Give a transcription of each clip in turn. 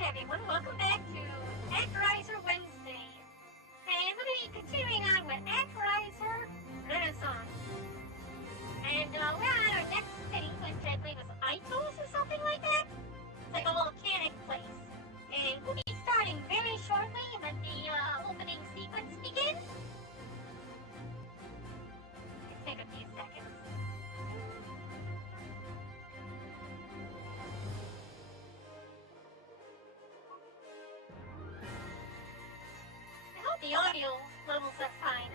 Okay, everyone, welcome back to Actorizer Wednesday. And we're going to be continuing on with Actorizer Renaissance. And we're on our next city, which I believe is Aitos or something like that. It's like a volcanic place. And we'll be starting very shortly when the opening sequence begins. It'll take a few seconds. I hope the audio levels are fine.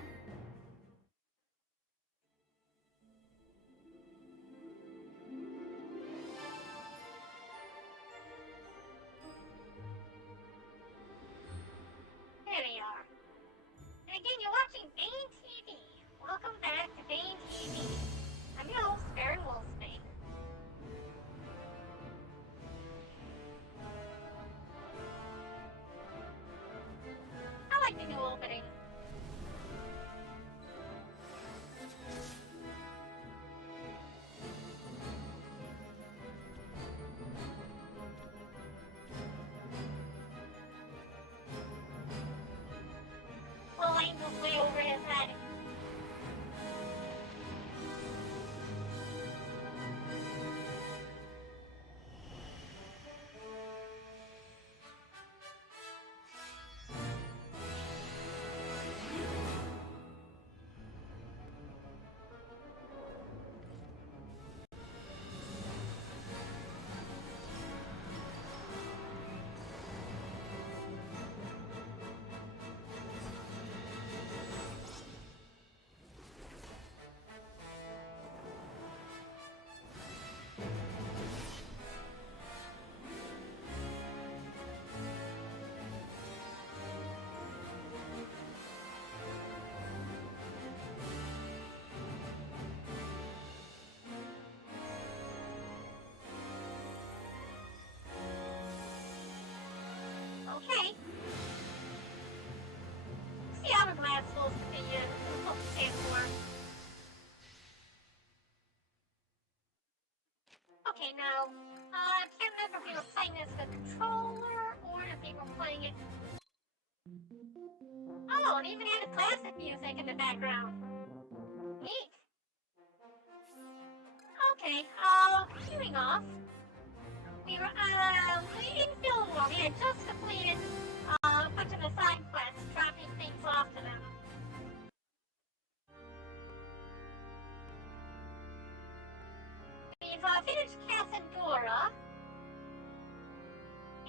There we are. And again, you're watching Bane TV. Welcome back to Bane TV. I'm your host, Barren Wolfsbane. I like the new opening. Well, Angel's way over his head. Okay. See how the glass supposed to be supposed to stand for. Okay, now, I can't remember if you were playing this with a controller or if you were playing it. Oh, it even had the classic music in the background. Neat. Okay, continuing off. We were, in Fillmore. We had just completed, a bunch of the side quests, dropping things off to them. We've, finished Casadora.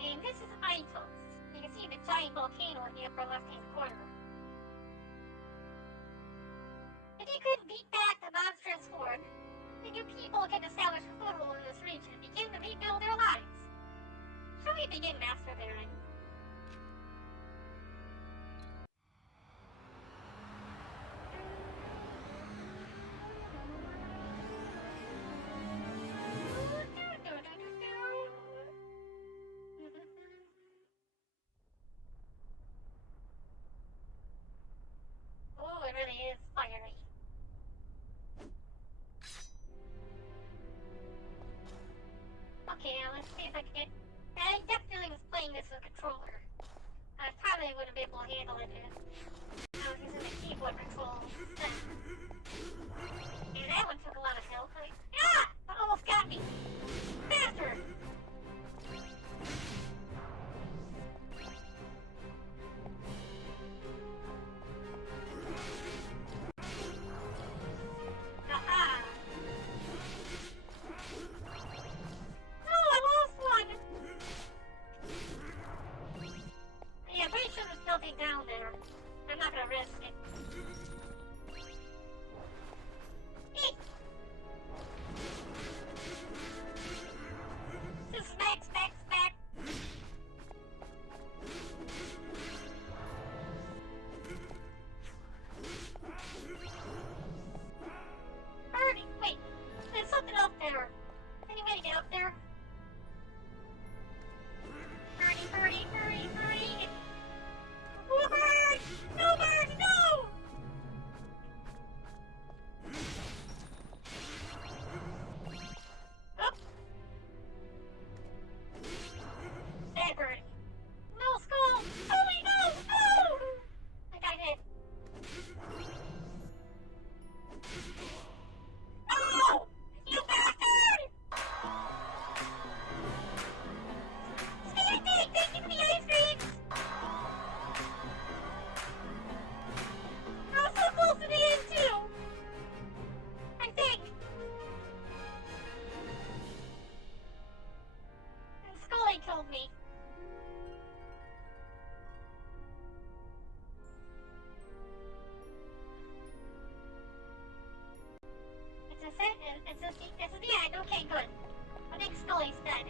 And this is Aitos. You can see the giant volcano in the upper left-hand corner. If you could beat back the monstrous horde, then your people can establish a foothold in this region and begin to rebuild their lives. Shall we begin, Master Barren? Oh, it really is fiery. Okay, now let's see if I can get... I definitely was playing this with a controller. I probably wouldn't be able to handle it if I was using the keyboard control. And that one took a lot of help. Ah! That almost got me! Bastard! Aha! Yeah, pretty sure there's nothing down there. this is the end. Okay, good. I think Scully's dead.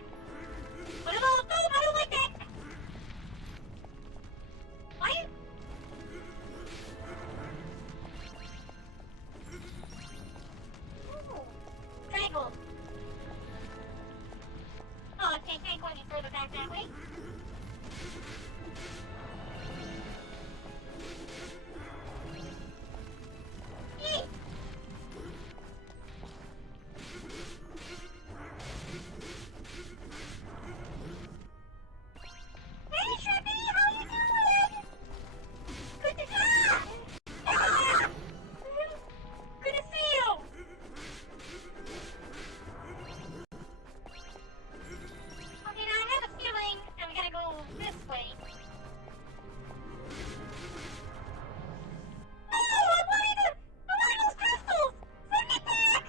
But no, I don't like that! Why? Ooh. Triangle. Oh, okay, can't go any further back that way. Yeet! Hey, Shrimpy, how you doing? Good to Good to see you! Okay, now I have a feeling I'm gonna go this way. No, I wanted those crystals! Send me back!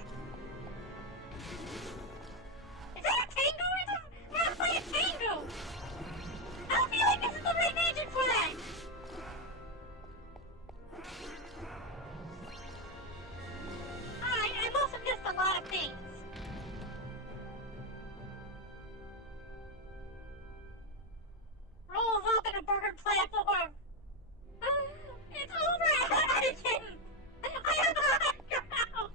Is that a tango? I want to play a tango! I don't feel like this is the right region for that! Alright, I must have missed a lot of things. Rolls up in a burger platform. It's over! I am on ground!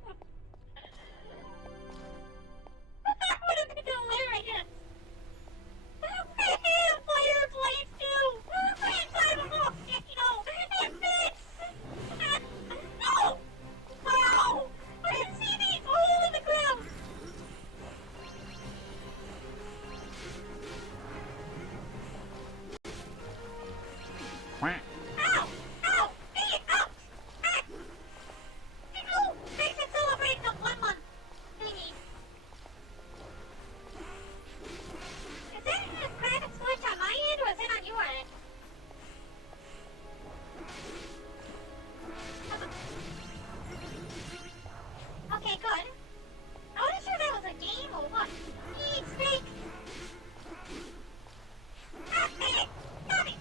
That would have been hilarious! Fireplace too! Inside a volcano! It fits! No! No! I can see these holes in the ground! Ow! Ow! Hey, ouch! Ah! Oh, thanks for celebrating the 1 month thingy. Is that a private switch on my end or is it on your end? Okay, good. I wasn't sure that was a game or what. Eat snake! Ah, dang it! Got it!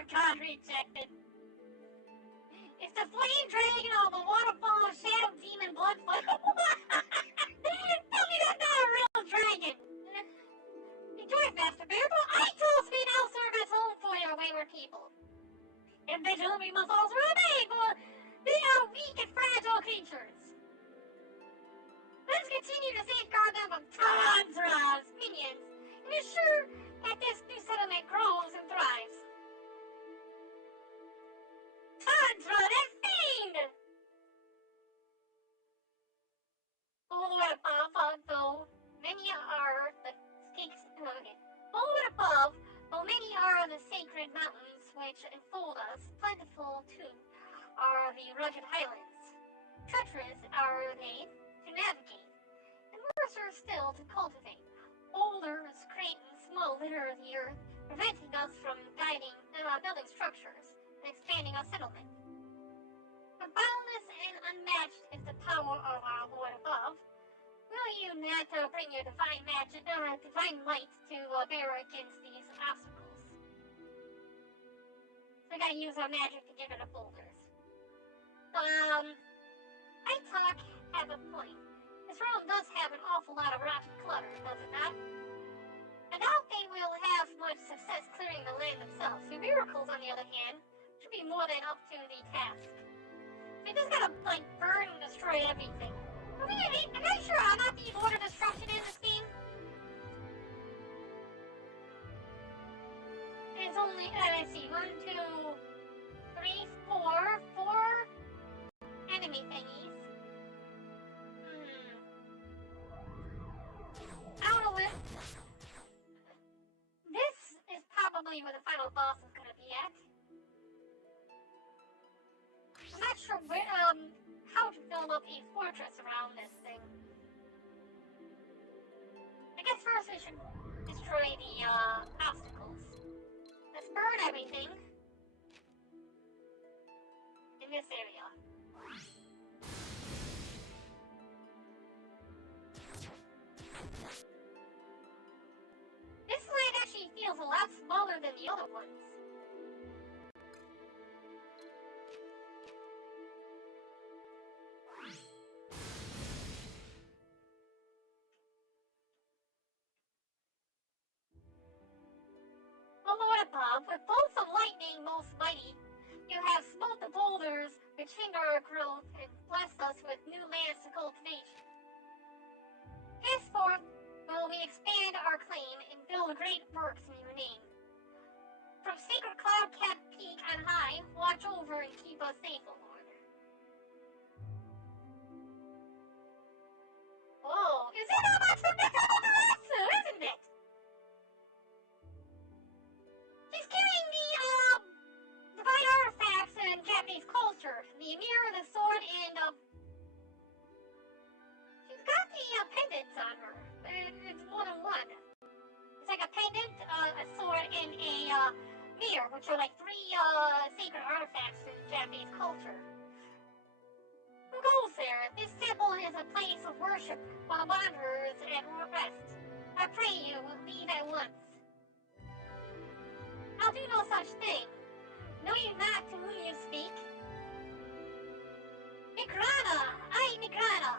Lord God rejected. It's the flame dragon of the waterfall of shadow demon bloodfoot. Tell me that's not a real dragon. Enjoy it, Master Bear, but Aitos may now serve as home for your wayward people. And vigilant we must also remain, for they are weak and fragile creatures. Let's continue to safeguard them from Tandra's minions, and ensure that this new settlement grows and thrives. Tandra, that fiend! Forward above, though many are the stakes. Forward above, though many are the sacred mountains which enfold us, plentiful too are the rugged highlands. Treacherous are they to navigate, and worse are still to cultivate. Boulders, cratons, small litter of the earth, preventing us from building structures and expanding our settlement. But boundless and unmatched is the power of our Lord above. Will you not bring your divine light to bear against these obstacles? So I gotta use our magic to get rid of boulders. I have a point. This realm does have an awful lot of rocky clutter, does it not? I doubt they will have much success clearing the land themselves. Your miracles, on the other hand, should be more than up to the task. They just gotta, burn and destroy everything. I mean, I'm not sure I'm not the Lord of Destruction in this game. It's only, let's see, 1, 2, 3, 4 enemy thingies. I don't know what... This is probably where the final boss is gonna be at. I'm not sure where, how to build up a fortress around this thing. I guess first we should destroy the, obstacles. Let's burn everything in this area. This land actually feels a lot smaller than the other ones. O Lord above, with bolts of lightning most mighty, you have smote the boulders which hinder our growth and blessed us with new lands to cultivation. Henceforth will we expand our claim and build great works in your name. From sacred cloud-capped peak on high, watch over and keep us safe, O Lord. Whoa, is it not much for Mitsubishi, isn't it? She's carrying the, divine artifacts and Japanese culture. The mirror, the sword, and, she's got the, pendants on her. It's more than one. It's like a pendant, a sword, and a, mirror, which are like 3, sacred artifacts in Japanese culture. Who goes there? This temple is a place of worship while wanderers at rest. I pray you leave at once. I'll do no such thing. Know you not to whom you speak? Nigrana! Nigrana!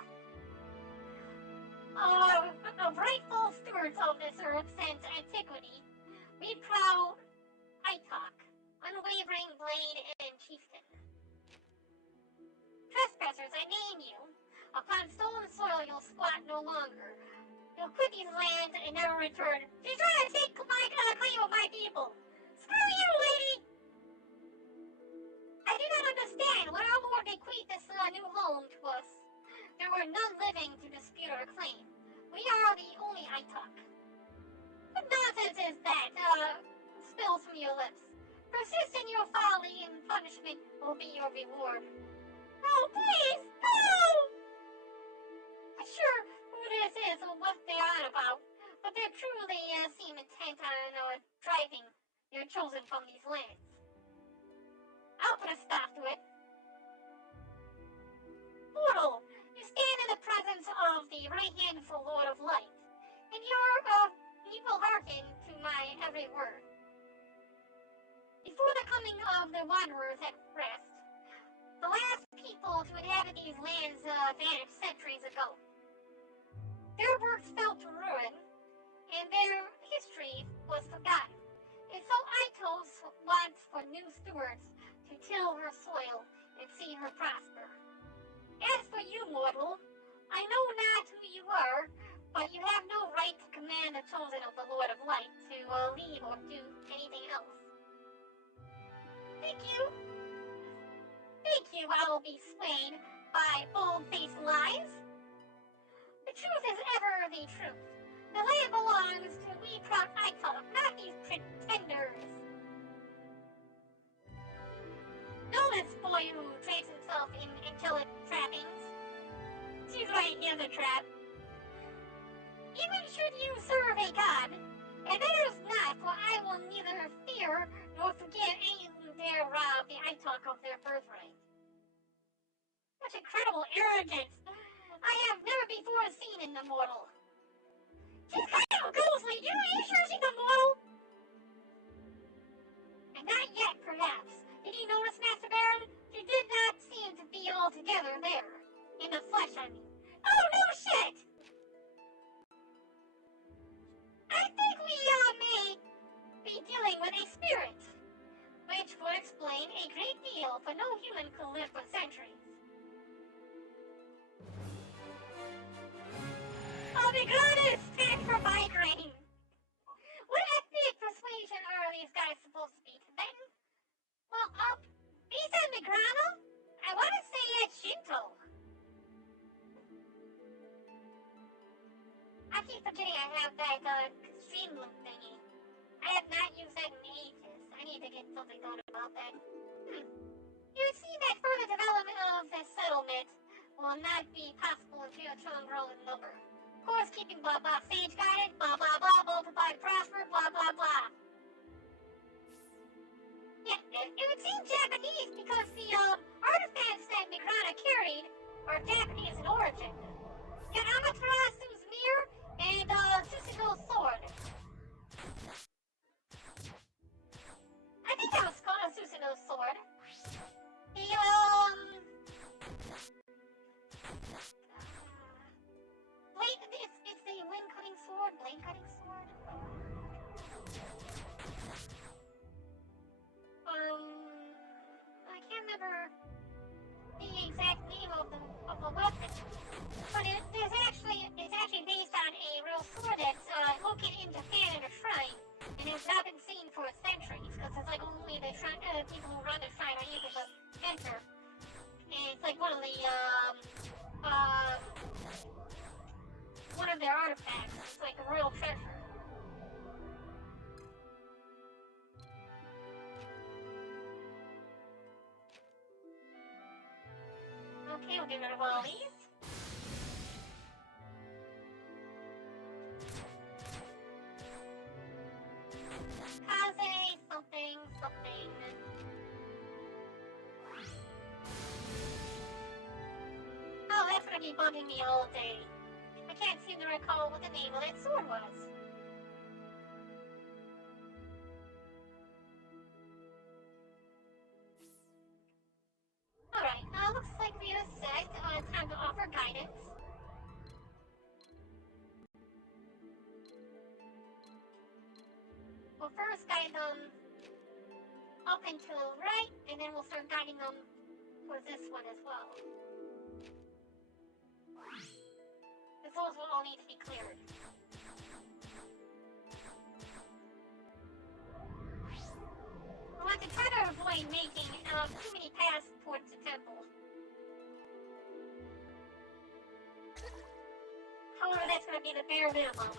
The rightful stewards of this earth since antiquity, we proud Aitos, unwavering blade and chieftain. Trespassers, I name you. Upon stolen soil you'll squat no longer. You'll quit these lands and never return. She's trying to take my claim of my people. Screw you, lady! I do not understand. When our Lord bequeathed this new home to us, there were none living to dispute our claim. We are the only Aitos. What nonsense is that? Spills from your lips. Persist in your folly and punishment will be your reward. No, please! No! I'm sure who this is or what they're on about, but they truly seem intent on driving your chosen from these lands. I'll put a stop to it. Mortal, you stand in the presence of the right handful Lord of Light, and you will hearken to my every word. Before the coming of the wanderers had progressed. The last people to inhabit these lands vanished centuries ago. Their works fell to ruin, and their history was forgotten. And so Aitos wants for new stewards to till her soil and see her prosper. As for you, mortal, I know not who you are, but you have no right to command the chosen of the Lord of Light to leave or do anything else. Thank you. Thank you, I will be swayed by bold-faced lies. The truth is ever the truth. The land belongs to we proud Aitos, not these pretenders. Know this boy who drapes himself in angelic trappings. She's right in the trap. Even should you serve a god, and that is not, for I will neither fear nor forgive any who dare rob the Aitos of their birthright. Such incredible arrogance I have never before seen in the mortal. She's kind of ghostly. Are you sure she's a mortal? And not yet, perhaps. Did you notice, Master Barren? She did not seem to be altogether there. In the flesh, I mean. Oh, no shit! I think we may be dealing with a spirit, which would explain a great deal, for no human could live for centuries. Oh, the goddess stand for migraine. What ethnic persuasion are these guys supposed to be? Tibetan? Well, he said Negrano? I want to say it's Shinto. I keep forgetting I have that stream loop thingy. I have not used that in ages. I need to get something going about that. You would see that further development of this settlement will not be possible until your children grow in number. Of course, keeping blah blah sage guided, blah blah blah, multiply, prosper, blah blah blah. Yeah, it would seem Japanese because the artifacts that Negrana carried are Japanese in origin. Got Amaterasu's mirror and Susanoo's sword. I think that was called Susanoo's sword. The blade, it's the wind cutting sword, blade cutting sword. I can't remember the exact name of the weapon, but it's actually based on a real sword that's located in Japan in a shrine, and has not been seen for centuries, because it's like only the shrine, people who run the shrine are able to enter, and it's like one of the one of their artifacts. It's like a royal treasure. Okay, we'll get rid of all these. Kaze, something. Oh, that's gonna be bugging me all day. I can't seem to recall what the name of that sword was. Alright, looks like we are set. Time to offer guidance. We'll first guide them up and to the right, and then we'll start guiding them towards this one as well. Those will all need to be cleared. We want to try to avoid making too many paths towards the temple. However, that's going to be the bare minimum.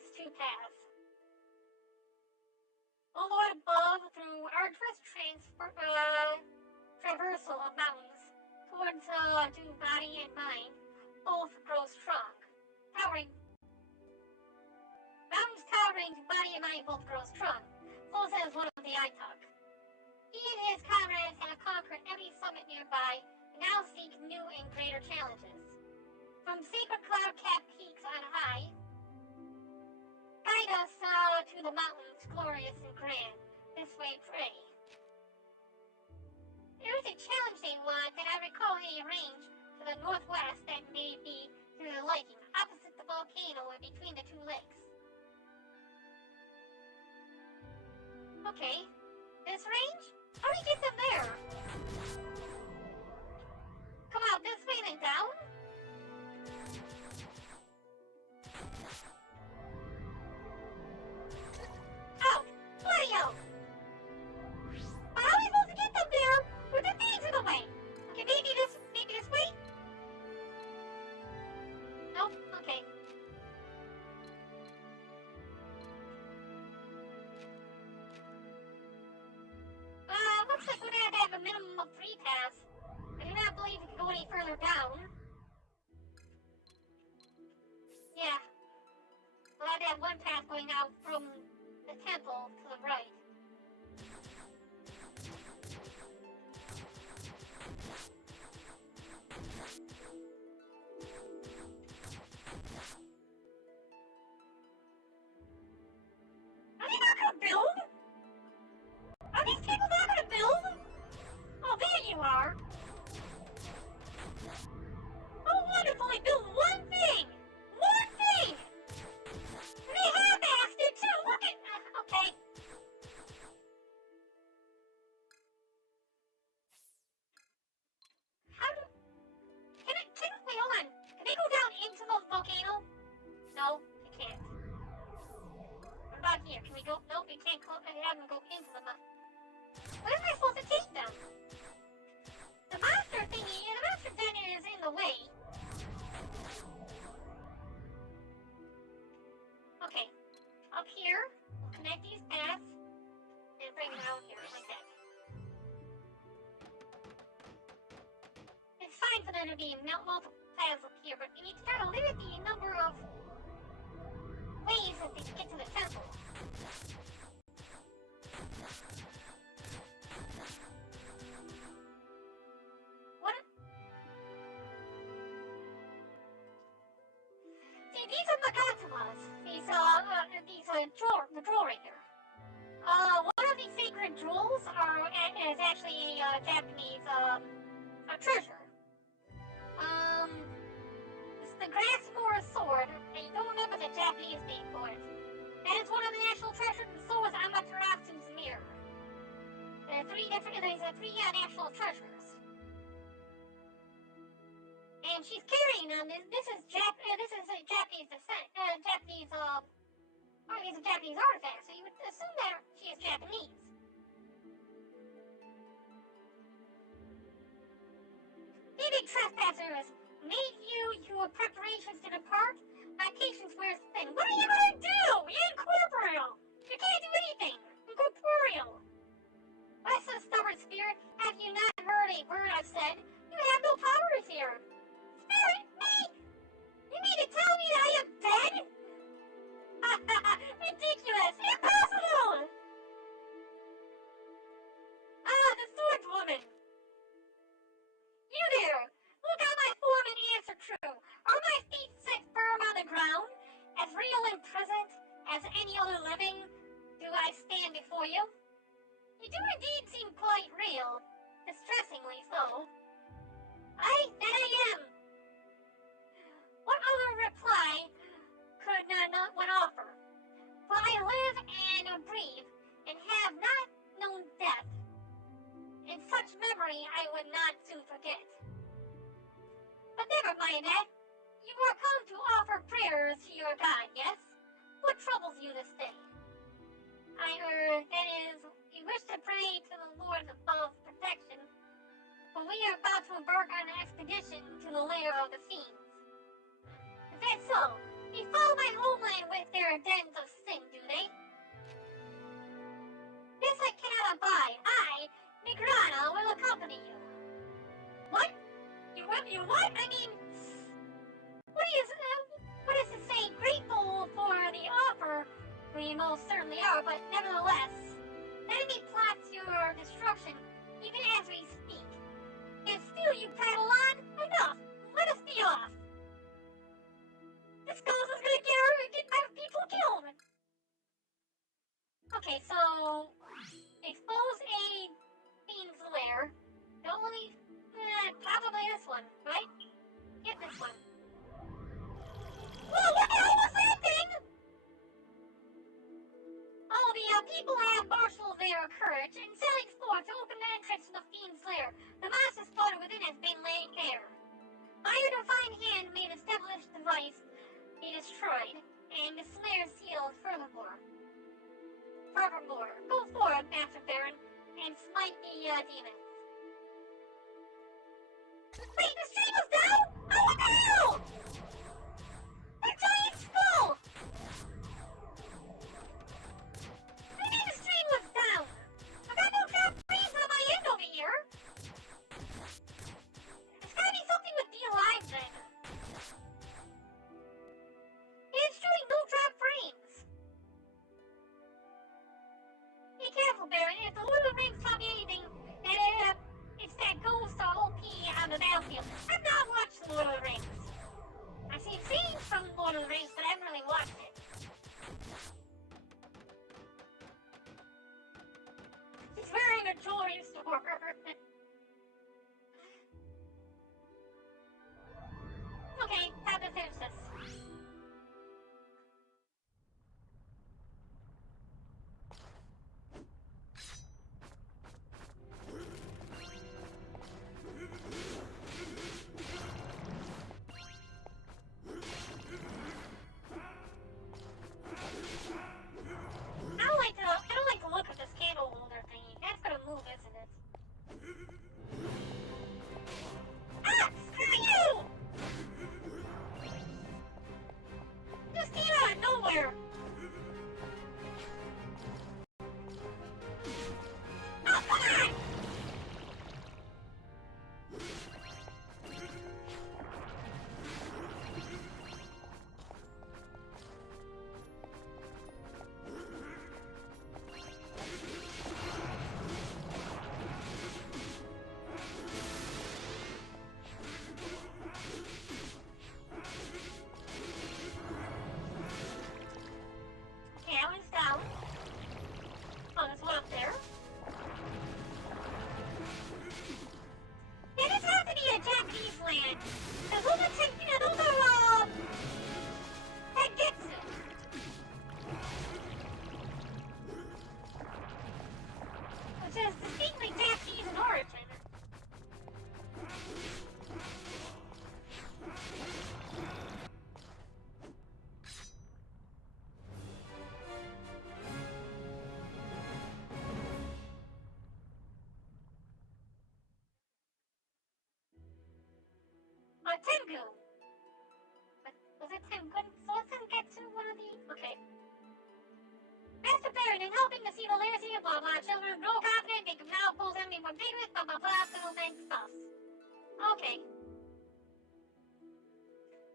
It's 2 paths. O Lord above, through arduous traversal of mountains, towards do body and mind, both grow strong. Mountains towering to body and mind both grow strong. So says one of the Aitos. He and his comrades have conquered every summit nearby, and now seek new and greater challenges. From sacred cloud-capped peaks on high, guide us to the mountains, glorious and grand, This way, pray. There is a challenge they want that I recall a range to the northwest that may be to their liking, opposite the volcano and between the two lakes. Okay, this range? How do you get them there? Come out this way then down? Out! Bloody out! But how are we supposed to get them there with the things in the way? Okay, maybe this way? Nope, okay. Looks like we're gonna have to have a minimum of 3 paths. I do not believe we can go any further down. Yeah. We'll have to have 1 path going out from the temple to the right. Are they not gonna build? Are these people not gonna build? Oh, there you are. Oh, wonderful! They built one thing! One thing! They half-assed it too! Look at... okay. How do... wait, hold on. Can they go down into the volcano? No, they can't. What about here? Can we go... Nope, we can't have them go into the... Where am I supposed to take them? The monster thingy, the monster den is in the way. Okay, up here, we'll connect these paths and bring it out here like that. It's fine for there to be multiple paths up here, but we need to try to limit the number of ways that they can get to the temple. These are Magatamas. The jewel right here. One of these sacred jewels is actually a Japanese a treasure. It's the Grassmore sword. I don't remember the Japanese name for it. That is one of the national treasures, and so is Amaterasu's mirror. There are 3 national treasures. And she's carrying on this. This is a Japanese descent. Japanese artifact. So you would assume that she is Japanese. The big trespassers made your preparations to depart. My patience wears thin. What are you gonna do? You're incorporeal. You can't do anything. Incorporeal. Restless, stubborn spirit. Have you not heard a word I've said? You have no powers here. Spirit, me? You mean to tell me that I am dead? Ridiculous! Impossible! Ah, the swords woman! You there! Look how my form and answer true. Are my feet set firm on the ground? As real and present as any other living do I stand before you? You do indeed seem quite real. Distressingly so. That I am. What other reply could not one offer? For I live and breathe, and have not known death. In such memory I would not soon forget. But never mind that. You are come to offer prayers to your God, yes? What troubles you this day? That is, you wish to pray to the Lord above protection, for we are about to embark on an expedition to the lair of the fiends. Is that so? They follow my homeland with their dens of sin, do they? This I cannot abide. I, Migrana, will accompany you. What? You what? I mean, what is to say, grateful for the offer? We most certainly are, but nevertheless, the enemy plots your destruction, even as we speak. And still you prattle on? Enough! Let us be off! This ghost is gonna get my people killed! Okay, so... device be destroyed, and the snare sealed furthermore. Go forth, Master Barren, and smite the demons. Wait, the stream was down? Oh, what the hell? The giant's full! I mean the stream was down. I got no crap freeze on my end over here. It's gotta be something with btlive then. It's showing no drop frames. Be careful, Barren. If the Lord of the Rings taught me anything, it's that ghost or OP on the battlefield. I've not watched the Lord of the Rings. I've seen scenes from Lord of the Rings, but I haven't really watched it. He's wearing a jewelry store. Okay, time to finish this. I don't like the look of this candle holder thingy. That's gonna move, isn't it? Ah! Screw you! Just came out of nowhere! Oh, come on! Down. Oh, there's one up there. Yeah, this has to be a Japanese land. Because those are, that gets it. Which is distinctly Japanese in origin. Tengu! Was it Tengu? So let's get to one of the... Okay. Master Barren, in helping to see the literacy of blah blah, children grow confident, make them now pulls enemy more vigorous, blah blah blah, settlement stuff. Okay.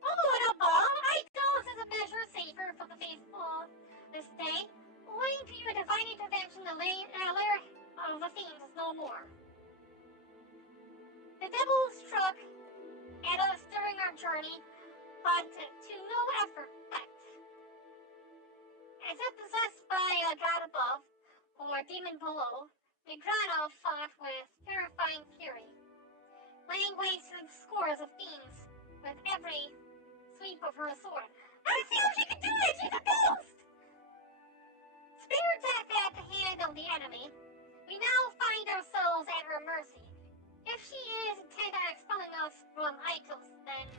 Aitos is a measure safer for the faithful this day. Waiting for your divine intervention, the lair of the fiends is no more. The devil struck at us during our journey, but to no effect. As if possessed by a god above, or a demon below, Negrano fought with terrifying fury, laying waste to scores of fiends with every sweep of her sword. I feel she can do it! She's a ghost! Spirits at the hand of the enemy, we now find ourselves at her mercy. If she is intent on expelling us from Aitos, then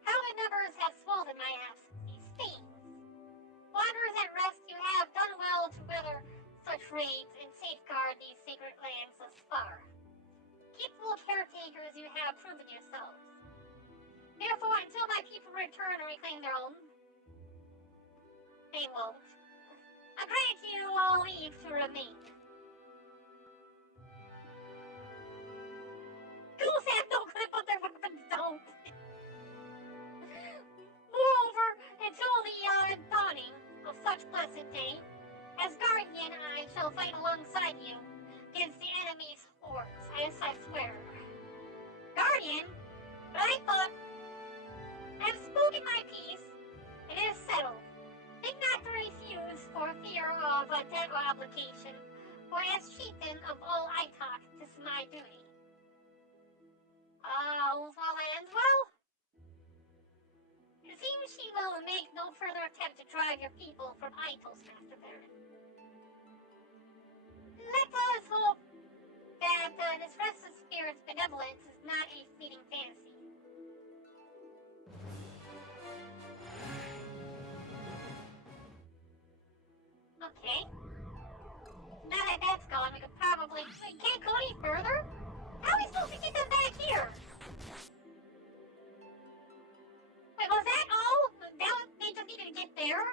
how the numbers have swollen my absence, these fiends. Wanderers at rest, you have done well to weather such raids and safeguard these sacred lands thus far. Capable caretakers you have proven yourselves. Therefore, until my people return and reclaim their own, they won't. I grant you all leave to remain. Ghouls have no grip on their weapons, don't. Moreover, until the dawning of such blessed day, as guardian I shall fight alongside you against the enemy's hordes, as I swear. Guardian? But I thought I have spoken my piece, and it is settled. Think not to refuse for fear of a debt obligation, for as chieftain of all Aitos, 'tis my duty. All's well that ends well. It seems she will make no further attempt to drive your people from Aitos, Master Barren. Let us hope that this restless spirit's benevolence is not a fleeting fantasy. Okay. Now that that's gone, we could probably... We can't go any further? How are we supposed to get them back here? Wait, was that all? They just needed to get there?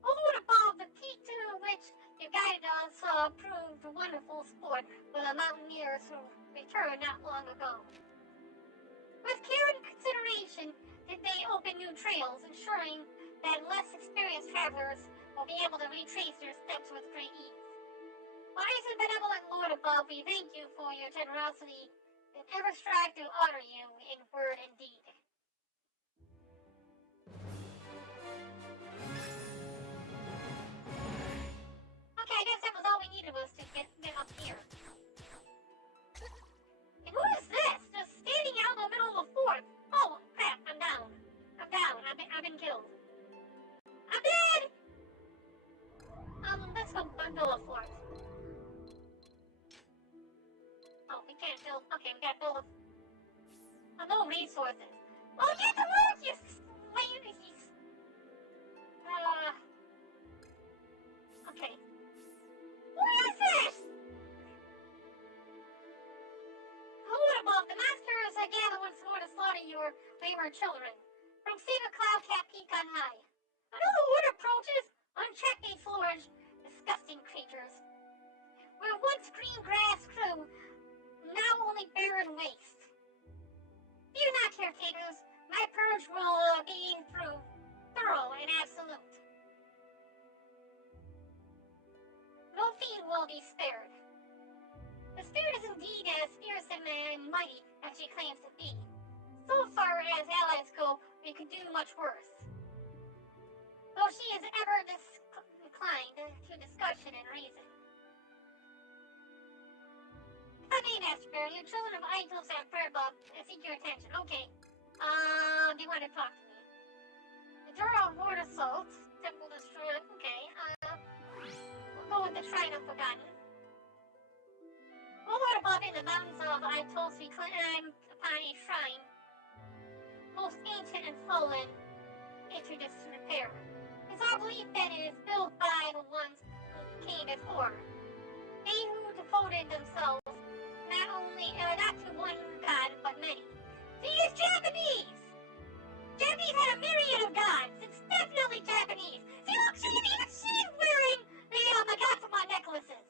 Who would have followed the peak to which you guided us proved a wonderful sport for the mountaineers who returned not long ago. With care and consideration, did they open new trails, ensuring that less experienced travelers will be able to retrace their steps with great ease. Wise and benevolent Lord above, we thank you for your generosity and ever strive to honor you in word and deed. Okay, I guess that was all we needed was to get up here. And who is this? Just standing out in the middle of the fort. Oh, crap, I'm down. I've been killed. I'm dead! Let's go build a fort. Oh, we can't build. Okay, we gotta build a no resources. Oh, get to work, you ladies! Okay. What is this? Who would have the masters gather once more to slaughter your wayward children? From Cedar Cloudcap Peak on high. Another horde approaches. Unchecked they flourish, disgusting creatures. Where once green grass grew, now only barren waste. Fear not, caretakers. My purge will be thorough and absolute. No fiend will be spared. The spirit is indeed as fearsome and mighty as she claims to be. So far as allies go, we could do much worse. Though she is ever inclined to discussion and reason. I mean, Master Barren, your children of Aitos and Barren seek your attention. Okay. Do you want to talk to me? Endure a horde assault. Temple destroyed. Okay. We'll go with the Shrine of Forgotten. Over above in the mountains of Aitos, we climb upon a shrine, most ancient and fallen, into disrepair. It's our belief that it is built by the ones who came before. They who devoted themselves not to one god, but many. See, it's Japanese! Japanese had a myriad of gods. It's definitely Japanese. See, look, she's wearing the Magatama necklaces.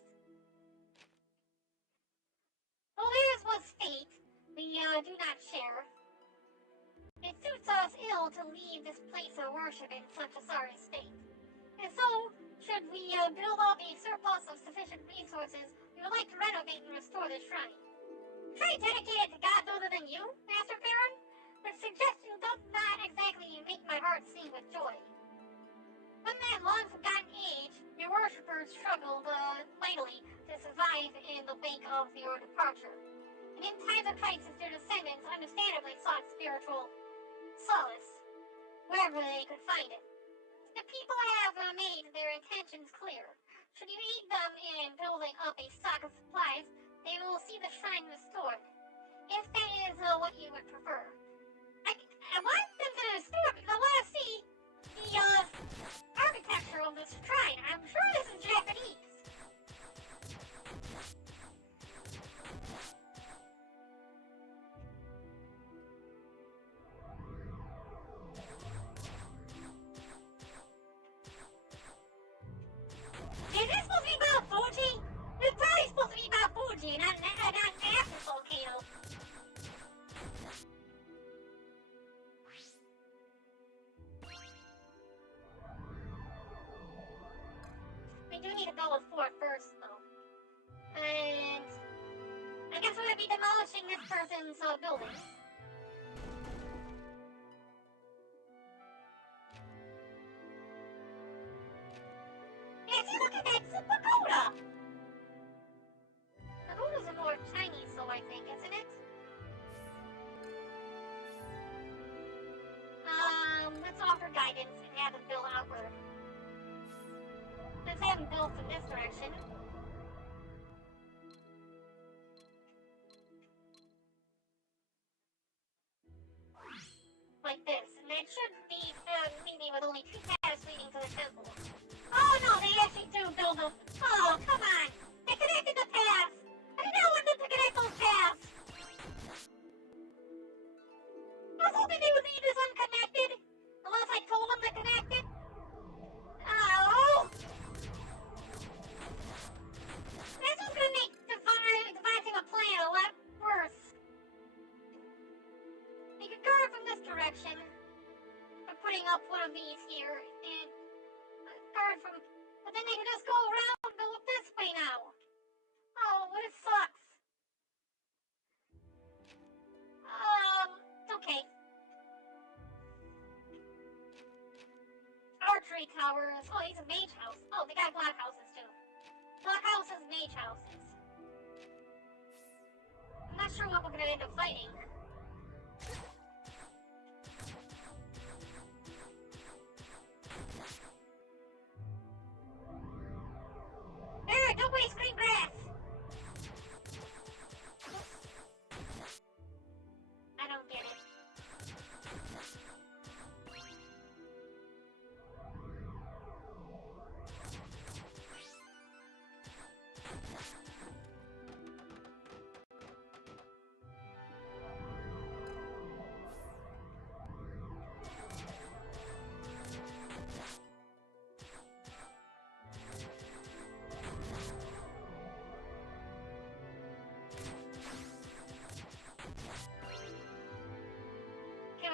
Though theirs was fate, we do not share. It suits us ill to leave this place of worship in such a sorry state. And so, should we build up a surplus of sufficient resources, we would like to renovate and restore the shrine. Try dedicated to gods other than you, Master Barren? The suggestion does not exactly make my heart sing with joy. From that long-forgotten age, your worshippers struggled mightily to survive in the wake of your departure. And in times of crisis, their descendants understandably sought spiritual solace, wherever they could find it. The people have made their intentions clear. Should you aid them in building up a stock of supplies, they will see the shrine restored. If that is what you would prefer. I want them to restore it because I want to see the architecture of this shrine. I'm sure this is Japanese. Is this supposed to be about Fuji? It's probably supposed to be about Fuji, not an active volcano. We do need to build a fort first, though. And I guess we're going to be demolishing this person's building. Yeah, see, look at that! It's a pagoda! Pagodas are more Chinese, though, I think, isn't it? Let's offer guidance and have them build outward. Let's have them build from this direction. Like this. And that should be leave me with only 2 paths leading to the temple. Oh no, they actually do build them. Oh, come on. They connected the paths. I did not want them to connect those paths. I was hoping they would leave this unconnected. Unless I told them to connect it. Oh! This is gonna make devising a plan a lot worse. You can guard from this direction. By putting up one of these here. And guard from... But then they can just go around and go up this way now. Oh, what it sucks. Okay. Archery towers. Oh, these are mage house. Oh, they got block houses too. Block houses, mage houses. I'm not sure what we're gonna end up fighting. There, don't waste green grass. I don't get it.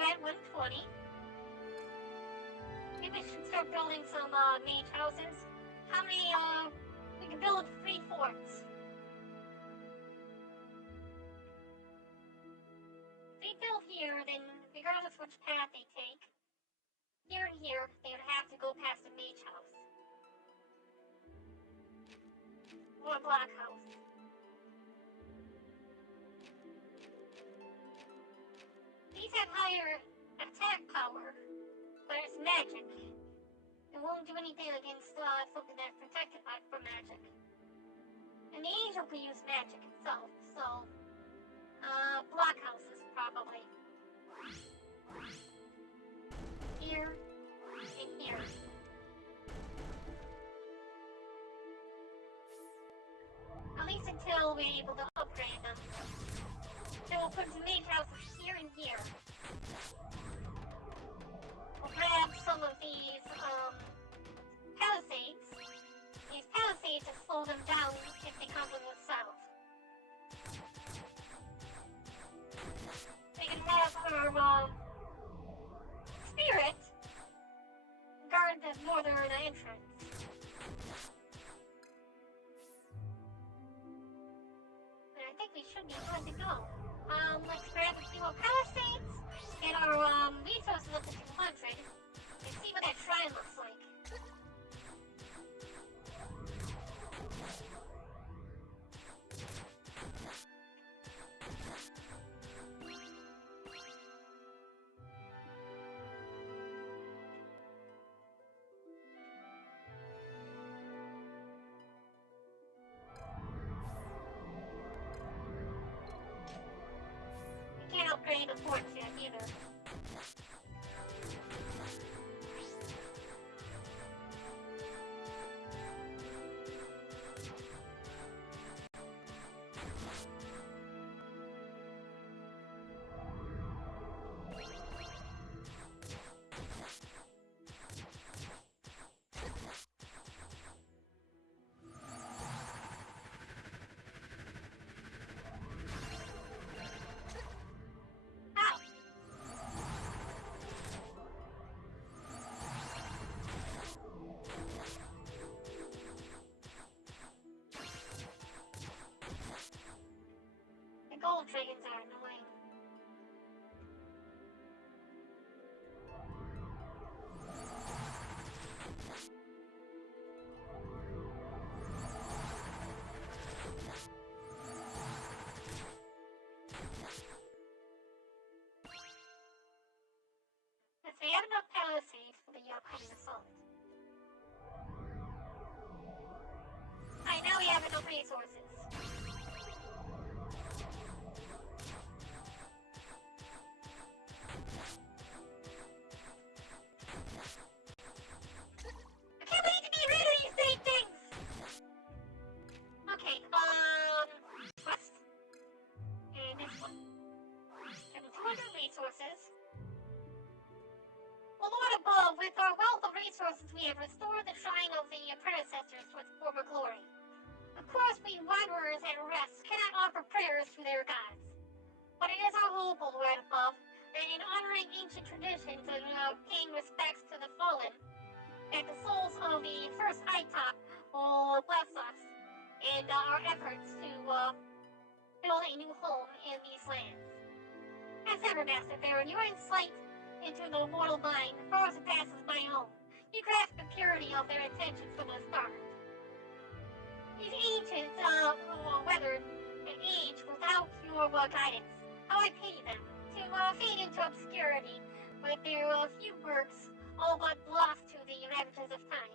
At 120. Maybe we should start building some mage houses. How many, we can build 3 forts. If they build here, then regardless which path they take, here and here, they would have to go past a mage house. Or a block house. These have higher attack power, but it's magic. It won't do anything against something that's protected from magic. And the angel can use magic itself, so block houses probably. Here and here. At least until we're able to upgrade them. So we'll put some mage houses here and here. We'll grab some of these palisades. These palisades will slow them down if they come from the south. They can have her spirit guard the northern entrance. And I think we should be good to go. Let's grab a few more palisades, get our resources up to 200, and see what that shrine looks like. Can't upgrade the forts yet either. Gold dragons are annoying. Let's see, I have enough palisades for the upcoming assault. Alright, now we have enough resources. I can't wait to be we have restored the shrine of the predecessors to its former glory. Of course, we wanderers at rest cannot offer prayers to their gods. But it is our hope, O Lord above, that in honoring ancient traditions and paying respects to the fallen, that the souls of the first Aitos will bless us and our efforts to build a new home in these lands. As ever, Master Barren, your insight into the mortal mind far surpasses my own. You grasp the purity of their intentions from the start. These ancients weathered an age without your guidance. How I pity them, to fade into obscurity with their few works all but lost to the ravages of time.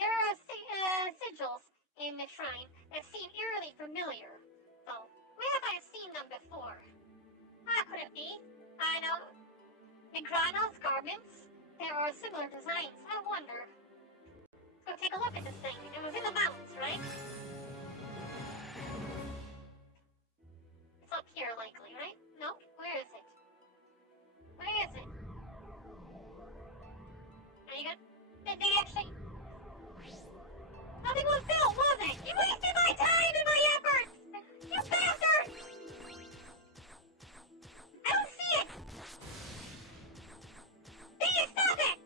There are sigils in the shrine that seem eerily familiar, though. Where have I seen them before? How could it be? I know. Negrana's garments? There are similar designs. I wonder. So take a look at this thing. It was in the mountains, right? It's up here, likely, right? No? Where is it? Where is it? Are you good? Did they actually... Nothing was built, was it? You wasted my time and my efforts! You bastard! I don't see it! Dang it, stop it!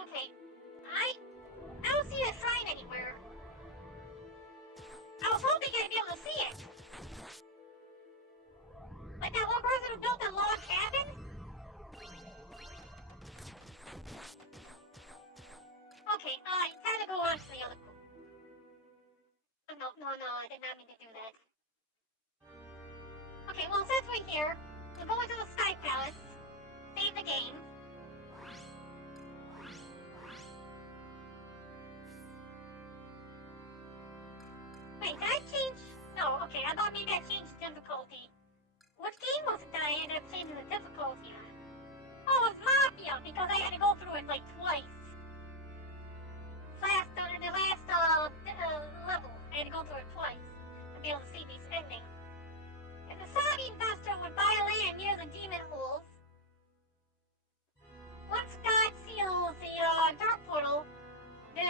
Okay. I don't see a shrine anywhere. I was hoping I'd be able to see it. Like that one person who built a log cabin? Okay, time to go on to the other... No, I did not mean to do that. Okay, well, since we're here, we'll go into the Sky Palace, save the game. Wait, did I change? No, okay, I thought maybe I changed difficulty. Which game was it that I ended up changing the difficulty on? Oh, it was Mafia, because I had to go through it like twice. In the last level, I had to go through it twice to be able to see these endings. And the Soggy Investor would buy land near the demon holes. Once God seals the dark portal, then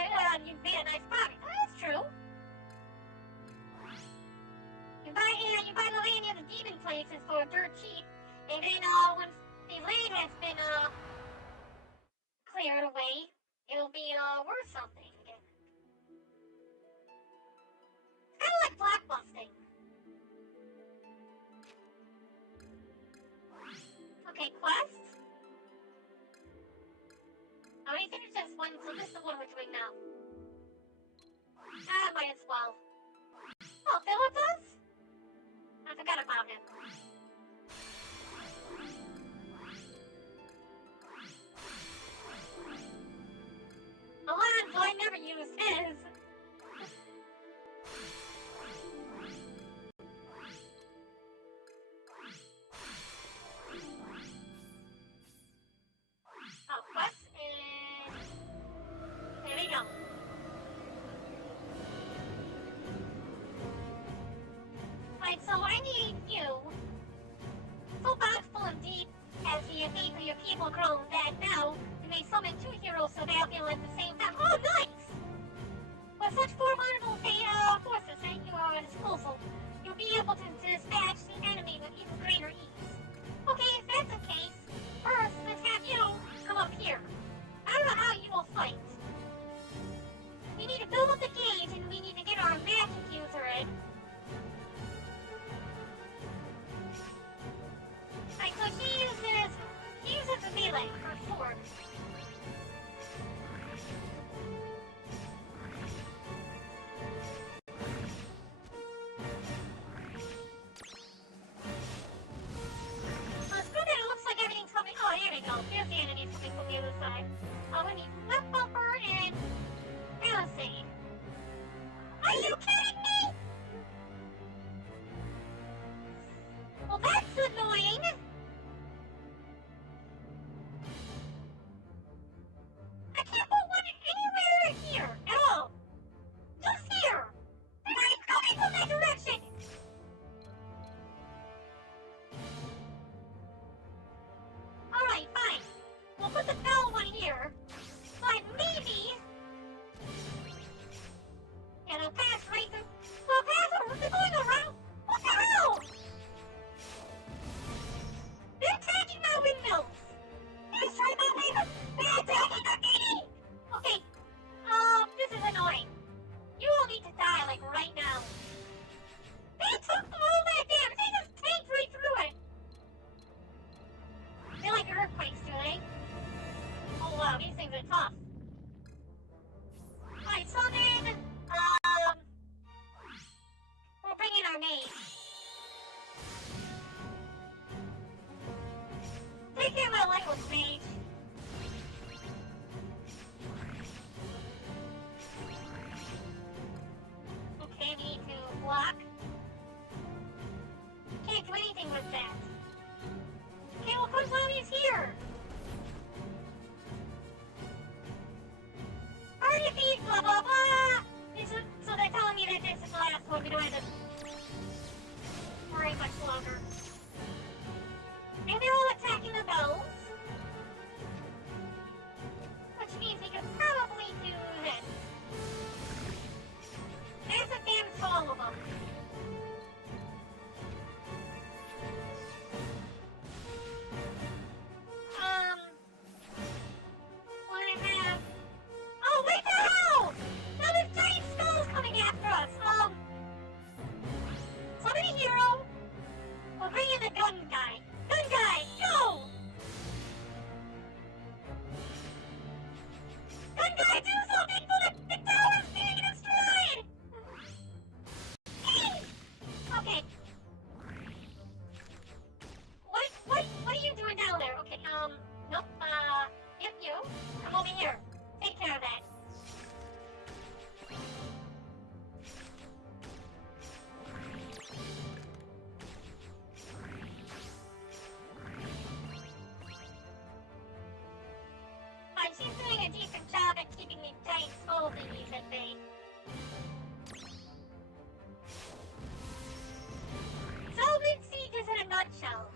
you've made a nice profit. Oh, that's true. You buy the land near the demon places for dirt cheap, and then when the land has been cleared away, it'll be worth something again. It's kind of like blockbusting. Okay, quest. I already finished this one, so this is the one we're doing now. Might as well. Oh, Philippus? I forgot about him. Alonzo, I never use his. Oh, quest, and there we go. Right, so I need you, so bountiful and deep as the faith of your people grow, that now you may summon two heroes of Albion at the same time. Oh, nice! With such formidable forces at your disposal, you'll be able to dispatch the enemy with even greater ease. Okay, if that's the case, first, let's have you come up here. I don't know how you will fight. We need to build up the gauge, and we need to get our magic user in. Right, so she uses the melee, her sword. So it's good that it looks like everything's coming. Oh, here we go. Here's the enemies coming from the other side. We need left bumper and palisade. Are you kidding me? Well, that's annoying. I can't put one anywhere here at all. Just here. They're not coming from that direction. like, right now. They took all that damage! They just tanked right through it! They like earthquakes, do they? Oh wow, these things are tough. Alright, so then, we'll bring in our mage. Take care of my lifeless mage. Okay, we need to block. Can't do anything with that. Okay, well, put zombies here. Party feed, blah, blah, blah. So they're telling me that this is the last one. We don't have to worry much longer. And they're all attacking the bells. Which means we could probably do this. There's a damn all of them. What I have... Oh, what the hell? Now there's giant skulls coming after us. Somebody hero. We'll bring in the gun guy. Gun guy, go! Gun guy, do something for the tower's being destroyed! Okay. What are you doing down there? Okay, nope, yep, you. Come over here. Take care of that. She's doing a decent job at keeping these giant skull thingies at bay. Solvent Siege is in a nutshell.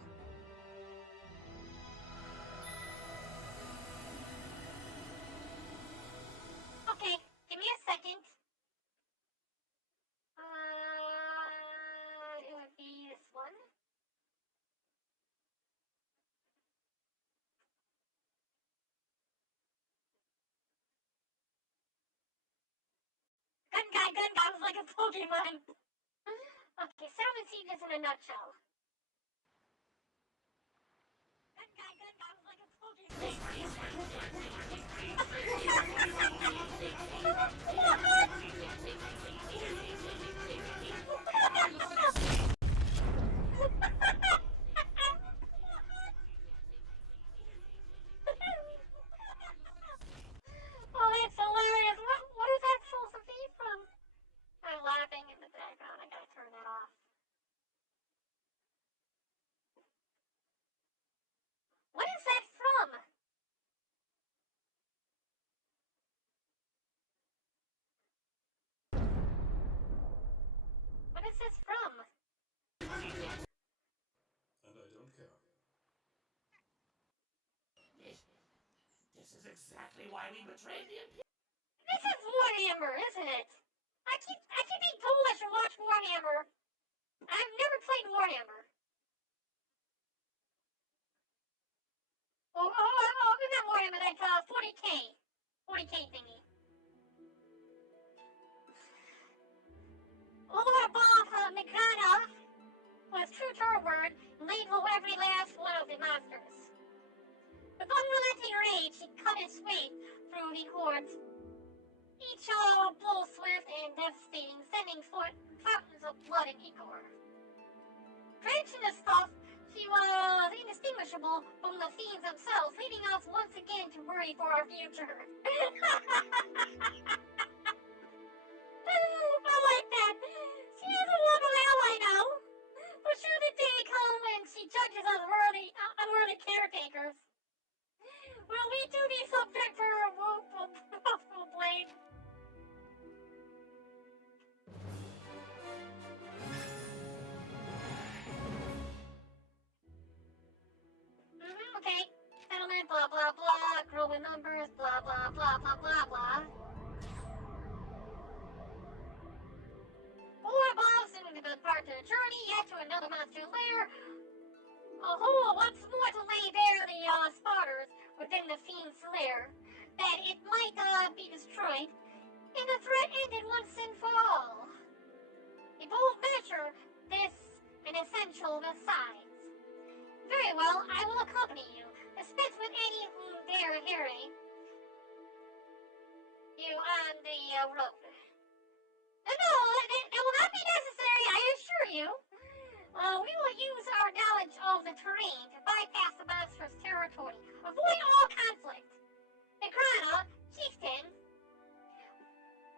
Okay, give me a second. It would be this one. Gun guy was like a Pokemon. Okay, Settlement Siege is in a nutshell. Gun guy was like a Pokemon. Oh, that's hilarious. What is that supposed to be from? I'm laughing in the background. I gotta turn that off. What is that from? What is this from? And I don't care. This is exactly why we betrayed the Imperium. This is Warhammer, isn't it? I keep being told I should watch Warhammer. I've never played Warhammer. Oh, not Warhammer, that's 40K. 40K thingy. Lord Boss Mikana was true to her word and laid low every last one of the monsters. With unrelenting rage, he cut his way through the hordes, each blow swift and devastating, sending forth fountains of blood and ichor. Drenched in the stuff, she was indistinguishable from the fiends themselves, leading us once again to worry for our future. I like that. She is a local ally now. For sure the day come when she judges us unworthy caretakers. Will we too be subject for her woeful blade? Okay. Settlement, blah, blah, blah. Growing numbers, blah, blah, blah, blah, blah, blah. More bombs soon to depart the journey, yet to another monster lair. Once more to lay bare the spotters within the fiend's lair, that it might be destroyed, and the threat ended once and for all. the sides. Very well, I will accompany you. Dispense with any who dare harry you on the road. No, it will not be necessary, I assure you. We will use our knowledge of the terrain to bypass the monster's territory. Avoid all conflict. Negrana, chieftain,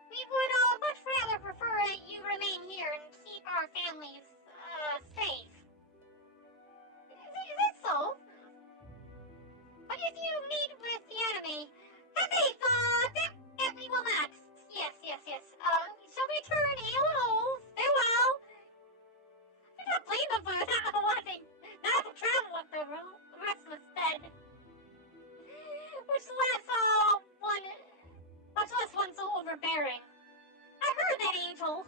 we would much rather prefer that you remain here and keep our families safe. Is that so? But if you meet with the enemy, then they thought that we will not. Yes. Shall we return hello, farewell? I don't blame them for not wanting not to travel with the restless dead. Much less one so overbearing. I heard that, Angel.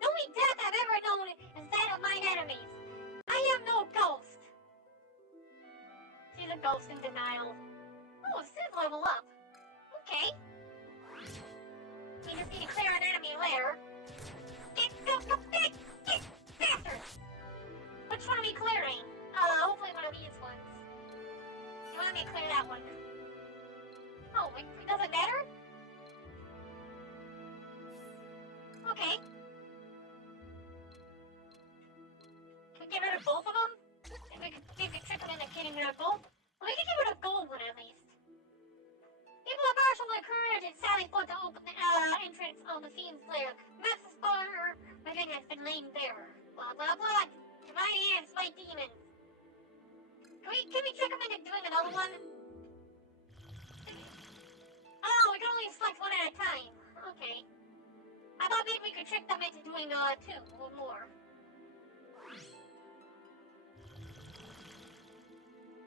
The only death I've ever known is that of mine enemies. I am no ghost. She's a ghost in denial. Oh, Sith level up. Okay. We just need to clear an enemy lair. Get faster! Which one are we clearing? Hopefully one of these ones. You want me to clear that one? Oh, it doesn't matter? Okay. Can we get rid of both of them? If we could trick them into getting rid of both? Well, we can get rid of gold one at least. People of martial courage and sally forth to open the entrance of the fiend's lair. Massive spawner within has been laying bare. Blah blah blah. My hands, my demons. Can we trick them into doing another one? Oh, we can only select one at a time. Okay. I thought maybe we could trick them into doing two or more.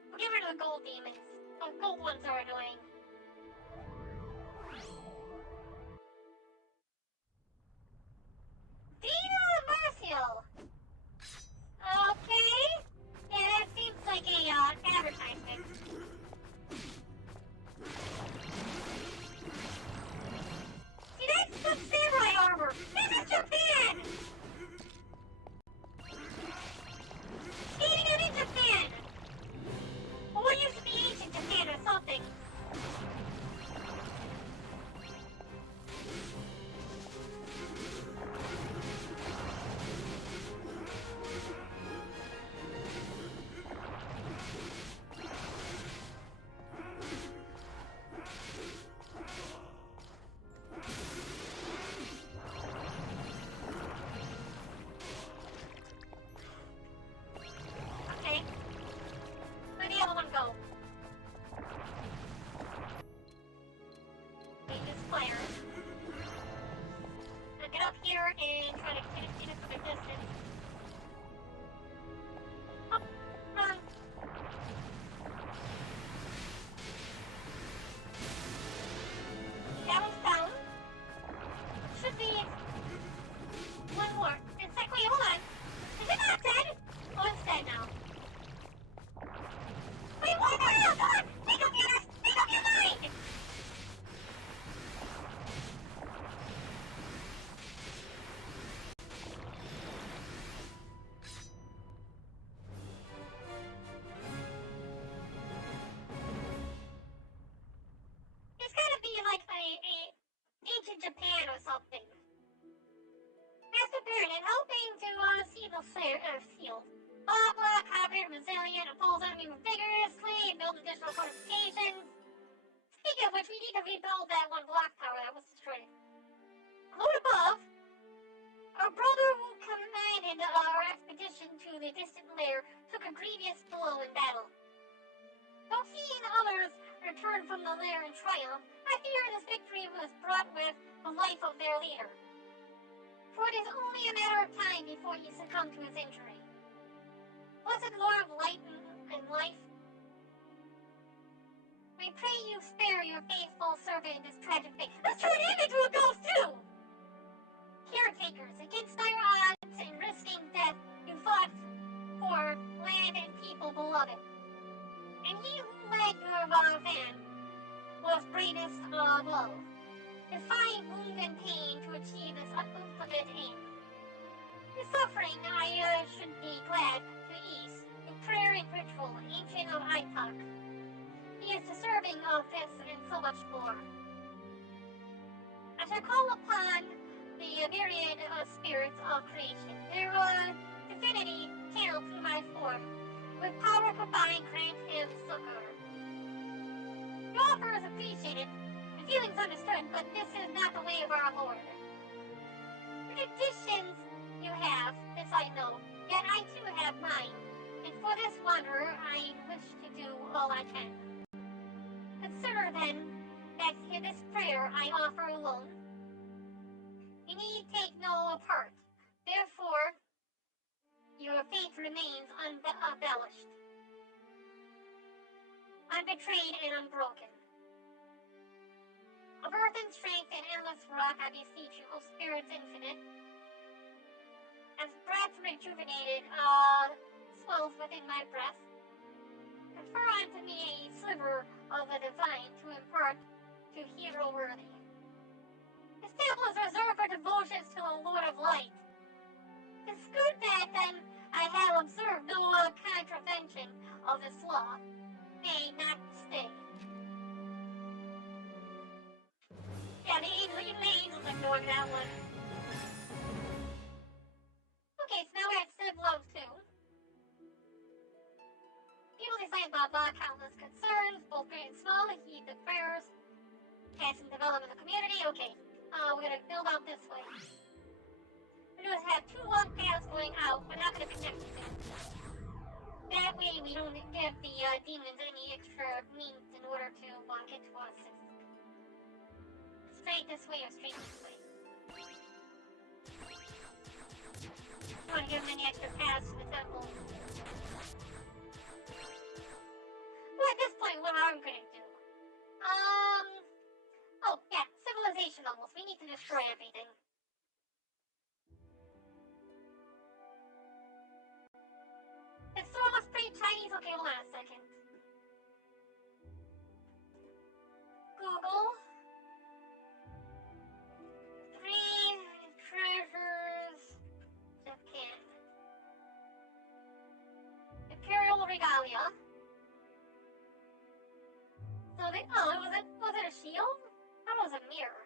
We'll get rid of the gold demons. The gold ones are annoying. Dina Marcial! Okay. Yeah, that seems like a advertisement. See, that's good samurai armor! This is Japan! Skating out in Japan! Well, what used to be ancient Japan or something? Okay. Where'd the other one go? We use flares. Now get up here and try to get it from a distance. Up, run. That one's down. Should be one more. It's like, wait, hold on. Is it not dead? Oh, it's dead now. Wait, what the hell? Come on! Make up your mind! It's gotta be like a ancient Japan or something. Master Barren, in helping to see the field. Blah blah, cooperative, resilient, opposed enemy vigorously, build additional fortifications. Speaking of which, we need to rebuild that one block tower that was destroyed. Load above, our brother who commanded our expedition to the distant lair took a grievous blow in battle. Though he and others returned from the lair in triumph, I fear this victory was brought with the life of their leader. For it is only a matter of time before he succumbed to his injury. Blessed Lord of Light and Life, we pray you spare your faithful servant this tragic fate. Let's turn him into a ghost too! Caretakers, against dire odds and risking death, you fought for land and people beloved. And he who led your van was bravest of all, defying wound and pain to achieve his ultimate aim. Your suffering, I should be lad to the east, in prayer and ritual, ancient of Aitos. He is deserving of this and so much more. I shall call upon the myriad spirits of creation, their divinity channeled through my form, with power combined grant him succor. Your offer is appreciated, and feelings understood, but this is not the way of our Lord. Traditions you have, this I know, yet I too have mine, and for this wanderer I wish to do all I can. Consider then that this prayer I offer alone. You need take no part, therefore your faith remains unembellished, unbetrayed and unbroken. Of earth and strength and endless rock I beseech you, O spirits infinite, as breath rejuvenated swells within my breast, confer unto me a sliver of the divine to impart to hero worthy. This temple is reserved for devotions to the Lord of Light. It's good that then I have observed no contravention of this law, nay, not stay. Yeah, the angels ignored that one. Okay, so now we're at Civ Love 2. People decide about countless concerns, both great and small, heed the prayers, passing development of the community. Okay, we're gonna build out this way. We're gonna have two long paths going out. We're not gonna connect them. That way we don't give the demons any extra means in order to get to us. Straight this way or straight this way. I don't want to give them any extra paths to the temple. Well, at this point, what are we gonna do? Oh, yeah, civilization almost. We need to destroy everything. This sword looks pretty Chinese. Okay, hold on a second. Google. 3 treasures Japan. Imperial regalia. So they, was it a shield? That was a mirror.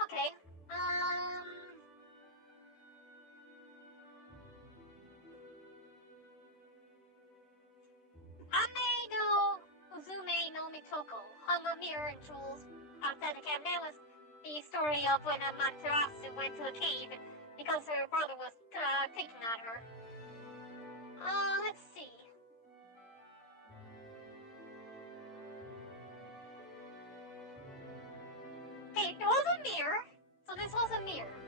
Okay, Ame no Uzume no Mitoko, hung a mirror and jewels outside the camp. That was the story of when Amaterasu went to a cave because her brother was picking on her. Let's see. Okay, it was a mirror, so this was a mirror.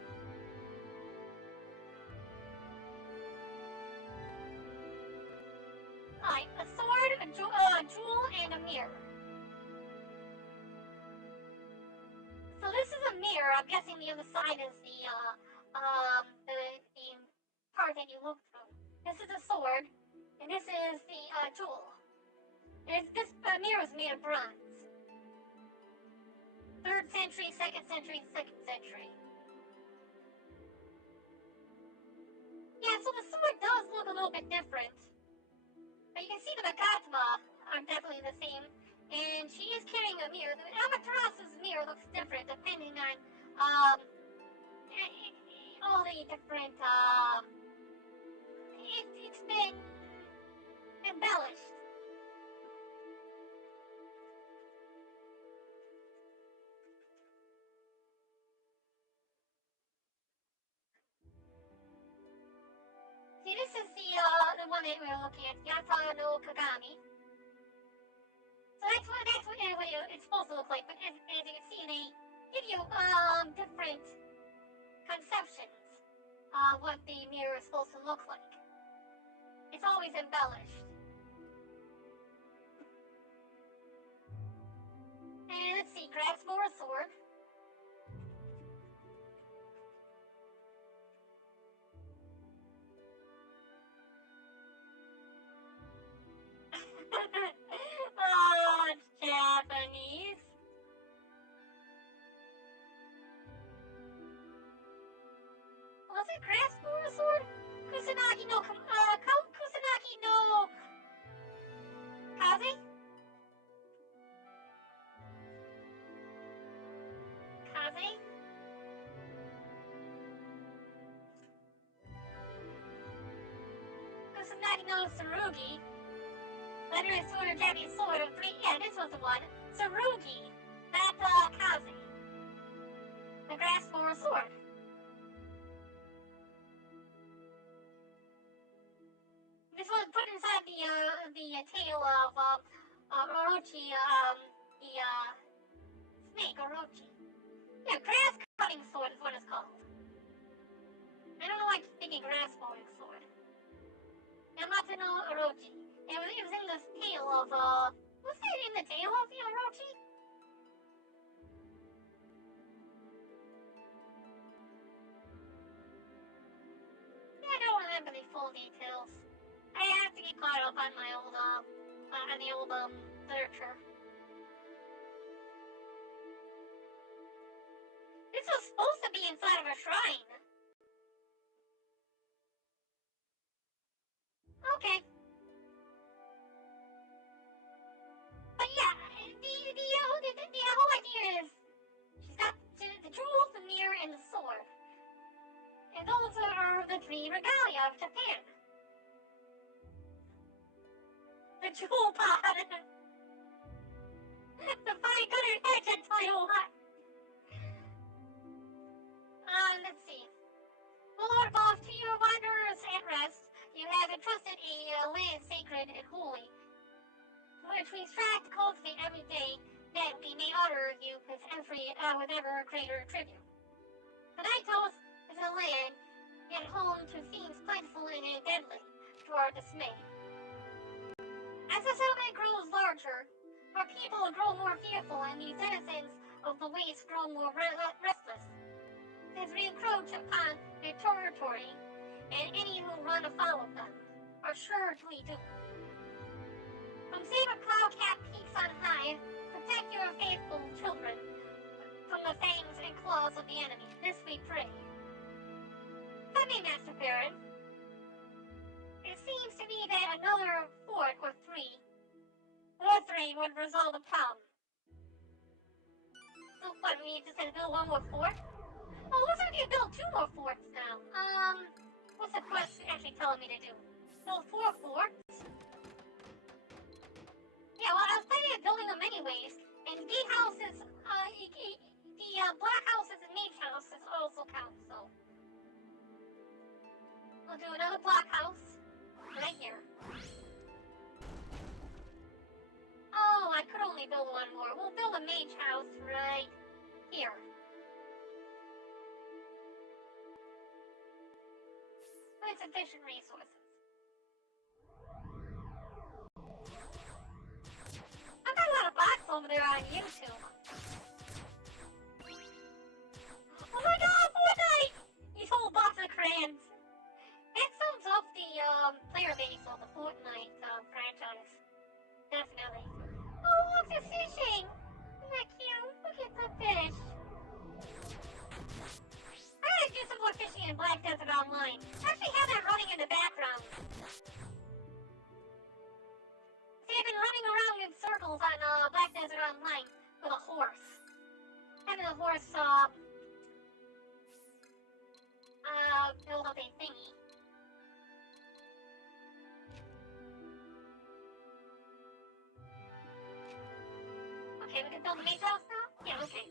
Alright, a sword, a jewel, and a mirror. So this is a mirror. I'm guessing the other side is the part that you look through. This is a sword, and this is the jewel. This mirror is made of bronze. 3rd century, 2nd century, 2nd century. Yeah, so the sword does look a little bit different. But you can see the Magatma are definitely the same. And she is carrying a mirror. The Amaterasu's mirror looks different depending on all the different it's been embellished. See, this is the one that we're looking at, Yata no Kagami. So that's what it's supposed to look like, but as you can see, they give you different conceptions of what the mirror is supposed to look like. It's always embellished. And let's see, grabs more sword. Oh, it's Japanese. Well, this it grass for a sword? Kusanagi no Kusanagi no Kaze? Kaze? Kusanagi no Tsurugi. Legendary sword or Japanese sword of 3. Yeah, this was the one. Tsurugi. Not Kaze. The grass for a sword. This was put inside the tail of Orochi, the snake Orochi. Yeah, grass cutting sword is what it's called. I don't know why I keep thinking grass mowing sword. Yamato no Orochi. It was in the tail of was it in the tail of the Orochi? Yeah, I don't remember the full details. I have to get caught up on my old on the old literature. This was supposed to be inside of a shrine. Okay. But yeah, the whole idea is she's got the jewels, the mirror, and the sword. And those are the 3 regalia of Japan. The jewel pod. The 500 hedge title. Let's see. Lord boss, to your wanderers at rest, you have entrusted a land sacred and holy, which we strive to cultivate every day, that we may honor you with ever greater tribute. But Aitos is a land and home to fiends plentiful and deadly, to our dismay. As the settlement grows larger, our people grow more fearful, and the denizens of the waste grow more restless, as we encroach upon their territory, and any who run afoul of them are surely doomed. From saber cloud-capped peaks on high, protect your faithful children from the fangs and claws of the enemy. This we pray. Come in, Master Barren. It seems to me that another fort or 3 would resolve the problem. So what, we just gonna build one more fort? Oh, looks like you build 2 more forts now. What's the quest actually telling me to do? Build 4 forts? Yeah, well, I was planning on building them anyways. And gatehouses, the black houses and mage houses also count, so. We'll do another block house right here. Oh, I could only build 1 more. We'll build a mage house right here. With sufficient resources. I've got a lot of bots over there on YouTube. Oh my god, Fortnite! These whole bots of crayons. That sums up the player base of the Fortnite franchise. Definitely. Oh, look, it's fishing! Isn't that cute? Look at the fish. I gotta do some more fishing in Black Desert Online. I actually have that running in the background. See, I've been running around in circles on Black Desert Online with a horse. Having a horse, build up a thingy. Okay, we can build a mage house now? Yeah, okay.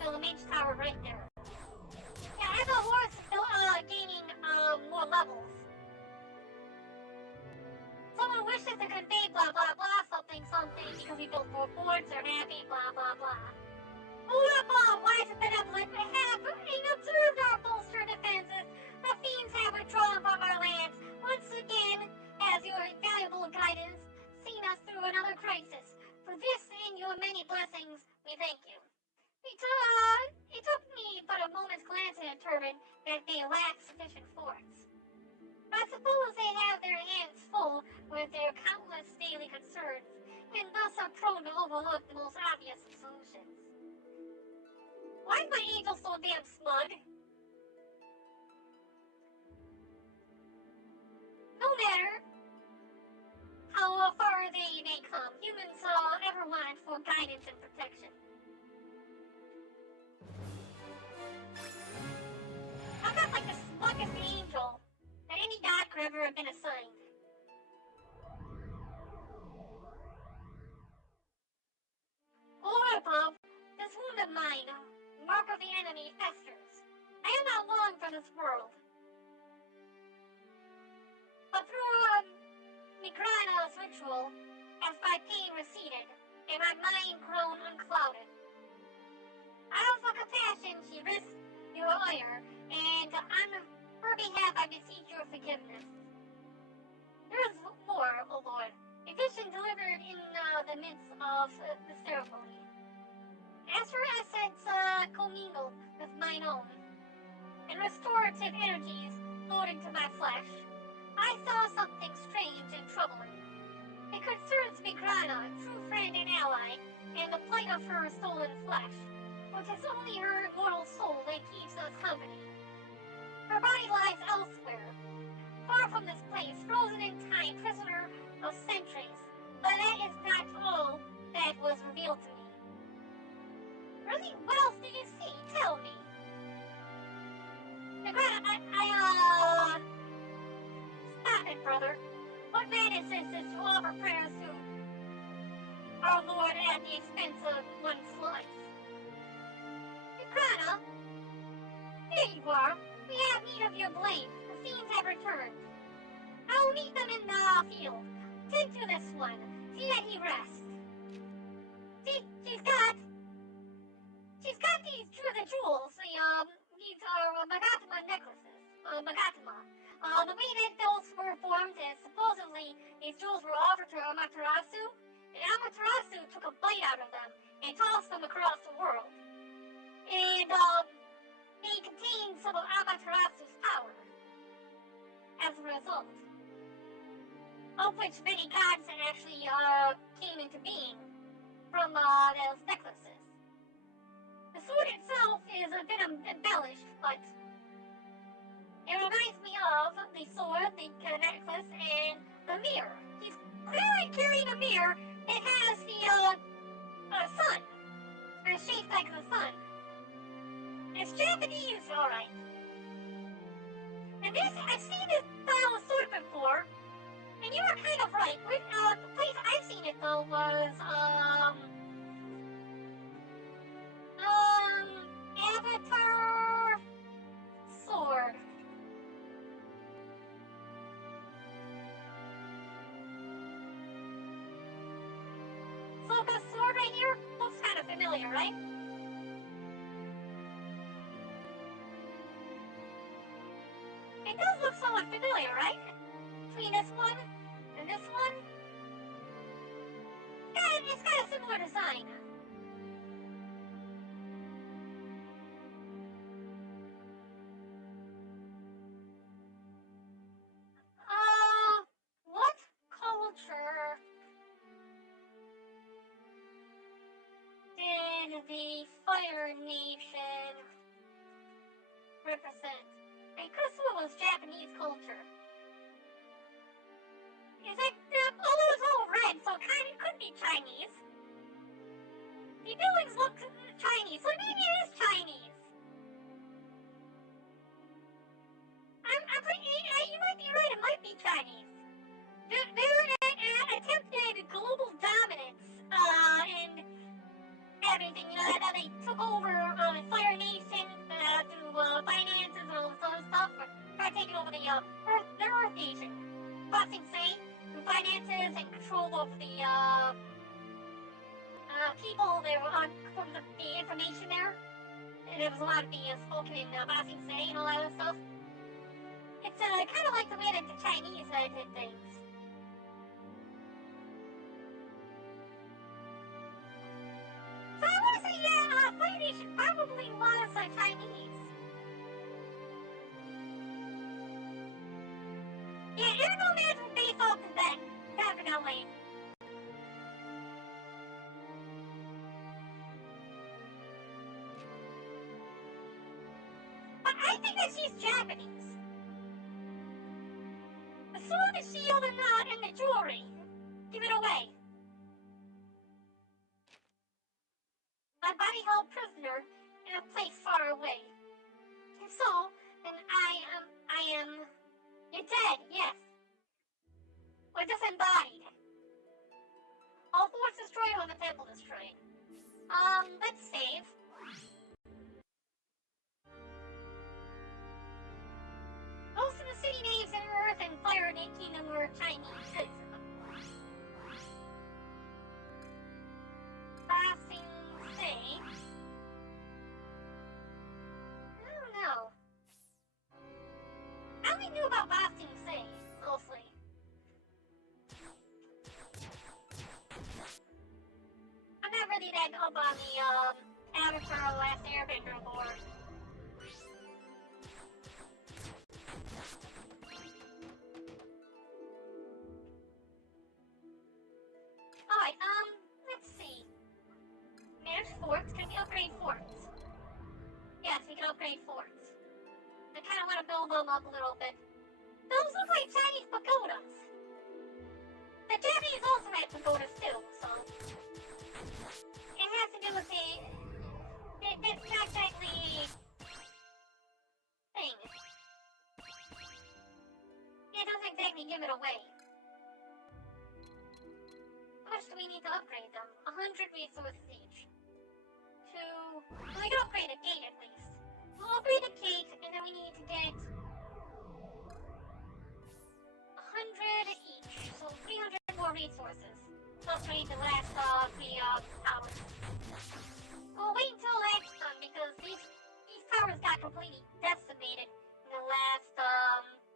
Build a mage tower right there. Yeah, as a horse, gaining more levels. Someone wishes to convey blah blah blah something because we built 4 forts, they're happy, blah blah blah. Blah blah, wise and benevolent, having observed our bolstered defenses, the fiends have withdrawn from our lands. Once again, as your invaluable guidance, seen us through another crisis. For this and your many blessings, we thank you. It took me but a moment's glance to determine that they lack sufficient forts. I suppose they have their hands full with their countless daily concerns, and thus are prone to overlook the most obvious of solutions. Why is my angel so damn smug? guidance and protection. I'm not like the sluggest angel that any god could ever have been assigned. Lord above, this wound of mine, mark of the enemy, festers. I am not long for this world. But through Migrana's ritual, as my pain receded, and my mind grown unclouded, out of compassion she risked your ire, and on her behalf I beseech your forgiveness. There is more, O Lord, a vision delivered in the midst of the ceremony. As her essence commingled with mine own, and restorative energies flowed into my flesh, I saw something strange and troubling. It concerns Migrana, true friend and ally, and the plight of her stolen flesh, which is only her immortal soul that keeps us company. Her body lies elsewhere, far from this place, frozen in time, prisoner of centuries. But that is not all that was revealed to me. Really, what else do you see? Tell me. Migrana, stop it, brother. What madness is this to offer prayers to our Lord at the expense of one's life? Migrana, here you are. We have need of your blade. The fiends have returned. I will meet them in the field. Tend to this one. See that he rests. See, she's got these the jewels. These are Magatama necklaces. Magatama. The way that those were formed is supposedly these jewels were offered to Amaterasu, and Amaterasu took a bite out of them and tossed them across the world. And they contain some of Amaterasu's power as a result, of which many gods actually came into being from those necklaces. The sword itself is a bit embellished, but it reminds me of the sword, the necklace, and the mirror. He's clearly carrying a mirror that has the sun, or shaped like the sun. It's Japanese, alright. And this, I've seen this style of sword before, and you were kind of right. The place I've seen it though was, Avatar sword. So this sword right here looks kind of familiar, right? It does look somewhat familiar, right? Between this one and this one. It's got a similar design. What culture did the Fire Nation represent? I could have sworn it was Japanese culture. Is it? Oh, it was all red, so it could be Chinese. The buildings look Chinese, so maybe it is Chinese. I'm pretty. You might be right. It might be Chinese. They're attempted global dominance and everything. That they took over Fire Nation through finances and all this other stuff. Tried taking over the Earth Nation. Passing say through finances and control over the people. They were from the information there. And there was a lot of being spoken in Passing say and all that other stuff. It's kind of like the way that the Chinese did things. So I want to say that Fire Nation probably was Chinese. Yeah, Air Nomads were based off of that, definitely. But I think that she's Japanese. The sword, the shield, and the jewelry give it away. body held prisoner in a place far away. If so, then you're dead, yes. Or disembodied. All forts destroyed or the temple destroyed. Let's save. Most of the city names in Earth and Fire Kingdom were Chinese. Passing say. I don't know. I only knew about Basing Say, mostly. I'm not really that up on the Avatar Last Airbender lore. Alright, let's see. Manage forts. Can we upgrade forts? Yes, we can upgrade forts. I kind of want to build them up a little bit. Those look like Chinese pagodas. The Japanese also had pagodas too, so... It has to do with the... It's not exactly... thing. It doesn't exactly give it away. How much do we need to upgrade them? 100 resources each. We can upgrade a gate at least. We'll upgrade the gate, and then we need to get 100 each, so 300 more resources. To upgrade the last three towers. We'll wait until that's done because these towers got completely decimated in the last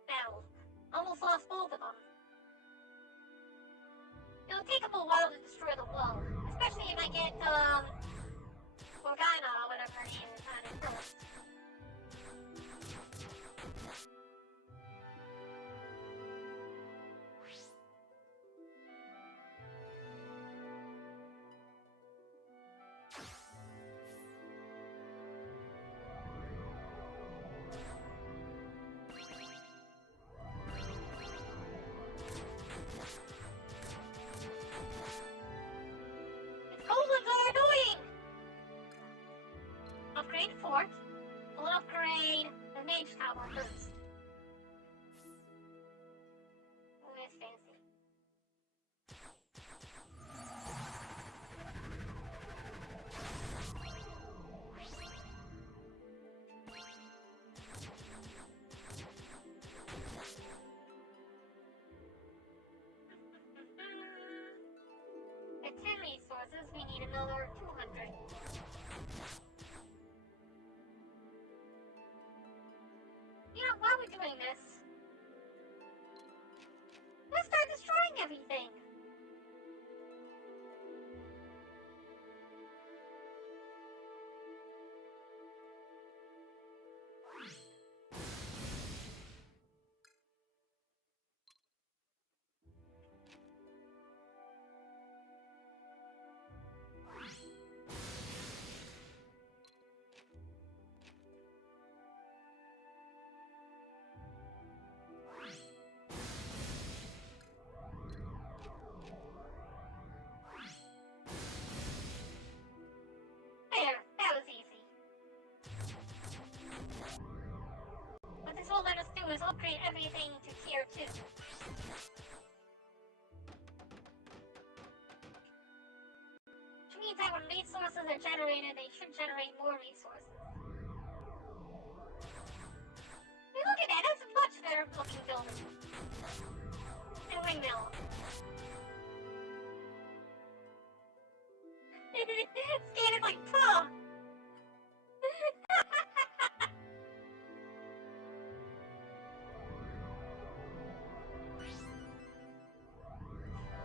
battle. Almost lost both of them. It'll take them a while to destroy the wall, especially if I get Morgana or whatever her name is on it first. Goblins are annoying! Upgrade fort. We'll upgrade the mage tower first. Oh, that's fancy. At 10 resources, we need another 200. You know, while we're doing this, let's start destroying everything. There, that was easy. What this will let us do is upgrade everything to tier 2. Which means that when resources are generated, they should generate more resources. Hey, look at that, that's a much better looking building. And windmill. Scanning like pro.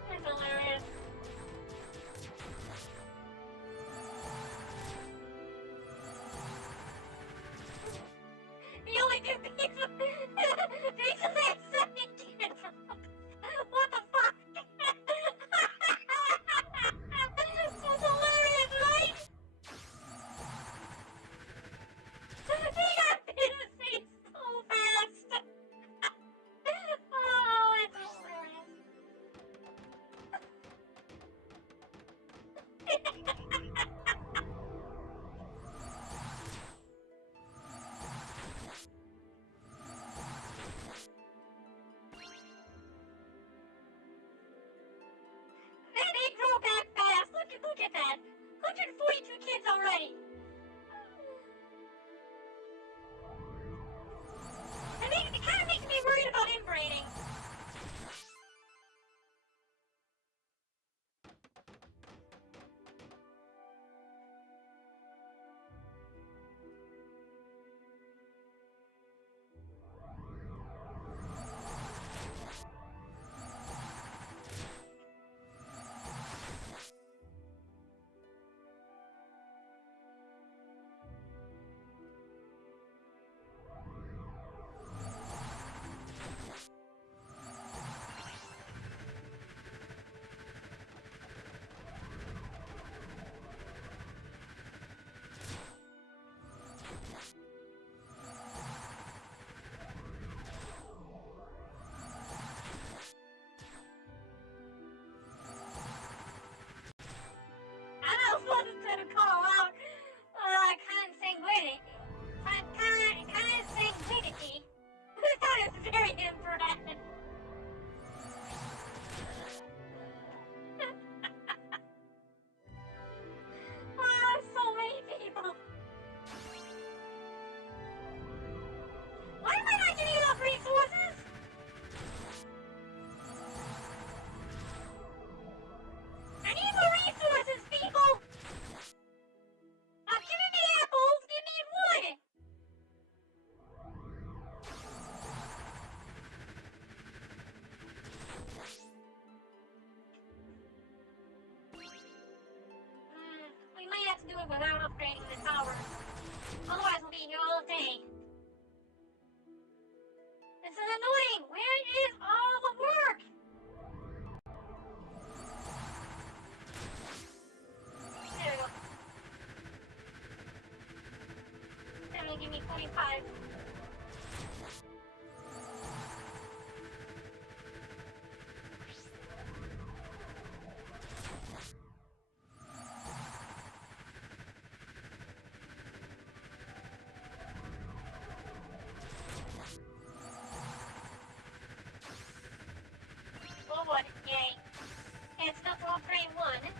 That's hilarious. The only two pizza pizzas had second kids. What the fuck? That's hilarious, right? married 2 kids already. It kind of makes me worried about inbreeding. I was wanted to call out consanguinity. Consanguinity. That is very incorrect. Oh, so many people. Why am I not getting enough resources? I need more resources, people! Give me apples! Give me wood! We might have to do it without upgrading the tower. Otherwise we'll be here all day. This is annoying! Where is all the work? There we go. Then will give me 25. Oh, what? Yay. It's enough to upgrade 1.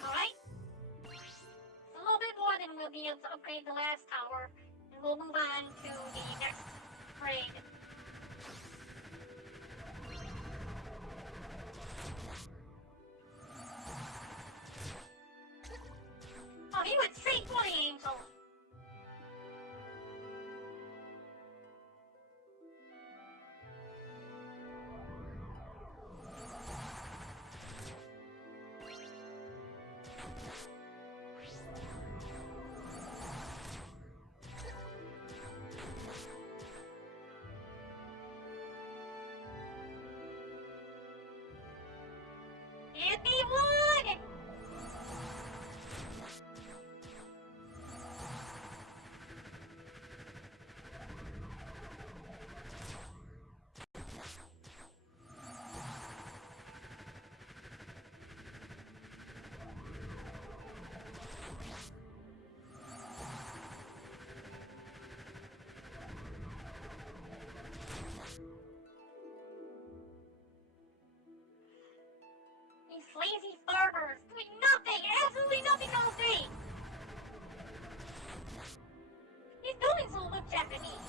Alright. It's a little bit more than we'll be able to upgrade the last tower. And we'll move on to the next grade. Oh, he went straight for the angel. Give me wood! These lazy farmers doing nothing, absolutely nothing all day. These buildings will look Japanese.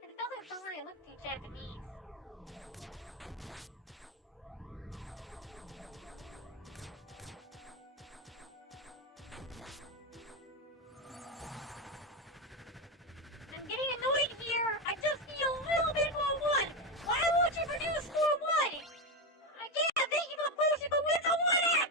The buildings don't really look too Japanese. I'm getting annoyed here. I just need a little bit more wood. Why won't you produce more wood? I can't think of a potion, but where's the wood at?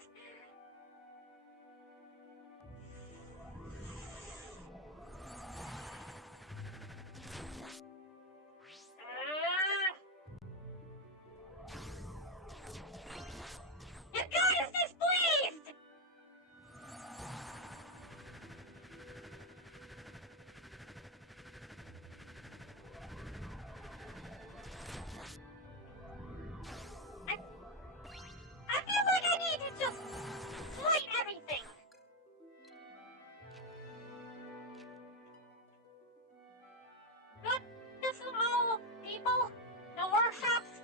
No workshops?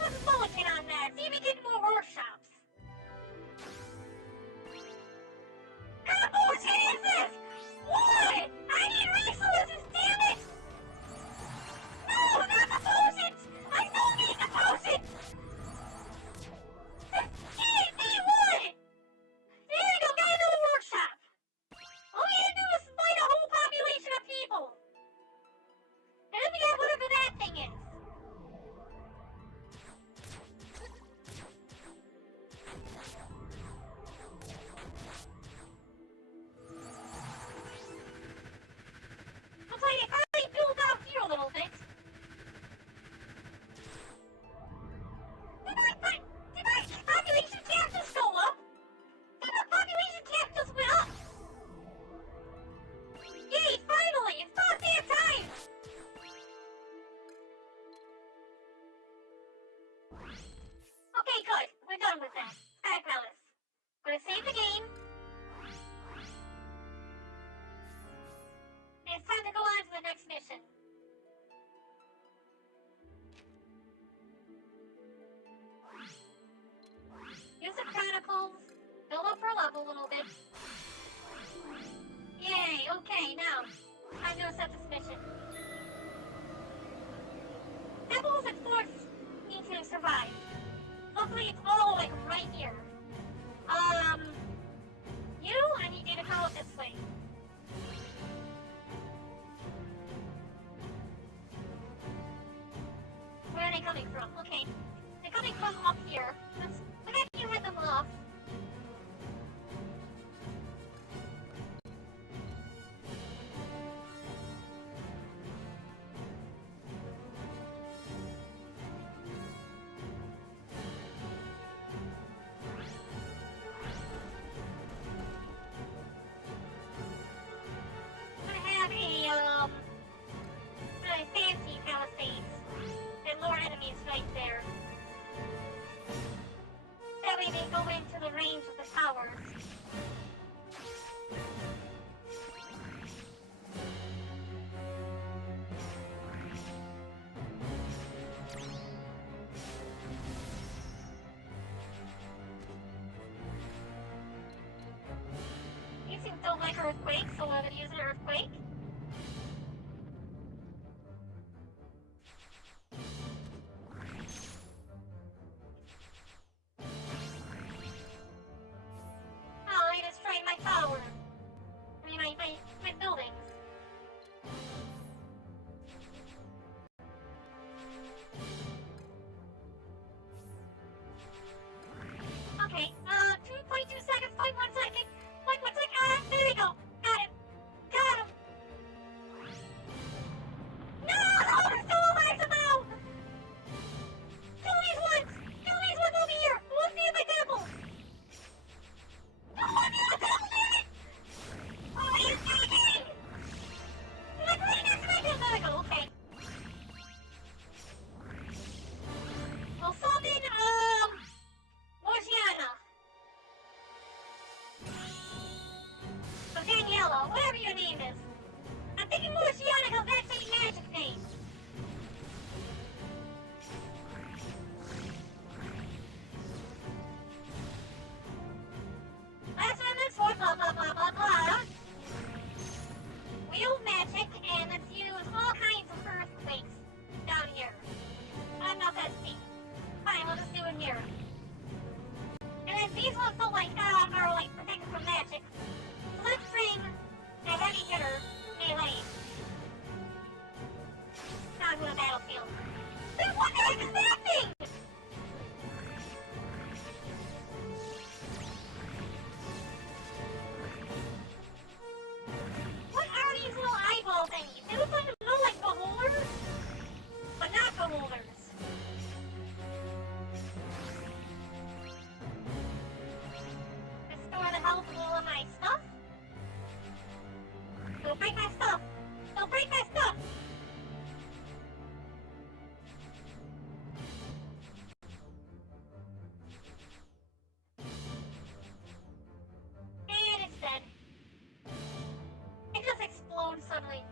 Let's mulligan on that. See if we get more workshops. What kind of bullshit is this? What? I need resources, damn it! No, not the potions! I don't need the potions! Shit, they would! There we go, got another workshop! All we had to do was fight a whole population of people! And then we got whatever that thing is. Looks like it finally built out here a little bit. Did my population cap just go up? Did my population cap just went up? Yay, finally! It's about damn time! Okay, good. We're done with that. Sky Palace. Gonna save the game. And it's time to go on to the next mission. Use the Chronicles. Build up her level a little bit. Yay, okay, now. Time to accept this mission. Devils and forts need to survive. Luckily, it's all, like, right here. I need you to come up this way. Where are they coming from? Okay. They're coming from up here. Let's go ahead and head them off. Really fancy palisades and more enemies right there. That way they go into the range of the towers. These things don't like earthquakes, so we're gonna use an earthquake. My buildings. Okay, 2.2 seconds, 0.1 second, 0.1 second, there we go. Got him. Got him. No, they're still alive somehow. Kill these ones. Kill these ones over here. Who wants to be in my temple? No, I'm in the temple, damn it. Oh, you're kidding. Like right next to my temple. There we go, okay. We'll summon, Morgiana. Or Daniela, whatever your name is. I'm thinking Morgiana because that's a magic name. Last one is for blah blah blah blah blah. Wield magic and let's use all kinds of earthquakes down here. I don't know if that's deep. Fine, we'll just do it here. And then these ones don't like, are like protected from magic. So let's bring a heavy hitter, melee. Now to the battlefield. Then what the heck is that thing? What are these little eyeball thingies? They look like little like beholders, but not beholders. Restore the health of all of my stuff. Don't break my stuff. Don't break my stuff. And it's dead. It just explodes suddenly.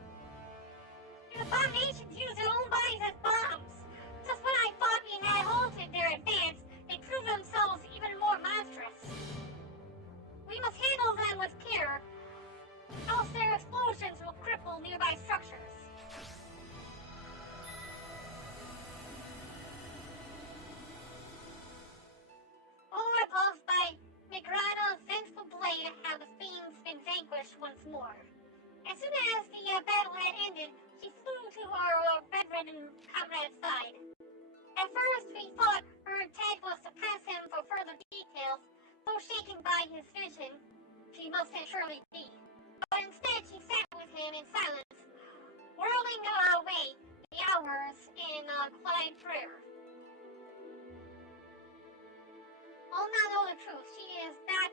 The abominations use their own bodies as bombs. Just comrade's side. At first, we thought her intent was to press him for further details, so shaken by his vision she must surely be. But instead, she sat with him in silence, whirling away the hours in quiet prayer. I'll not know the truth. She is not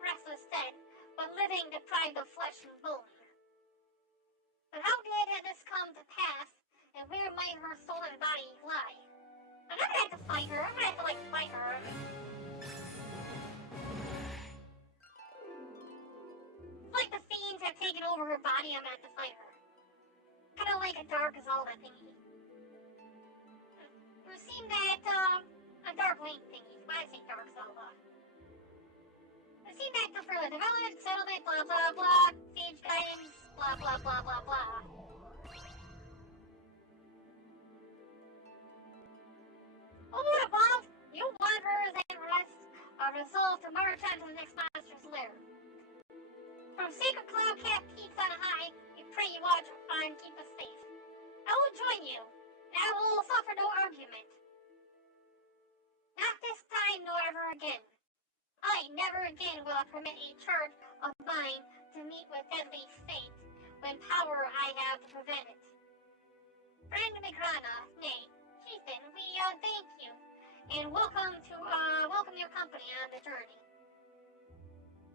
restless dead, but living deprived of flesh and bone. But how did this come to pass, and where might her soul and body lie? I'm not gonna have to fight her. I'm gonna have to, fight her. It's like the fiends have taken over her body. I'm gonna have to fight her. Kind of like a Dark Zelda thingy. We've seen that, a Dark Link thingy. When I say Dark Zelda. We've seen that for the development, settlement, blah blah blah, siege guidance, blah blah blah blah blah. Over above, you wanderers at rest are resolved to march on to the next monster's lair. From sacred cloud-capped peaks on high, we pray you watch and keep us safe. I will join you, and I will suffer no argument. Not this time nor ever again. I never again will permit a charge of mine to meet with deadly fate when power I have to prevent it. Friend Migrana, nay, Chieftain, we thank you, and welcome your company on the journey.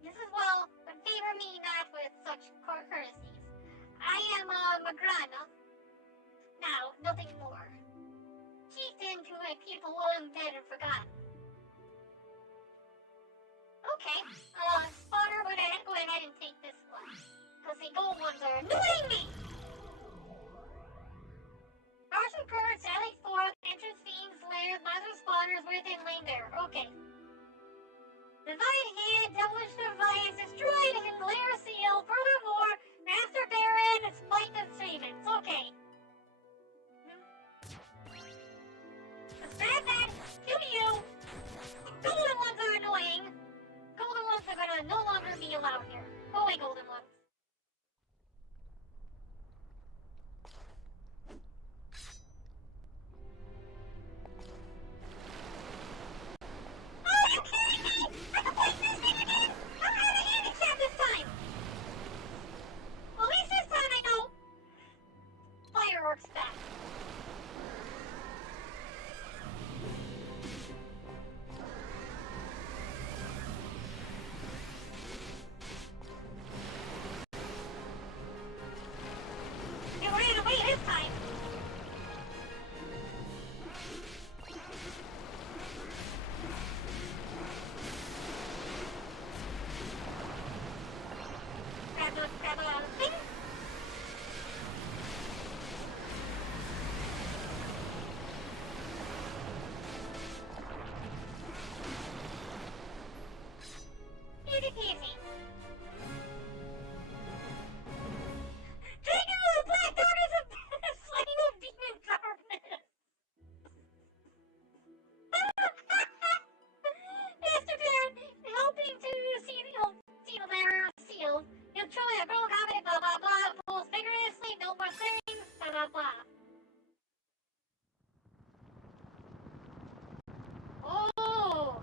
This is well, but favor me not with such courtesies. I am Migrana. Now, nothing more. Chieftain to a people long dead and forgotten. Okay, spotter, go ahead and take this one. Because the gold ones are annoying me! Martian Court, Sally Forth, Entrance Fiends, Lair, Monster Spawners, within Lane there. Okay. Divine Hand, Devilish Device, Destroyed and Lair Seal, furthermore, Master Barren, Spite of Savings. Okay. Bad bad, to you! Golden ones are annoying. Golden ones are gonna no longer be allowed here. Go away, golden ones. Oh, are you kidding me? I can play this game again! I'm out of handicap this time! Well, at least this time I know fireworks back. It ran away this time. Grab a thing. Easy peasy. Dragon of the Black Daughters of Slain of Demon Darkness. Master Baron, helping to seal their seal. You truly a girl comedy, blah blah blah. Pulls vigorously, no more clearings, blah blah blah. Oh!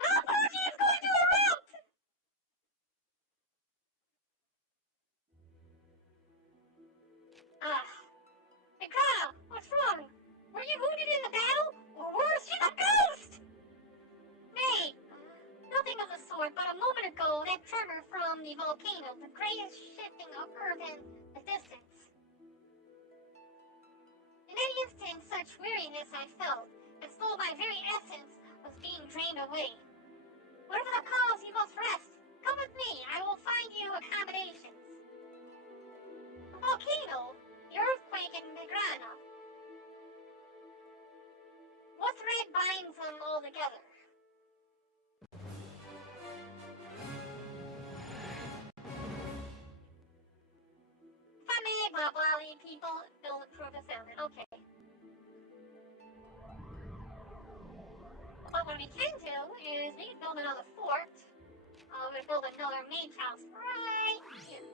Malapati is going to erupt! Migrana, what's wrong? Were you wounded in the battle? Or worse, you're a ghost! Nay, nothing of the sort, but a moment ago, that tremor from the volcano, the greatest shifting of earth in the distance. In that instant, such weariness I felt, as though my very essence was being drained away. Whatever the cause, you must rest. Come with me, I will find you accommodations. The volcano, the earthquake in Migrana. What thread binds them all together? If I may, blah blah, lead people, build a proof of settlement. Okay. But what we can do is we can build another fort. We build another mage house right here.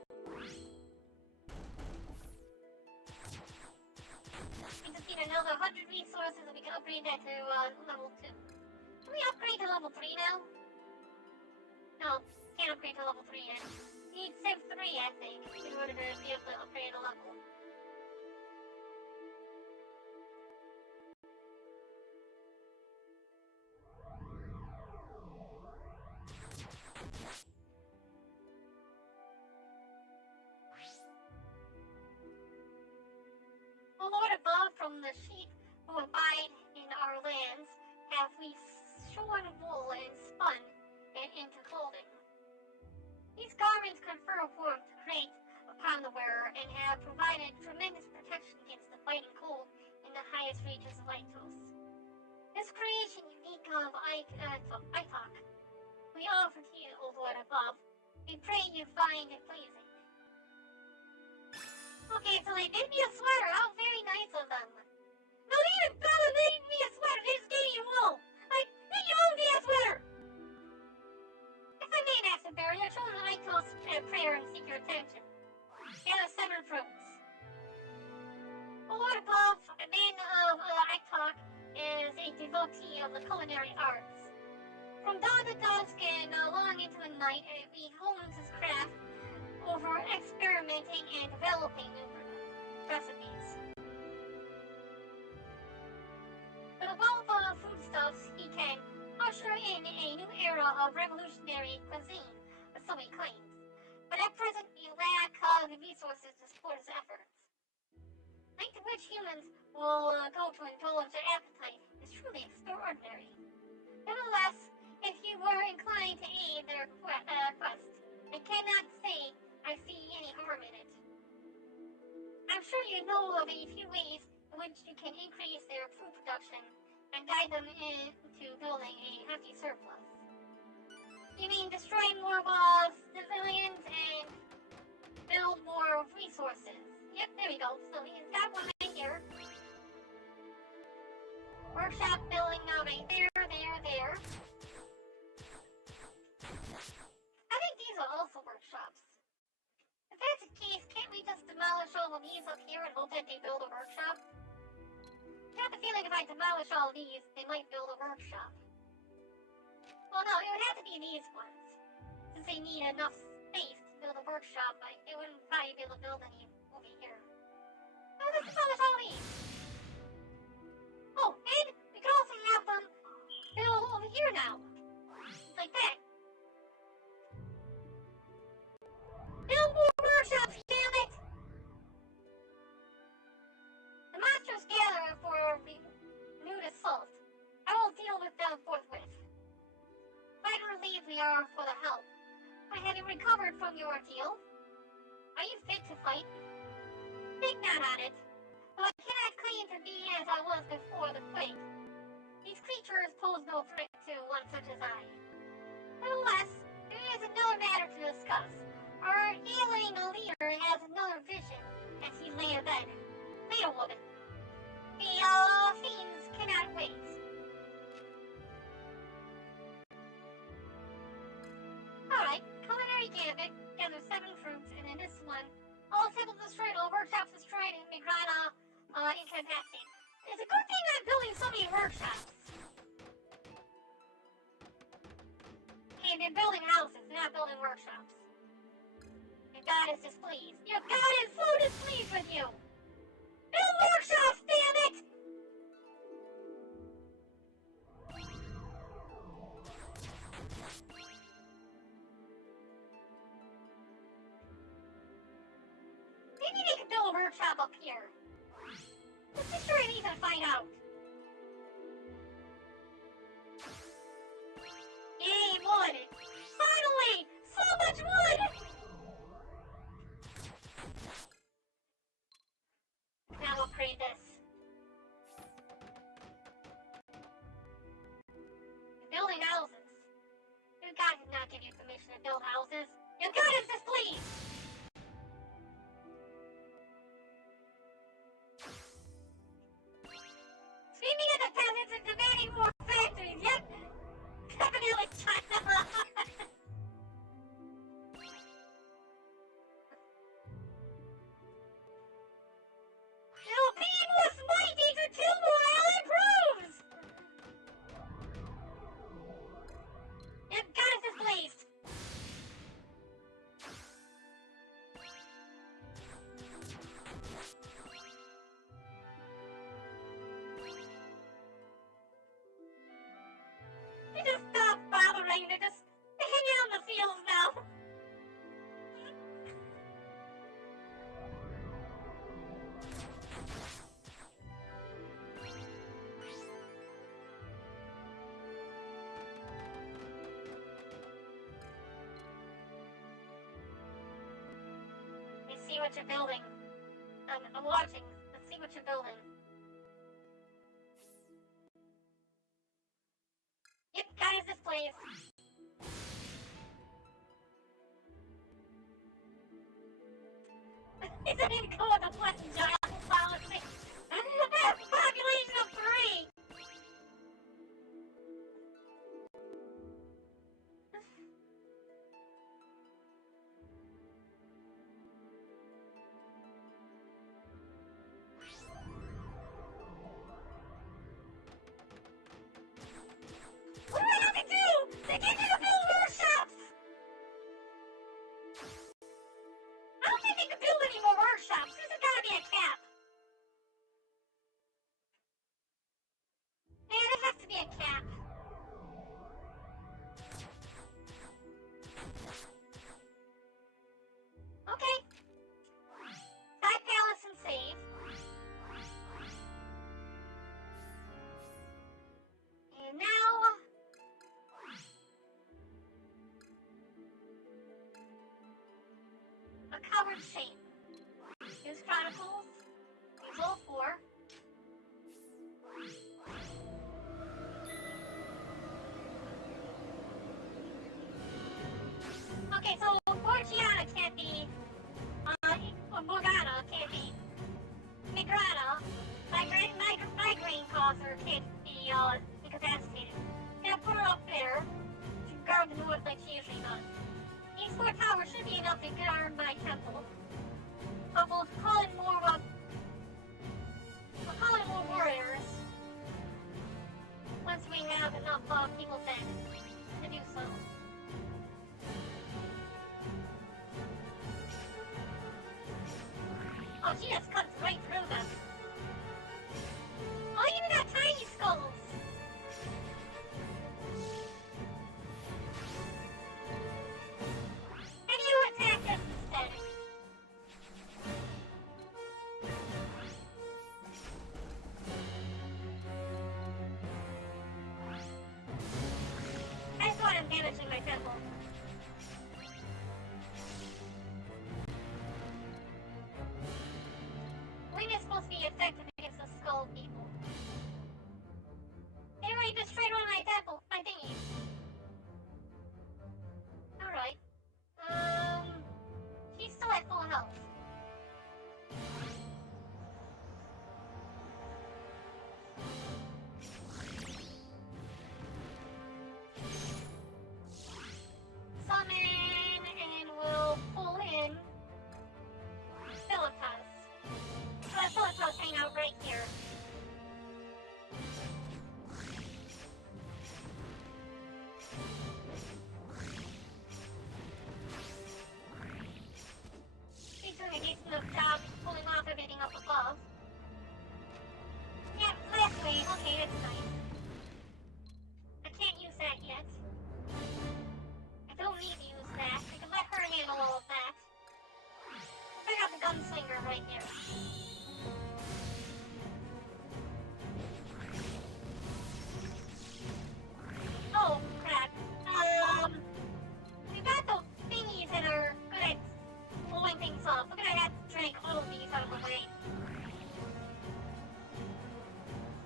resources and we can upgrade that to level 2. Can we upgrade to level 3 now? No, can't upgrade to level 3 yet. Need Civ 3, I think, in order to be able to upgrade a level. O Lord above, from the sheep who abide in our lands, have we shorn wool and spun it into clothing. These garments confer warmth great upon the wearer and have provided tremendous protection against the biting cold in the highest reaches of Aitos. This creation unique of Aitos, we offer to you, O Lord above. We pray you find it pleasing. Okay, so they made me a sweater. How very nice of them. No, they didn't bother making me a sweater. They just gave me wool. Like, then you owe me a sweater. If I may, Master Barren, your children of Aitos prayer and seek your attention. Gather 7 fruits. O Lord above, a man of Aitos is a devotee of the culinary arts. From dawn to dusk and long into the night, he hones his craft over experimenting and developing new recipes. With a wealth of foodstuffs, he can usher in a new era of revolutionary cuisine, so he claims. But at present, we lack the resources to support his efforts. The length to which humans will go to indulge their appetite is truly extraordinary. Nevertheless, if you were inclined to aid their quest, I cannot say I see any harm in it. I'm sure you know of a few ways in which you can increase their food production and guide them into building a hefty surplus. You mean destroy more civilians and build more resources? Yep, there we go. So he's got one right here. Workshop building now right there. I think these are also workshops. If that's the case, can't we just demolish all of these up here and hope that they build a workshop? I have the feeling if I demolish all of these, they might build a workshop. Well, no, it would have to be these ones. Since they need enough space to build a workshop, they wouldn't probably be able to build any over here. Now let's demolish all these. Oh, and we could also have them build over here now. Like that. Build more workshops, damn it! The monsters gather for renewed assault. I will deal with them forthwith. Quite relieved we are for the help. But have you recovered from your ordeal? Are you fit to fight? Think not on it. Though I cannot claim to be as I was before the quake. These creatures pose no threat to one such as I. Nevertheless, there is another matter to discuss. Our ailing leader has another vision as he lay abed. Wait a woman. The fiends cannot wait. Alright, culinary gambit, gather 7 fruits, and in this one, all temples destroyed, all workshops destroyed, and Migrana incapacitated. It's a good thing I'm building so many workshops. Okay, they're building houses, they're not building workshops. Your god is displeased. Your god is so displeased with you! Build workshops, damn it! Maybe they could build a workshop up here. Let's destroy these and find out. Yay, wood! Finally! So much wood! Now upgrade this. Building houses. Your god did not give you permission to build houses. Your god is displeased! Screaming at the peasants and demanding more factories, yep! Definitely China! It'll be more mighty to kill more allied see what you're building. I'm watching. Let's see what you're building. Yep, got his displays. It's an income with a plus giant policy. Population of 3! What do I have to do? They give me to build workshops! I don't think they can build any more workshops. There's gotta be a cap. Yeah, there has to be a cap. Okay. Side palace and save. And now... a covered shape. Use Chronicles. Use all 4. Okay, so Borgiana can't be, Morgana can't be, Migrana, migraine causer can't be, incapacitated. Now put her up there to guard the north like she usually does. These 4 towers should be enough to guard my temple. But we'll call in more, warriors once we have enough, people dead to do so. Oh, she just cuts right through them. Oh, you even got tiny skulls! And you attack us instead. That's why I'm damaging my temple. Wing is supposed to be effective against the skull people. They already destroyed one of my temple, my thingies. Alright. He's still at full health. Summon and we'll pull in Philippus. Let Philippus hang out right here. He's doing a decent enough job pulling off everything up above. Yeah, last wave. Okay, that's nice. I can't use that yet. I don't need to use that. I can let her handle all of that. I got the gunslinger right there. Oh, crap. We got the thingies that are good at blowing things off. Look at that, I had to drink all of these out of the way.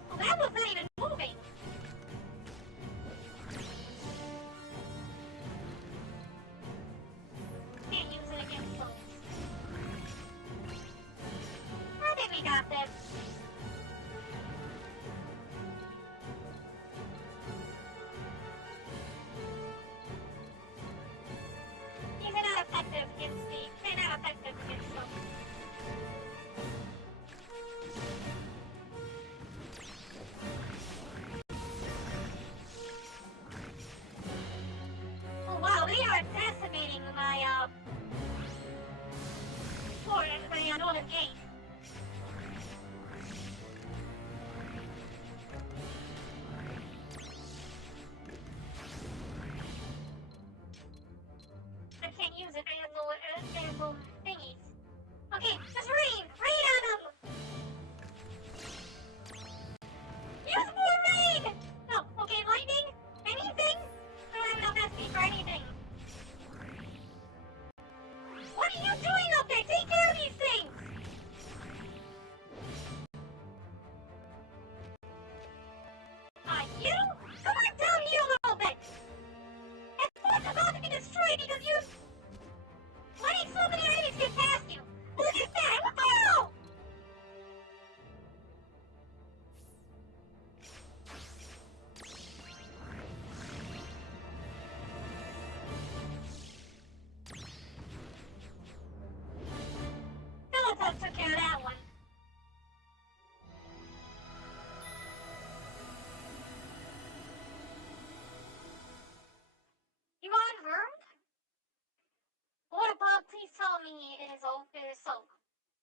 Well, that was not even moving. Can't use it against those. I think we got this. These are not effective against the... They're not effective against them. Oh wow, they are decimating my, my northern gate. I can't use it, I have no thingies. Okay, just rain! Rain on them! Use more rain! No, okay, lightning? Anything? I don't have enough SP for anything. What are you doing up there? Take care of confirmed? What about please tell me it is so?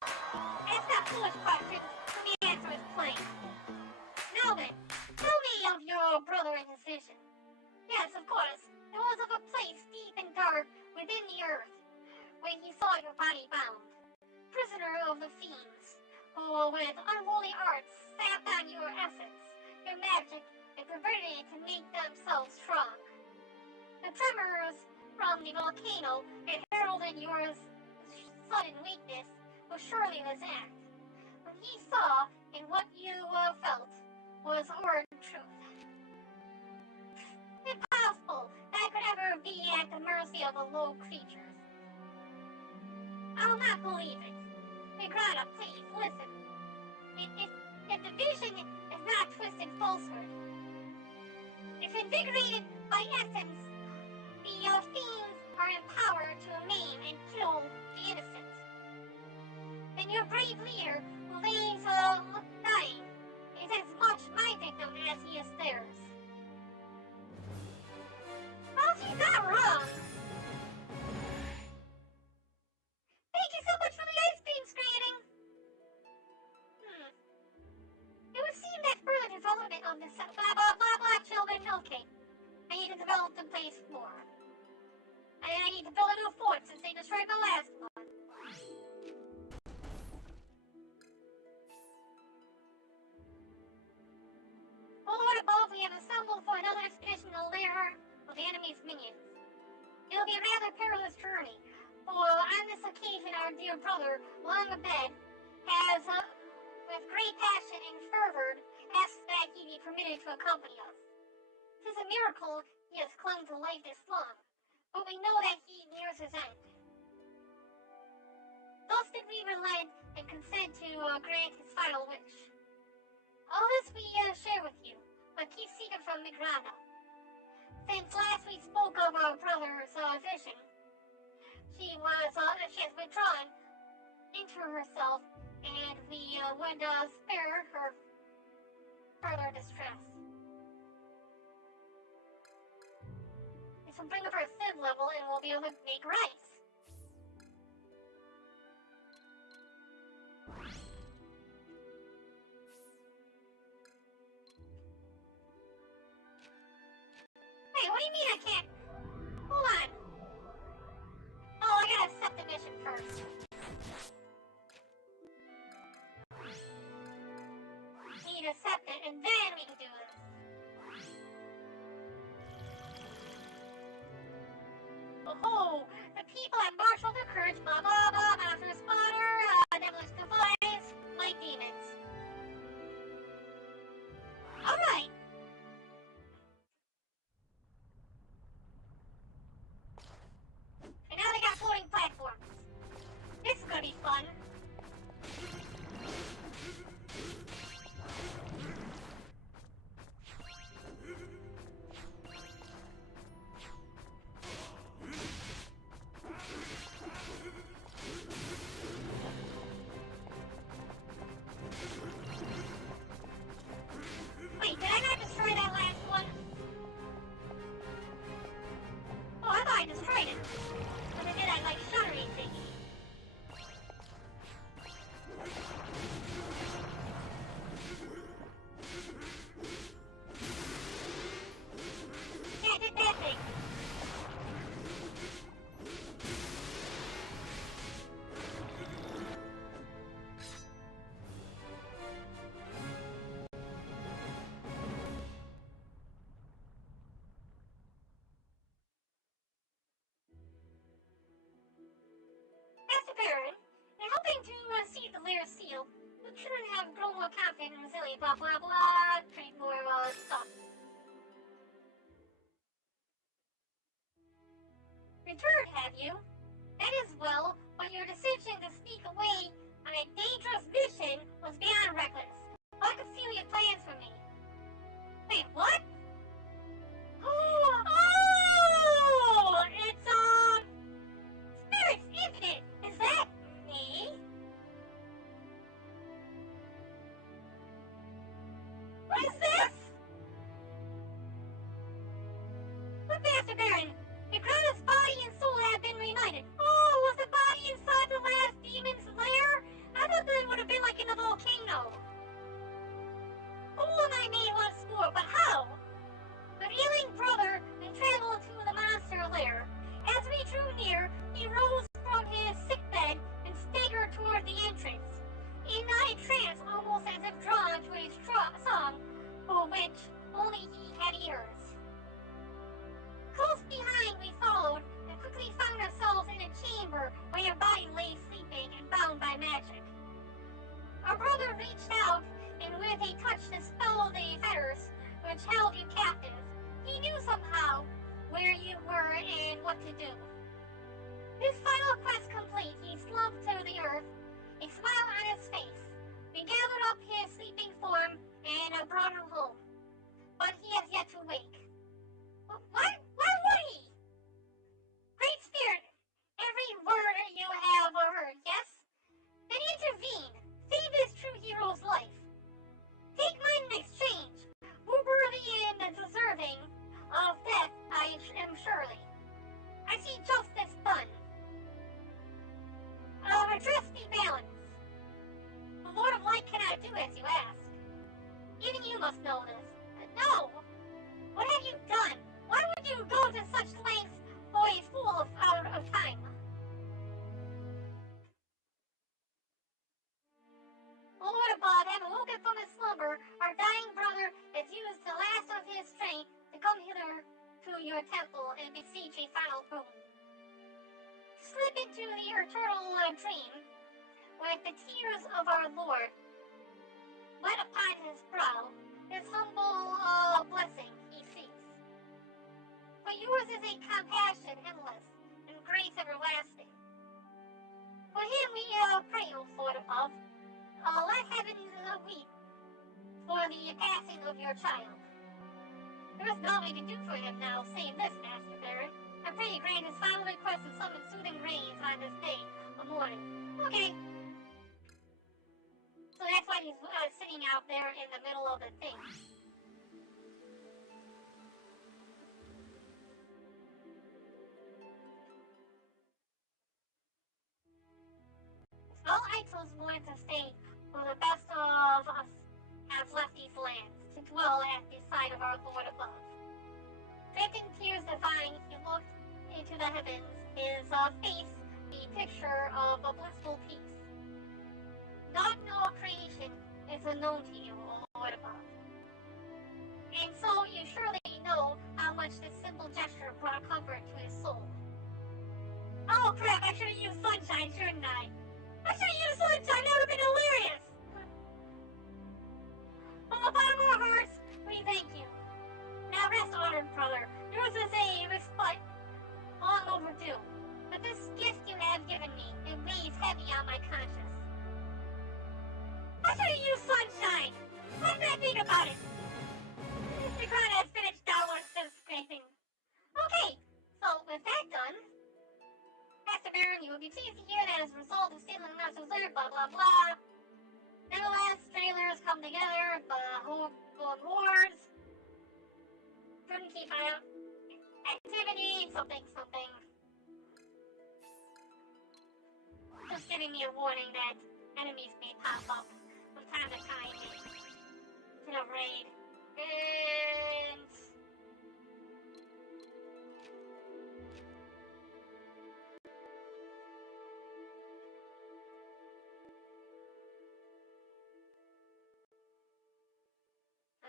Ask that foolish question, and the answer is plain. Now then, tell me of your brother and his vision. Yes, of course, it was of a place deep and dark within the earth, where he saw your body bound, prisoner of the fiends, who with unholy arts sapped on your essence, your magic, and perverted it to make themselves strong. The tremors from the volcano that heralded your sudden weakness was surely this act. What he saw and what you felt was horrid truth. Impossible that could ever be at the mercy of the low creatures. I'll not believe it. Migrana, please, listen. If the vision is not twisted falsehood, if invigorated by essence, the fiends are empowered to maim and kill the innocent, then your brave leader who lays dying is as much my victim as he is theirs. Well, she's not wrong. Thank you so much for the ice cream screening. It would seem that further development of this blah blah blah blah children. Okay, I need to develop the place more. I need to build a new fort since they destroyed the last one. Lord above, we have assembled for another expedition to the lair of the enemy's minions. It'll be a rather perilous journey, for on this occasion our dear brother, long abed, has, with great passion and fervor, asked that he be permitted to accompany us. 'Tis a miracle he has clung to life this long, but we know that he nears his end. Thus did we relent and consent to grant his final wish. All this we share with you, but keep secret from Migrana. Since last we spoke of our brother's vision, she has withdrawn into herself, and we would spare her further distress. This will bring up our Civ level, and we'll be able to make rice. Hey, what do you mean I can't? Hold on. Oh, I gotta accept the mission first. Need to accept it, and then we can do this. Oh, the people at Marshall the Courage, blah blah blah, Master Spotter, Devilish Device, like demons. Alright. And now they got floating platforms. This is gonna be fun. Wait, did I not destroy that last one? Oh, I thought I destroyed it. But I did that, like, shuttery thingy. Yeah, I did that thing. Master Barren, in hoping to see the lair seal, you shouldn't have grown more confident and resilient, blah blah blah, create more stuff. Returned, have you? That is well, but your decision to sneak away on a dangerous mission was beyond reckless. I could feel your plans for me. Wait, what? Oh, it's Spirits Infinite. Is that me? What is this? Look, Master Barren, Migrana's like in a volcano. Fool and I made once more, but how? The reeling brother then traveled to the monster lair. As we drew near, he rose from his sickbed and staggered toward the entrance. In a trance, almost as if drawn to a song for which only he had ears. Close behind we followed and quickly found ourselves in a chamber where a body lay sleeping and bound by magic. Our brother reached out and with a touch dispelled the fetters which held you captive. He knew somehow where you were and what to do. His final quest complete, he slumped to the earth, a smile on his face. We gathered up his sleeping form and brought him home. But he has yet to wake. Why would he? Great Spirit, every word you have heard, yes? Then intervene. Save this true hero's life. Take mine in exchange. We're worthy and deserving of death, I am surely. I see justice done. Redress the balance. The Lord of Light cannot do as you ask. Even you must know this. No! What have you done? Why would you go to such lengths for a fool out of time? Lord above, having woken from his slumber, our dying brother has used the last of his strength to come hither to your temple and beseech a final boon. Slip into the eternal dream with the tears of our Lord wet upon his brow, his humble blessing he seeks. For yours is a compassion endless and grace everlasting. For him we pray, O Lord above. Let heaven weep for the passing of your child. There is naught we can do for him now, save this, Master Barren. I pray you grant his final request and summon soothing rains on this day of morning. Okay. So that's why he's sitting out there in the middle of the thing. All Aitos wanted to stay for the best of us has left these lands, to dwell at the side of our Lord above. Draped in tears divine, he looked into the heavens, his face the picture of a blissful peace. Not no creation is unknown to you, O Lord above. And so you surely know how much this simple gesture brought comfort to his soul. Oh crap, I should have used sunshine, shouldn't I? I should have used sunshine, that would have been hilarious! From the bottom of our hearts, we thank you. Now rest honored, brother. Yours is a respite long overdue. But this gift you have given me, it weighs heavy on my conscience. I should have used sunshine! What did I think about it? The crown has finished downwards to scraping. Okay, so with that done, Master Barren, you will be pleased to hear that as a result of stealing the Master's lair, blah blah blah. Nevertheless, trailers come together, going wars. Couldn't keep out activity, something. Just giving me a warning that enemies may pop up from time to time in a raid. And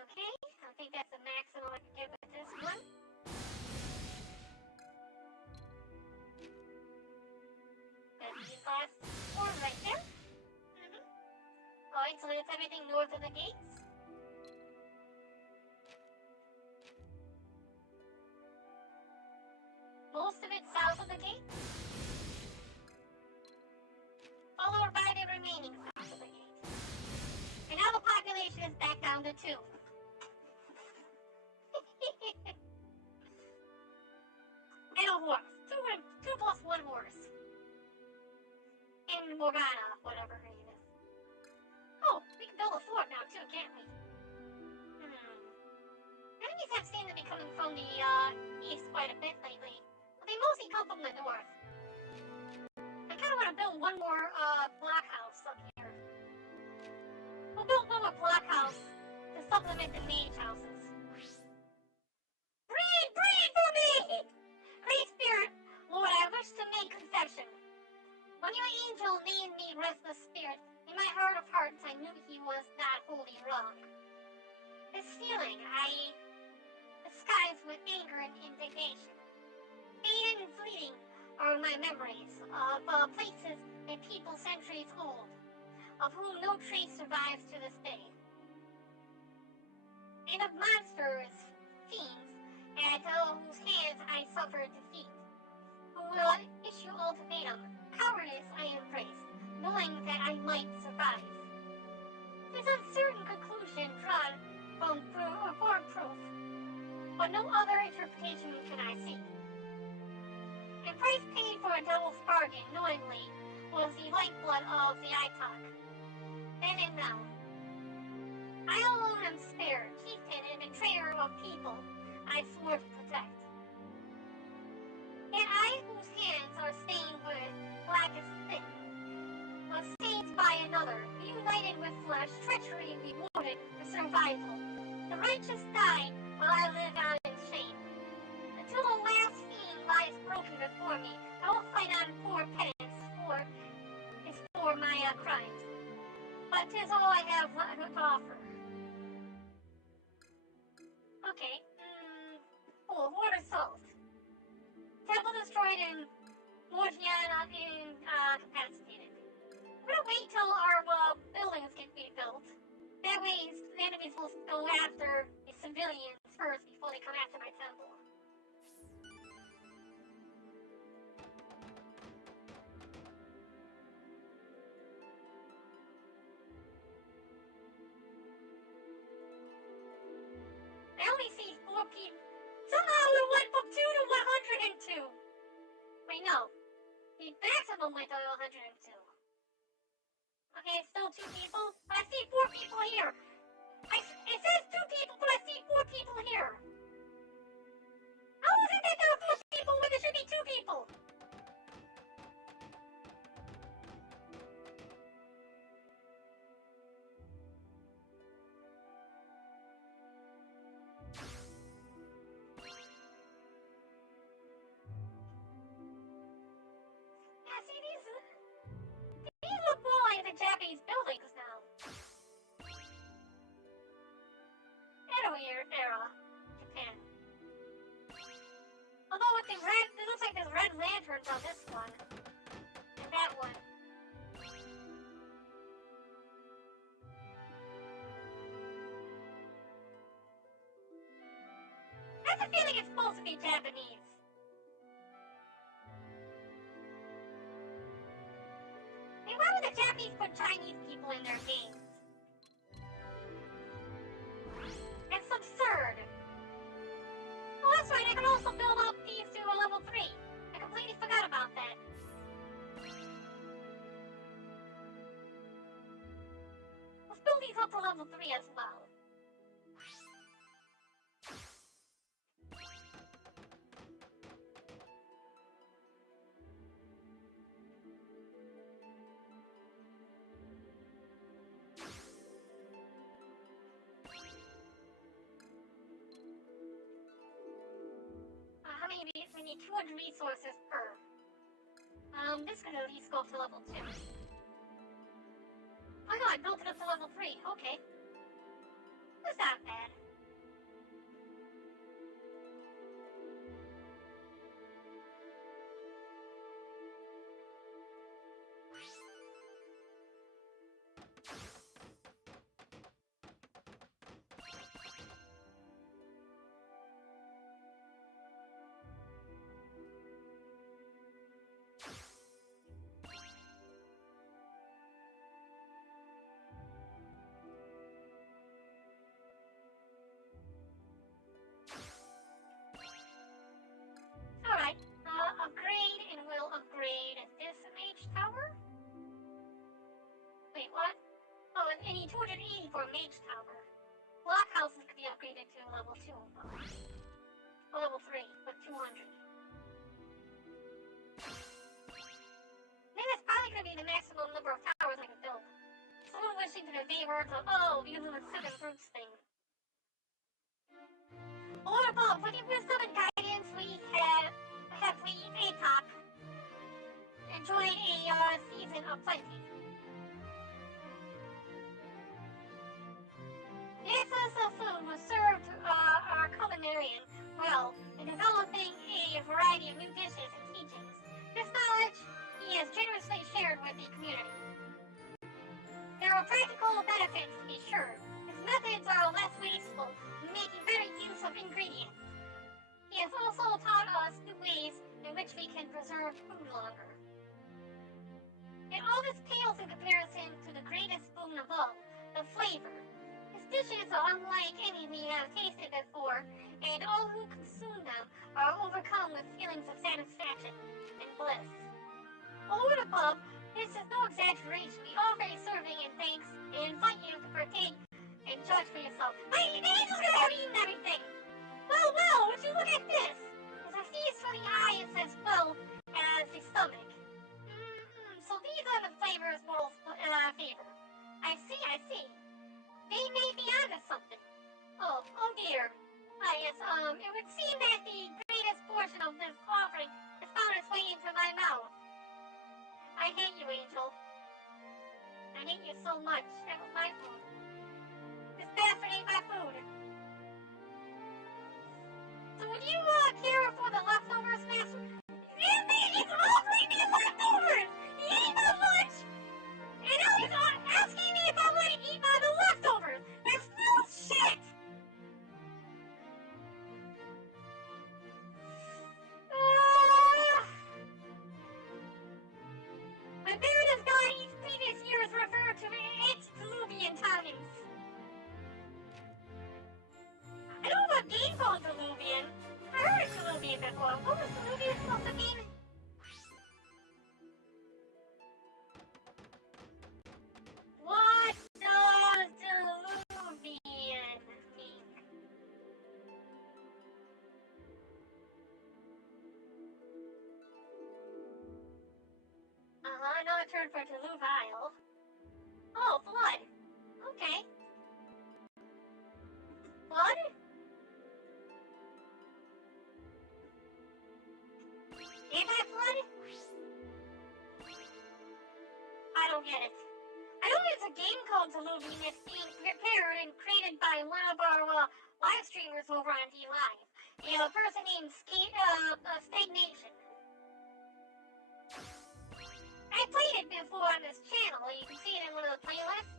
okay, I think that's the maximum I can get with this one. There's the last one right there. Alright, so that's everything north of the gates. Most of it south of the gates. Followed by the remaining south of the gates. And now the population is back down to 2. And a horse. 2 plus 1 horse. And Morgana, whatever her name is. Oh, we can build a fort now too, can't we? Enemies have seemed to be coming from the east quite a bit lately. But they mostly come from the north. I kind of want to build one more blockhouse up here. We'll build one more blockhouse to supplement the mage houses. Breathe for me! Great Spirit, Lord, I wish to make confession. When your angel named me restless spirit, in my heart of hearts I knew he was not wholly wrong. This feeling I disguised with anger and indignation. Fading and fleeting are my memories of places and people centuries old, of whom no trace survives to this day. And of monsters, fiends, at whose hands I suffered defeat, who will issue ultimatum, cowardice I embrace, knowing that I might survive. This uncertain conclusion drawn from proof, but no other interpretation can I see. And price paid for a devil's bargain, knowingly, was the lifeblood of the Aitos. Then and now. I alone am spared, chieftain and betrayer of people I swore to protect. Yet I whose hands are stained with blackest sin, was stained by another, reunited with flesh, treachery rewarded for survival. The righteous die while I live on in shame. Until the last fiend lies broken before me, I will fight on poor penance for my crimes. But 'tis all I have to offer. Okay. Water salt. Temple destroyed and Morgiana incapacitated. We're gonna wait till our buildings can be built. That way the enemies will go after the civilians first before they come after my temple. I only see 4 people. Somehow we went from 2 to 102. Wait, no. The maximum went to 102. Okay, it's still 2 people, but I see 4 people here. It says 2 people, but I see 4 people here. How is it that there are 4 people when there should be 2 people? Yeah, see, these look more like the Japanese buildings now. Edo era, Japan. Although with the red, it looks like there's red lanterns on this one. And that one. I have a feeling it's supposed to be Japanese. Hey, why would the Japanese put Chinese people in their games? It's absurd. Oh, that's right, I can also build up these to a level 3. I completely forgot about that. Let's build these up to level 3 as well. How many we need 200 resources per. This could at least go up to level 2. Oh no, I built it up to level 3. Okay. That's not bad. Alright, upgrade, and we'll upgrade this mage tower. Wait, what? Oh, and I need 280 for a mage tower. Blockhouses could be upgraded to level 2, or level 3, with 200. I think that's probably going to be the maximum number of towers I can build. swoosh into the favor of, oh, because of the seven fruits thing. Or above, with your wisdom and guidance, we have pleased Aitos. Enjoyed a season of plenty. The excess of food was served our culinarian well in developing a variety of new dishes and teachings. This knowledge he has generously shared with the community. There are practical benefits to be sure. His methods are less wasteful, making better use of ingredients. He has also taught us new ways in which we can preserve food longer. Yet all this pales in comparison to the greatest boon of all, the flavor. His dishes are unlike any we have tasted before, and all who consume them are overcome with feelings of satisfaction and bliss. Over and above, this is no exaggeration. We offer a serving in thanks and invite you to partake and judge for yourself. Hey, the angels could have eaten everything! Well, would you look at this? It's a feast for the eyes as well as the stomach. So these are the flavors Morals favor. I see. They may be onto something. Oh dear. Yes, it would seem that the greatest portion of this offering has found its way into my mouth. I hate you, Angel. I hate you so much. That was my food. This bastard ate my food. So would you, care for the leftovers, Master? He's offering me leftovers! He ate that much! And now he's asking me if I want to eat the leftovers! That's bullshit! When Barren is gone, each previous years refer to antediluvian times. I know of a game called Diluvian. I heard of Diluvian before. What was Diluvian supposed to mean? What does Diluvian mean? Another turn for Diluvile. Oh, blood. Okay. Blood? Anti-blood? I don't get it. I know there's a game called Diluvian that's being prepared and created by one of our live streamers over on btlive. A person named Stagnation. I played it before on this channel. You can see it in one of the playlists.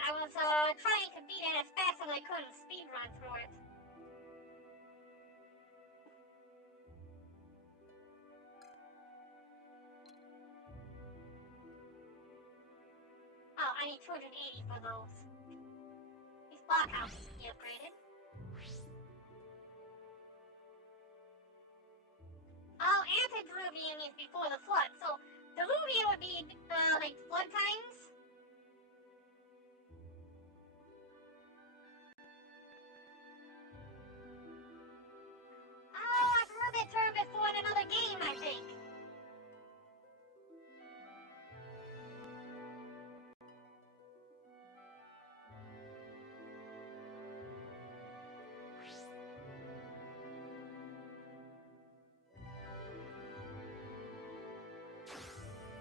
I was trying to beat it as fast as I could and speedrun through it. Oh, I need 280 for those. These blockhouses can be upgraded. Oh, antediluvian is before the flood, so diluvian would be, like, flood times? Oh, I've heard that term before in another game, I think.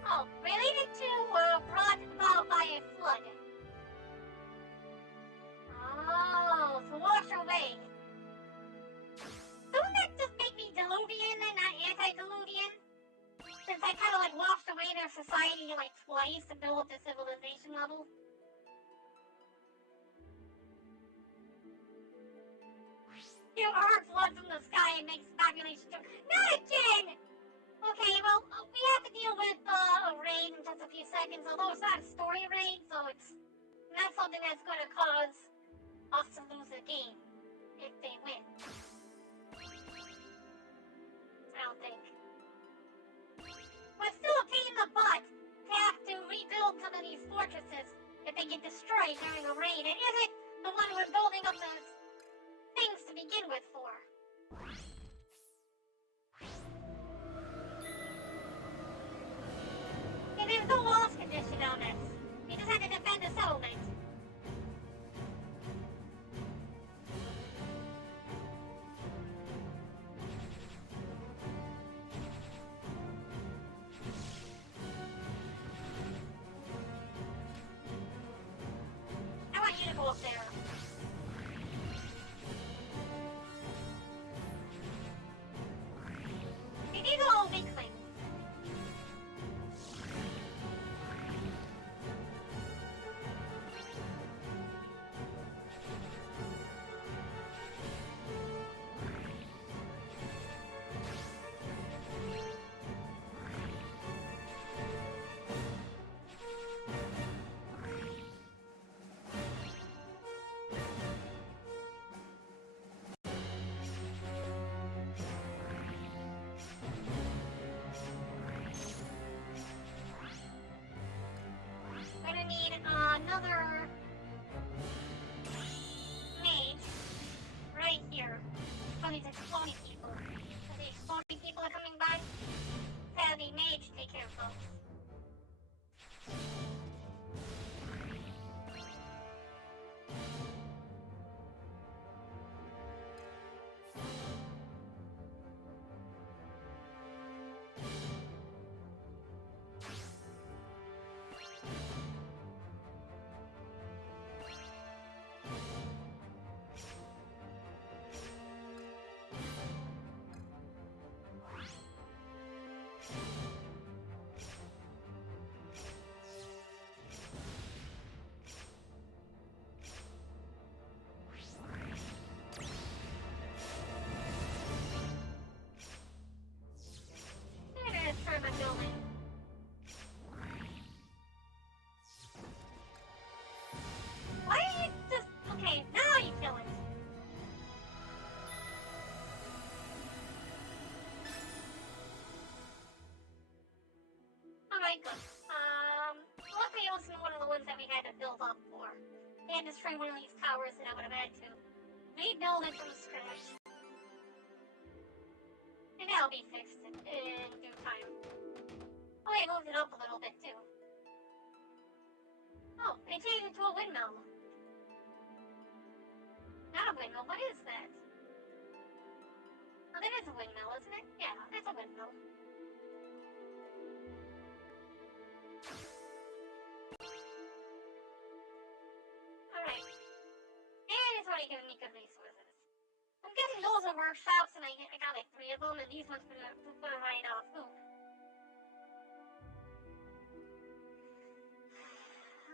Oh, related to, brought about by a flood. Oh, to wash away. Doesn't that just make me diluvian and not antediluvian? Since I kind of like washed away their society like twice to build up the civilization level. You earn flood from the sky and makes population jump. Not again! Okay, well, we have to deal with a raid in just a few seconds, although it's not a story raid, so it's not something that's going to cause us to lose the game if they win. I don't think. But still a pain in the butt to have to rebuild some of these fortresses if they get destroyed during a raid, and isn't the one we're building up the things to begin with for. And there's no loss condition on this. You just have to defend the settlement. moment. I want you to go up there. These are all weaklings. Gonna need another mage right here for these exploding people. If the exploding people are coming by, have the mage take care of those. For my building. Why are you just... Okay, now you kill it. Alright, good. Luckily it wasn't one of the ones that we had to build up for. They had to destroy one of these towers that I would have had to rebuild it from scratch. And that'll be fixed in due time. Oh, I moved it up a little bit too. Oh, they changed it to a windmill. Not a windmill, what is that? Oh, that is a windmill, isn't it? Yeah, that's a windmill. Alright. And it's already giving me good resources. I'm guessing those are workshops, and I got like 3 of them, and these ones put a right off. Ooh.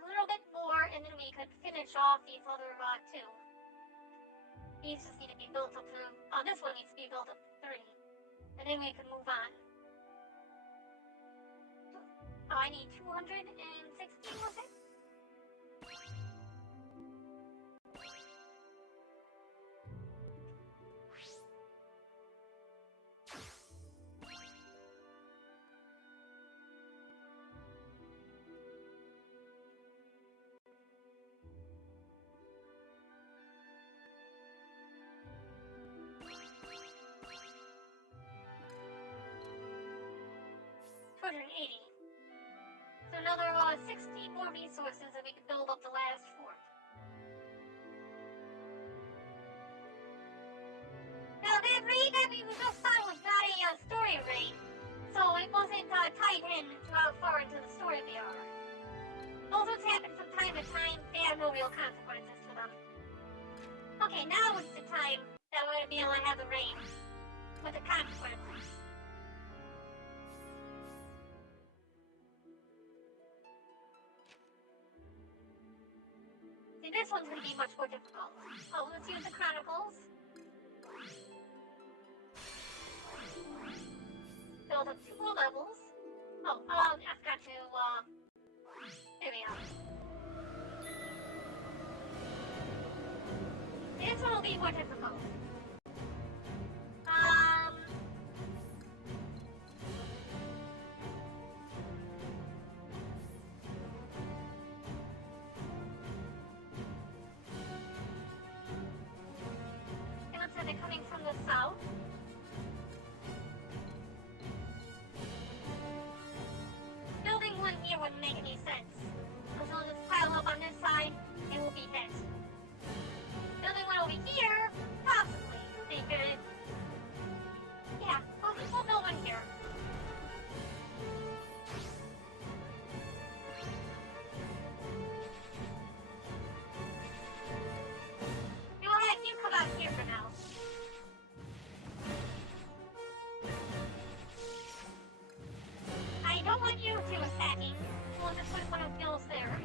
A little bit more, and then we could finish off these other 2. These just need to be built up to... Oh, this one needs to be built up to 3. And then we can move on. Oh, I need 260, was it? So another 60 more resources and we can build up the last fort. Now that raid that we just saw was not a story raid, so it wasn't tied in to how far into the story we are. Those ones happen from time to time, they have no real consequences to them. Okay, now is the time that we're going to be able to have the raid with the consequences. See, this one's going to be much more difficult. Oh, let's use the Chronicles. Build up 2 more levels. Oh, I forgot to, there we are. This one will be more difficult. They're coming from the south. Building one here wouldn't make any sense. So they'll just pile up on this side. attacking. We'll just put one of Bill's there.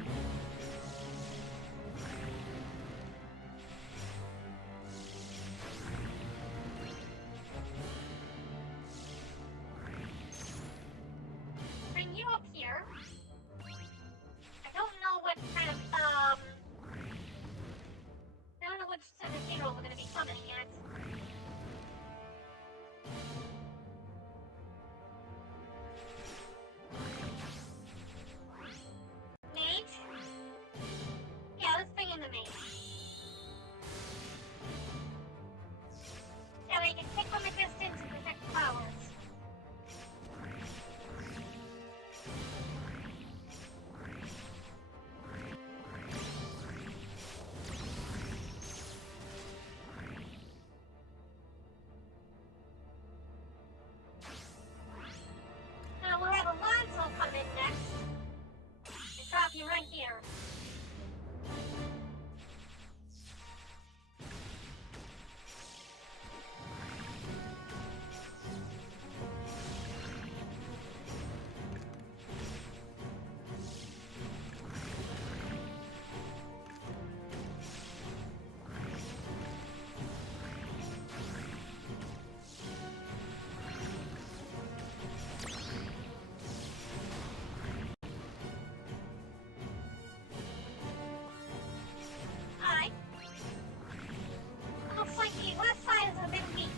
Bring you up here. I don't know what kind of, I don't know which 17-year-old we're gonna be summoning yet. Mage? Yeah, let's bring in the mage. That way you can kick from a distance and protect flowers. Now we'll have Alonzo come in next and drop you right here. Alright. Looks like the left side is a bit weak.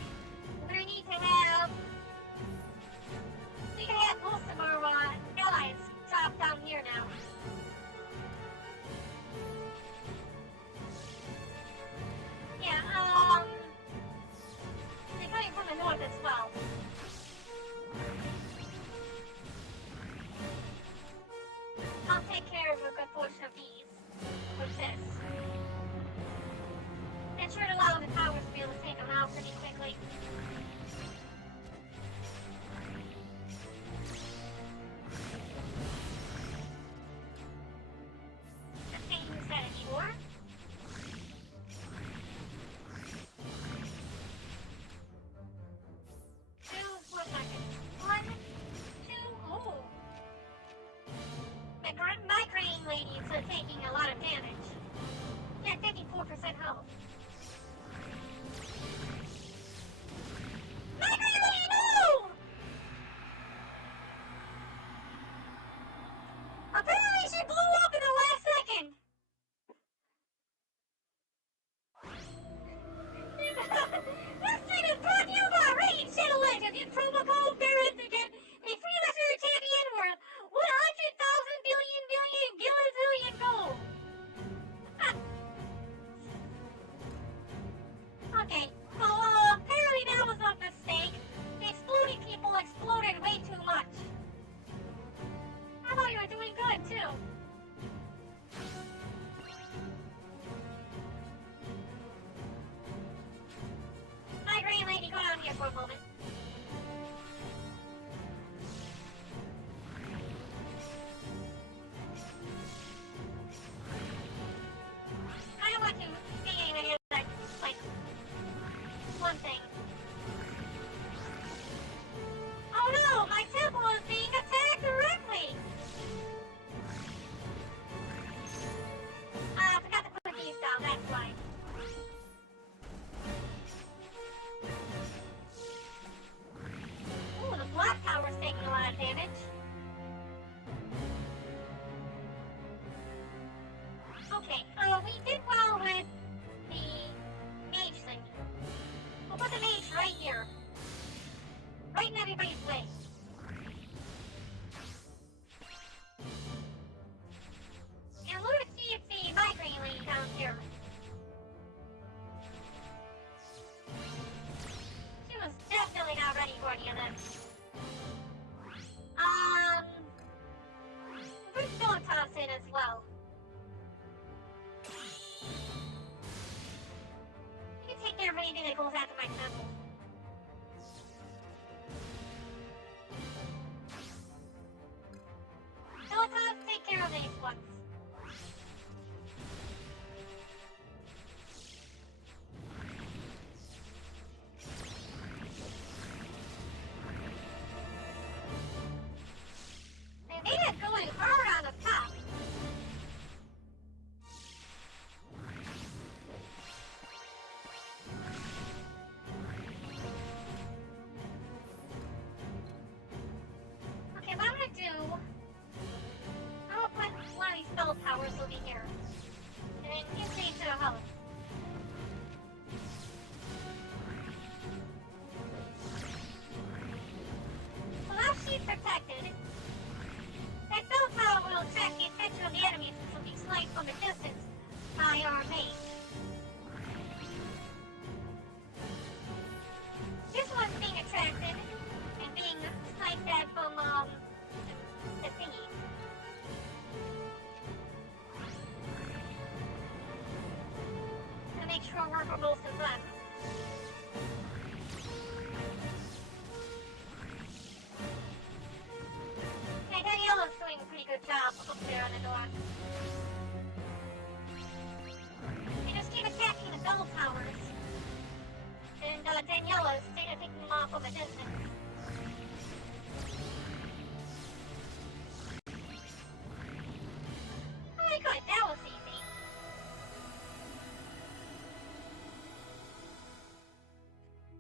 We're gonna need to have... We can have most of our allies drop down here now. Yeah, they're coming from the north as well. I'll take care of a good portion of these with this. That should allow the towers to be able to take them out pretty quickly. I can't use that anymore. What seconds? 1, 2, oh! Migraine ladies are taking a lot of damage. Yeah, taking 4% health. Migraine lady, no! Apparently she blew up in the last second. This thing is brought to you by Raid Shadow Legends in promo code Barren to get a free legendary champion worth 100,000 billion gilazillion gold. Okay, well, apparently that was a mistake. The exploding people exploded way too much. I thought you were doing good, too. Migraine lady, go down here for a moment. I don't want to see any of that, like, one thing. Oh no, my temple is being attacked directly! I forgot to put these down, that's why. Ooh, the black tower's taking a lot of damage. Okay, we did well with the mage thing. We'll put the mage right here. Right in everybody's way. And we're gonna see if the migraine lady down here. She was definitely not ready for any of this. Put Aitos in as well. You can take care of anything that goes after my temple. Aitos, take care of these ones. They made it go make short work of most of them. And Daniela's doing a pretty good job up there on the door. You just keep attacking the bell towers. And Daniela's taking them off from a distance. Oh, good, that was easy.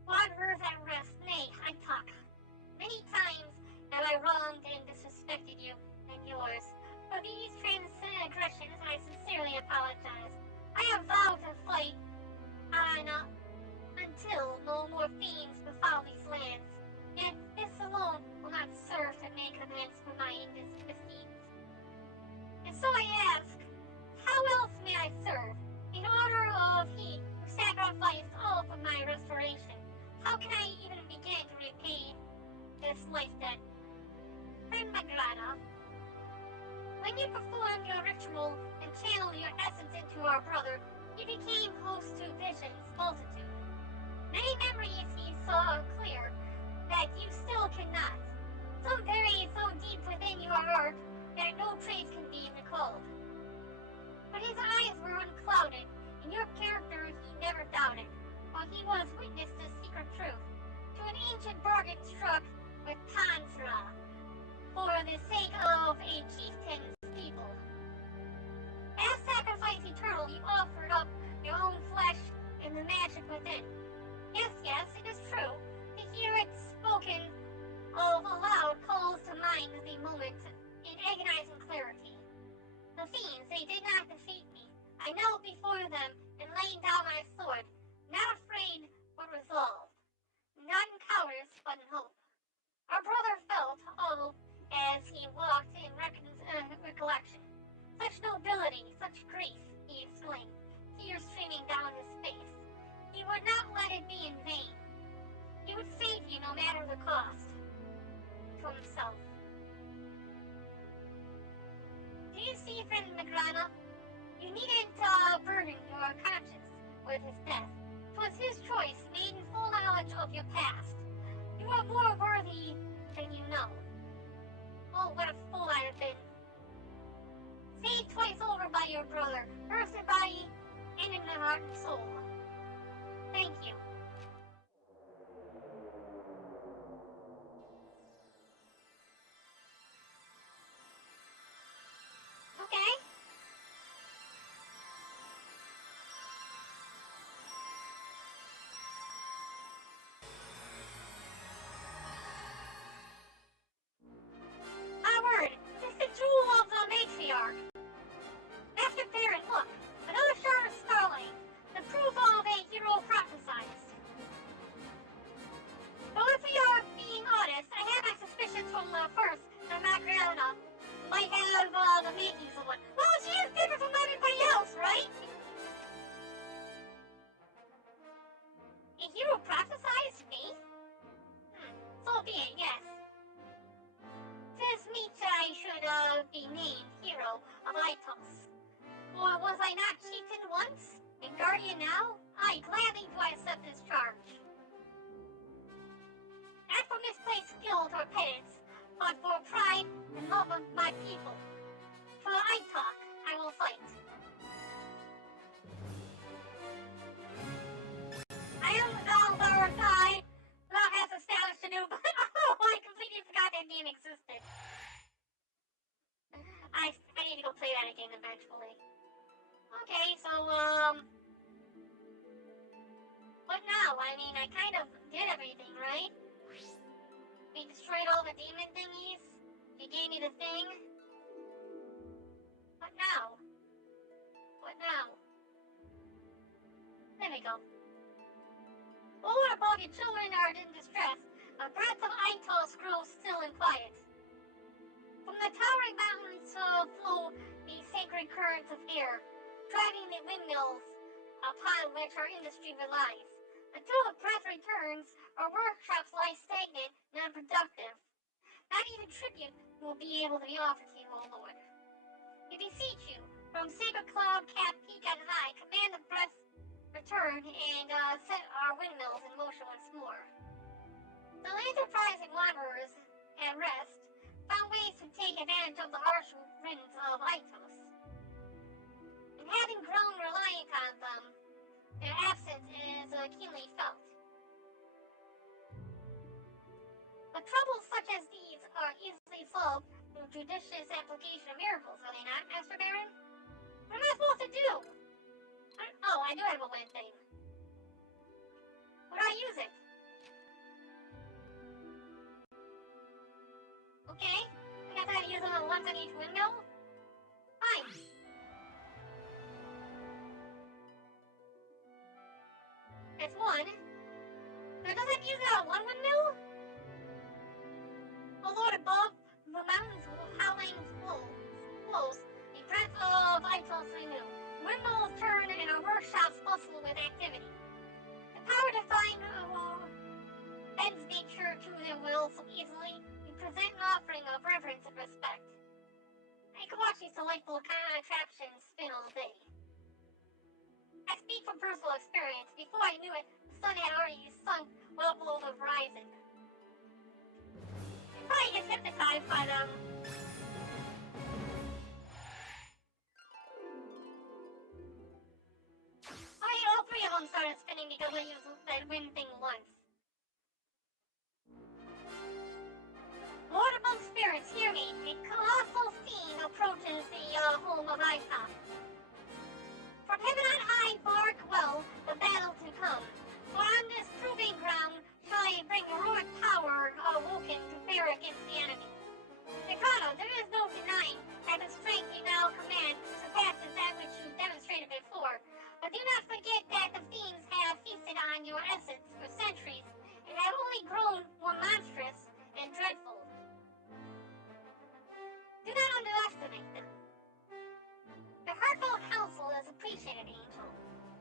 Wanderers at rest, nay, I talk. Many times have I wronged and disrespected you and yours. For these transgressions, I sincerely apologize. I have vowed to fight on until no more fiends befoul these lands. Yet this alone will not serve to make amends for my misdeeds. And so I ask, how else may I serve? In honor of he who sacrificed all for my restoration, how can I even begin to repay this life debt? Friend Magrana, when you performed your ritual and channeled your essence into our brother, he became host to visions multitude. Many memories he saw clear that you still cannot. Some buried so deep within your heart that no trace can be recalled. But his eyes were unclouded, and your character he never doubted, while he was witness to secret truth, to an ancient bargain struck with Tansra, for the sake of a chieftain's people. As sacrifice eternal, you offered up your own flesh and the magic within. Yes, it is true. To hear it spoken of aloud calls to mind the moment in agonizing clarity. The fiends, they did not defeat me. I knelt before them and laid down my sword, not afraid but resolved, not in cowardice but in hope. Our brother felt, as he walked in recollection. Such nobility, such grace, he exclaimed, tears streaming down his face. He would not let it be in vain. He would save you no matter the cost. To himself. Do you see, friend Magrana? You needn't burden your conscience with his death. 'Twas his choice, made in full knowledge of your past. You are more worthy than you know. Oh, what a fool I have been. Saved twice over by your brother, first in body and in the heart and soul. Thank you. Okay. My word, it's the jewel of the matriarch. Master Barren, look, another shard of starlight, the proof of a hero prophesized. Though if we are being honest, I had my suspicions from the first that Magrana might have the makings of one. Well, she is different from everybody else, right? A hero prophesized me? So be it, yes. 'Tis meet I should be named hero of Aitos. Or was I not chieftain once, and guardian now? Aye, gladly do I accept this charge. Not for misplaced guilt or penance, but for pride and love of my people. For Aitos, I will fight. I am Valdarthai. Law has established a new... Oh, I completely forgot that name existed. I need to go play that again eventually. Okay, so, what now? I mean, I kind of did everything, right? We destroyed all the demon thingies. He gave me the thing. What now? What now? There we go. Over above your children are in distress. A breath of Aitos grows still and quiet. From the towering mountains flow the sacred currents of air, driving the windmills upon which our industry relies. Until the breath returns, our workshops lie stagnant and unproductive. Not even tribute will be able to be offered to you, O Lord. We beseech you, from sacred cloud-capped peak on high, command the breath return and set our windmills in motion once more. The enterprising wanderers at rest found ways to take advantage of the harsh winds of Aitos. And having grown reliant on them, their absence is keenly felt. But troubles such as these are easily solved through judicious application of miracles, are they not, Master Barren? What am I supposed to do? I do have a wind thing. What do I use it? Okay, I guess I have to use them once on each windmill? Fine. That's one. So it doesn't use it on one windmill? Oh Lord, above the mountains howling flows, a breath of Aitos renew. Windmills turn and our workshops bustle with activity. The power to find bends nature to their will so easily, we present an offering of reverence and respect. I could watch these delightful attractions spin all day. I speak from personal experience. Before I knew it, the sun had already sunk well below the horizon. I probably get hypnotized by them. All three of them started spinning because I used that wind thing once. Lord among spirits, hear me. A colossal scene approaches the home of Aitos. From heaven on high, bark well the battle to come. For on this proving ground shall I bring heroic power awoken to bear against the enemy. Mikado, there is no denying that the strength you now command surpasses that which you demonstrated before. But do not forget that the fiends have feasted on your essence for centuries and have only grown more monstrous and dreadful. Do not underestimate them. The heartfelt counsel is appreciated, Angel,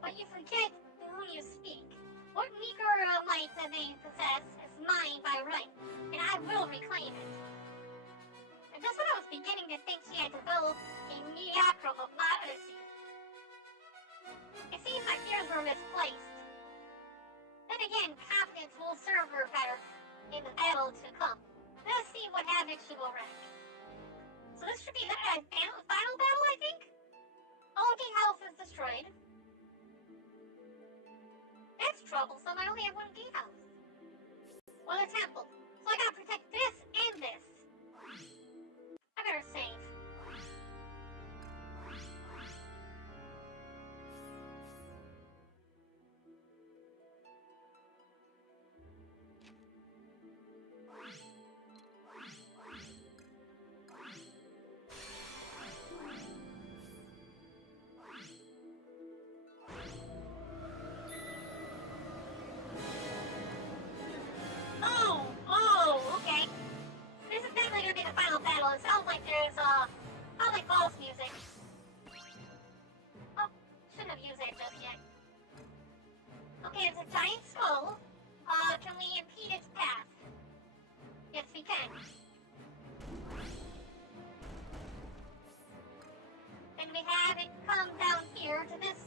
but you forget to whom you speak. What meager might that they possess is mine by right, and I will reclaim it. And just when I was beginning to think she had developed a mediocre of modesty, it seems my fears were misplaced. Then again, confidence will serve her better in the battle to come. Let us see what havoc she will wreak. So this should be the final battle, I think? All the house is destroyed. That's troublesome, I only have one gatehouse. Well, a temple. So I gotta protect this and this. I better save. Okay. This is definitely gonna be the final battle. It sounds like there's probably false music. Oh, shouldn't have used that just yet. Okay, it's a giant skull. Can we impede its path? Yes, we can. Then we have it come down here to this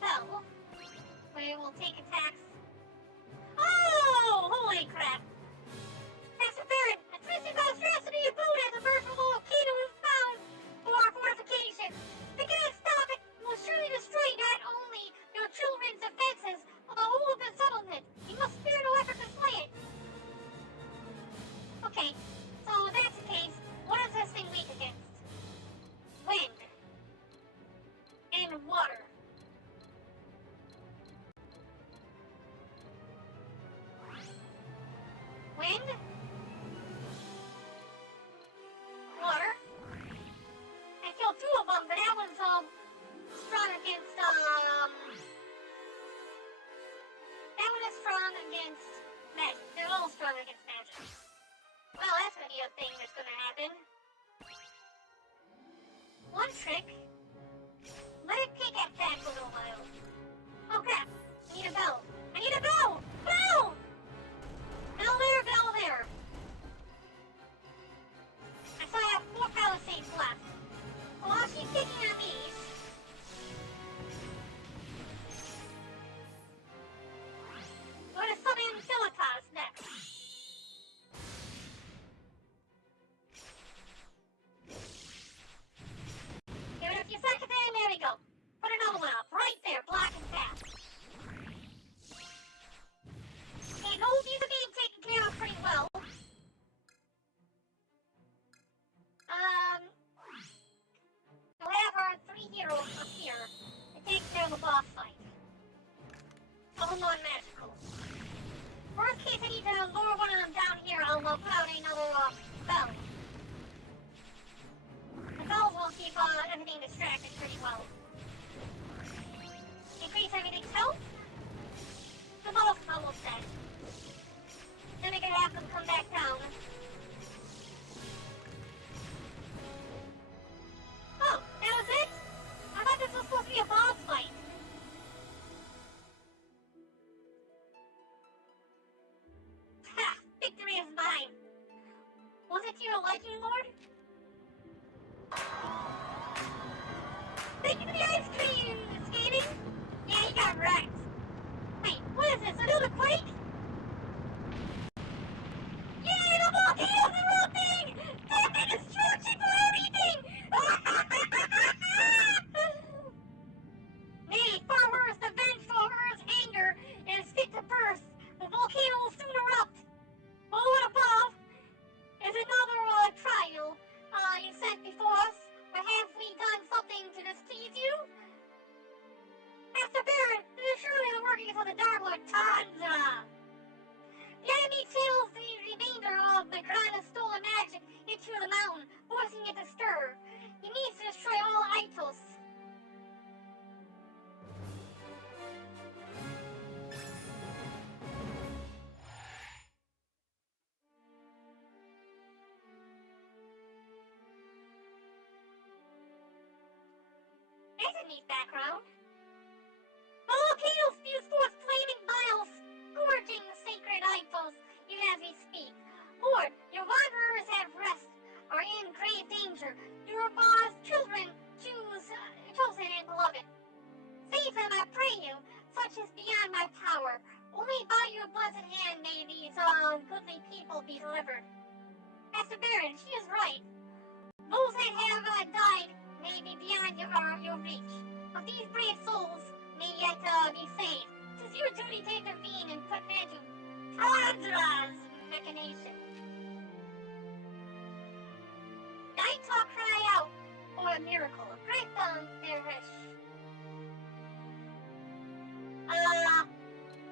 bell, where it will take attacks. Oh, holy crap! Master Barren, a twisted monstrosity abode at the birth of a volcano is found for our fortification. We cannot stop it. It will surely destroy not only your children's defenses, but the whole of the settlement. You must spare no effort to slay it. Okay, so if that's the case, what is this thing weak against? Wind. And water. Wind? Water? I killed two of them, but that one's strong against that one is strong against magic. They're all strong against magic. Well, that's gonna be a thing that's gonna happen. One trick. Let it take attack for a little while. Oh crap! I need a bell. I need a bell! Bell! Bell there, bell there. I still have 4 palisades left. So while she's picking on these, all non-magical. Worst case, I need to lure one of them down here. I'll put out another spell. The spells will keep everything distracted pretty well. Increase everything's health. The boss is almost dead. Then I can have them come back down. Oh, that was it? I thought this was supposed to be a boss fight. Ha! Victory is mine. Was it to your liking, Lord? Thank you for the ice cream, skating! Yeah, you got wrecked. Wait, what is this? Another quake? Yeah, the volcano's erupting! That thing is destruction for everything! Nay, far worse, the vengeful Earth's anger is fit to burst. The volcano will soon erupt. Below and above is another trial you sent before us. But have we done something to displease you? Master Barren, this is surely the workings of the Dark Lord Tanza. The enemy channels the remainder of the Grana's stolen magic into the mountain, forcing it to stir. He needs to destroy all Aitos. There's a neat background. The volcano spews forth flaming vials, scourging the sacred Aitos even as we speak. Lord, your wanderers have rest, are in grave danger. Your boss children chosen and beloved. Save them, I pray you. Such is beyond my power. Only by your blessed hand may these goodly people be delivered. Master Barren, she is right. Those that have died may be beyond your reach, but these brave souls may yet be saved. 'Tis your duty to intervene and put an end to Tandra's machination. Aitos cry out for a miracle. Grant them their wish.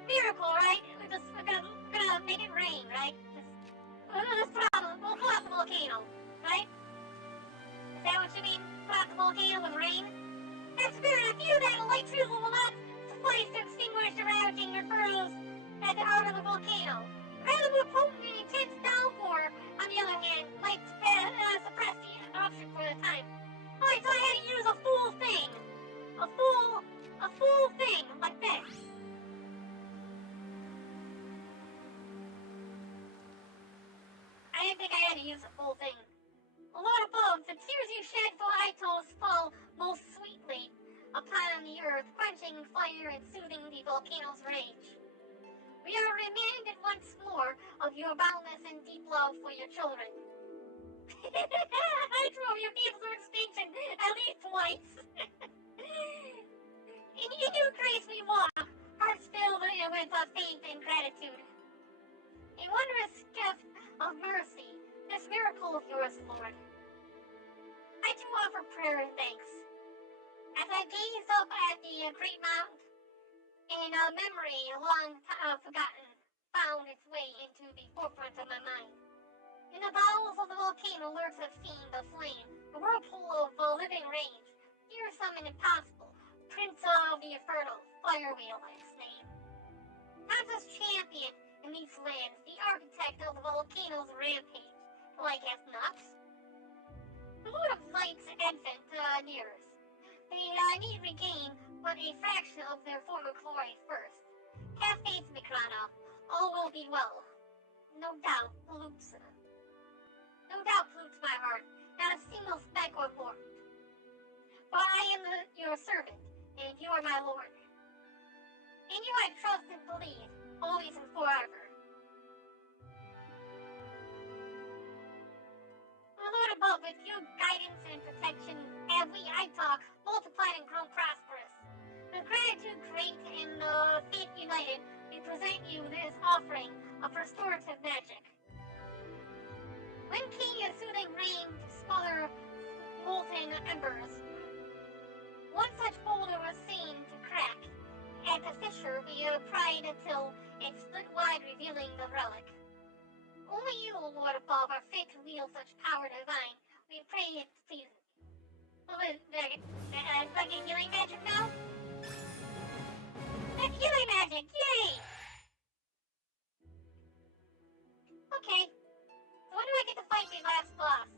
Miracle, right? We're gonna make it rain, right? We'll put out the volcano, right? Is that what you mean? Put out the volcano with rain? That's spirit, I fear that a light drizzle will not suffice to extinguish the ravaging infernos at the heart of the volcano. Rather more potent and intense downpour, on the other hand, might suppress the eruption for the time. Alright, so I had to use a full thing. A full thing, like this. I didn't think I had to use a full thing. Lord above, the tears you shed for Aitos fall most sweetly upon the earth, quenching fire and soothing the volcano's rage. We are reminded once more of your boundless and deep love for your children. I drove your people to extinction at least twice. In your grace we walk, hearts filled with faith and gratitude. A wondrous gift of mercy, this miracle of yours, Lord. I do offer prayer and thanks. As I gaze up at the great mountain, and a memory long forgotten found its way into the forefront of my mind. In the bowels of the volcano lurks a fiend of flame, a whirlpool of living rage, fearsome and impossible, Prince of the Infernal, Firewheel its name. Tanza's champion in these lands, the architect of the volcano's rampage, like as not. The Lord of Light's advent nears. They need regain but a fraction of their former glory first. Have faith, Mikrana. All will be well. No doubt pollutes my heart, not a single speck or more. For I am your servant, and you are my Lord. In you I trust and believe, always and forever. O Lord above, with your guidance and protection, have we, Aitos, multiplied and grown prosperous. With gratitude great and faith united, we present you this offering of restorative magic. When king is soothing rain to smother molten embers, one such boulder was seen to crack at the fish creature we have pried until it stood wide, revealing the relic. Only you, O Lord above, are fit to wield such power divine. We pray it please. What is that? Like a healing magic now? That's healing magic! Yay! Okay. So when do I get to fight the last boss?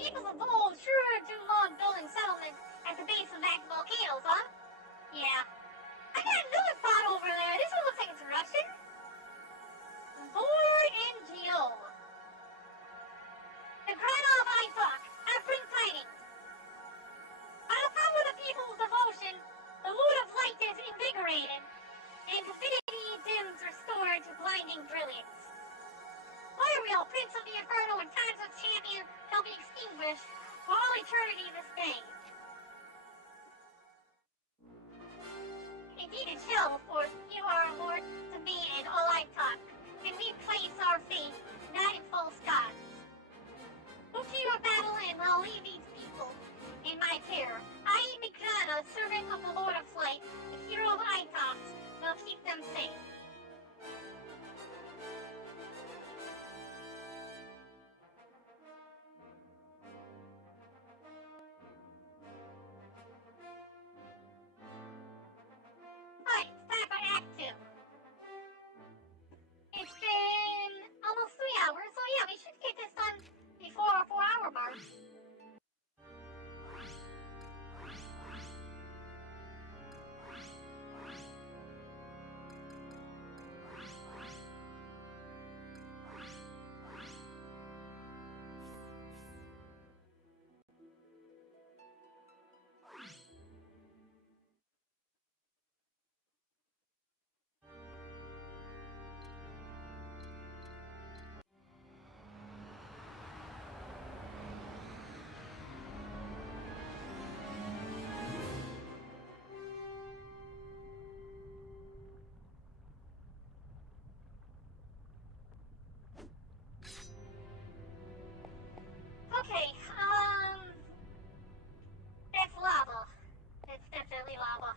People of old sure do love building settlements at the base of active volcanoes, huh? Yeah. I got another spot over there. This one looks like it's Russian. Lord and Geo. The Crown of Aitos, I bring tidings. By the power of the people's devotion, the Lord of Light is invigorated, and divinity dims restored to blinding brilliance. Ariel, Prince of the Inferno, and times of champion shall be extinguished for all eternity this day. Indeed it shall, for you are a Lord to me and all I talk, and we place our faith not in false gods. Look to your battle, and I'll leave these people in my care. I, Mikrana, servant of the Lord of Light, the hero of Aitos, will keep them safe. Alright, it's time for Act 2. It's been almost 3 hours, so yeah, we should get this done before our 4-hour mark. Okay, that's lava. It's definitely lava.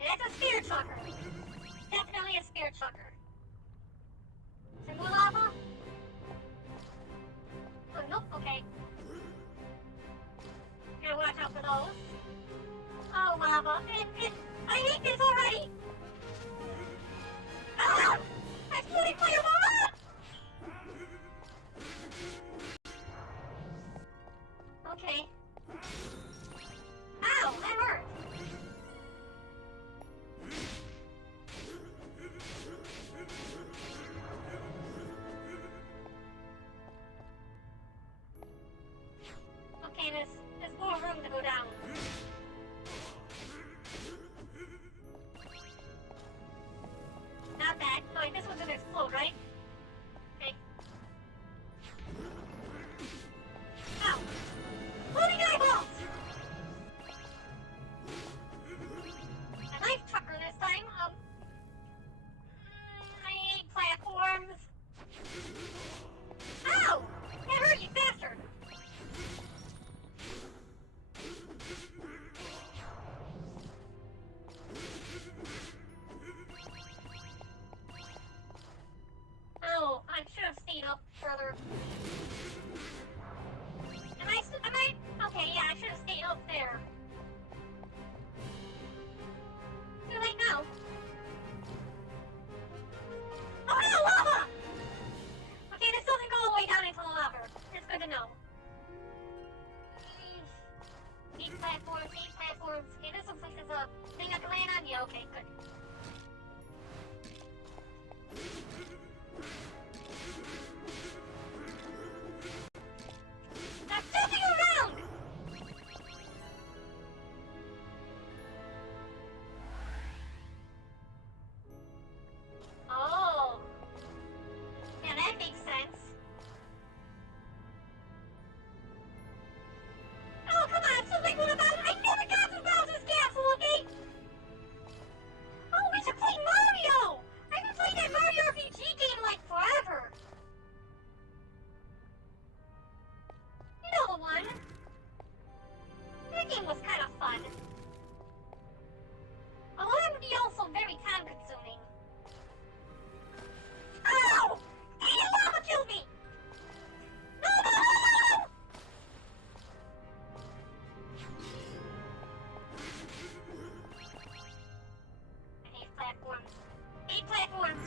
That's a spear chucker. Definitely a spear chucker. Some more lava? Oh, nope, okay. Gotta watch out for those. Oh, lava. I hate this already! Ah! Exploding fireball! Okay. Ow, that hurt! Okay, there's more room to go down. Not bad. No, wait, this one's gonna explode, right? Okay. Ow! Floating eyeballs! A knife chucker this time. I hate platforms. Ow! That hurt, you bastard! Oh, I should have stayed up further. Am I? Okay, yeah, I should have stayed up there. Too late now. Oh no, lava! Okay, this doesn't go all the way down into the lava. It's good to know. Eight platforms, 8 platforms. Okay, this looks like there's a thing I can land on. Yeah, okay, good. Stop jumping around! Oh. Yeah, that makes sense. Oh, come on, something good about it. I never got to Bowser's Castle, okay? game was kind of fun. Although it would be also very time consuming. Ow! Hey, lava killed me! No, no, no, no, no! I hate platforms. Hate platforms!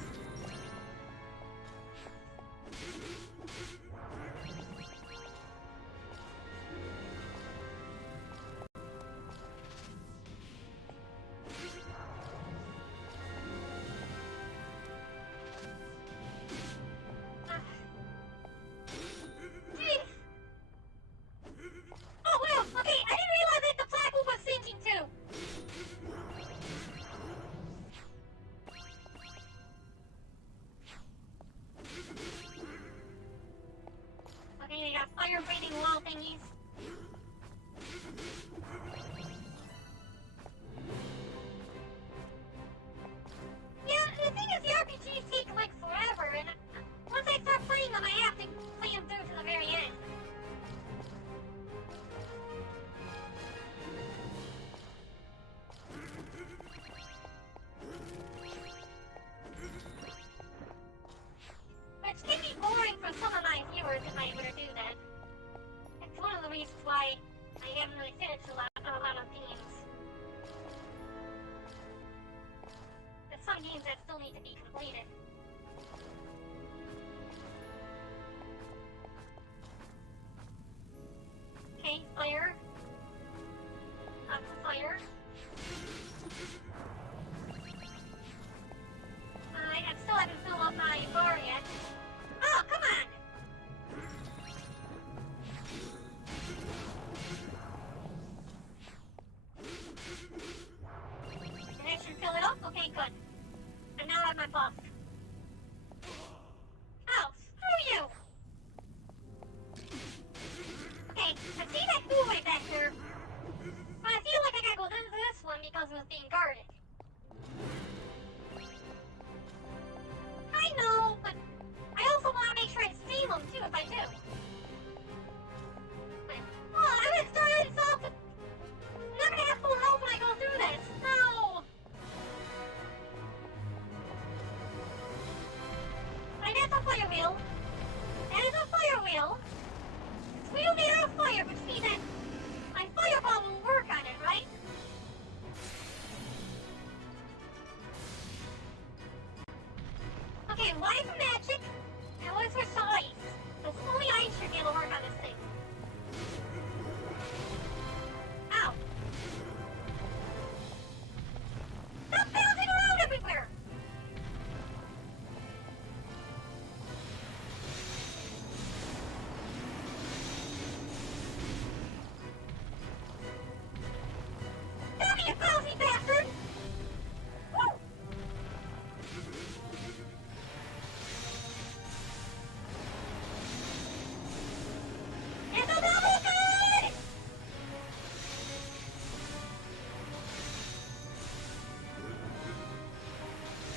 Oh wow, okay, I didn't realize that the platform was sinking too. Okay, they got fire breathing wall thingies. Yeah, the thing is the RPGs take like forever, and once I start playing them, I have to play them through to the very end. Which can be boring for some of my viewers if I were to do that. It's one of the reasons why I haven't really finished a lot of games. There's some games that still need to be completed. Okay, fire. Up to fire. I still haven't filled up my bar yet. Oh, come on! And I should fill it up? Okay, good. And now I have my buff. Oh, screw you! Okay, I see that doorway back there. But I feel like I gotta go to this one because it was being guarded. I know, but I also want to make sure I save them too if I do. Oh, I'm gonna start it off with... I'm not gonna have full health when I go through this. No! Right, that's a fire wheel. That is a fire wheel. It's wheel made out of fire, which means that my fireball will work on it, right? Okay, live magic. Now let's switch to ice. Because only ice should be able to work on this thing. Ow. Stop bouncing around everywhere! Stop me, you bouncy bastard! Woo! It's a double good!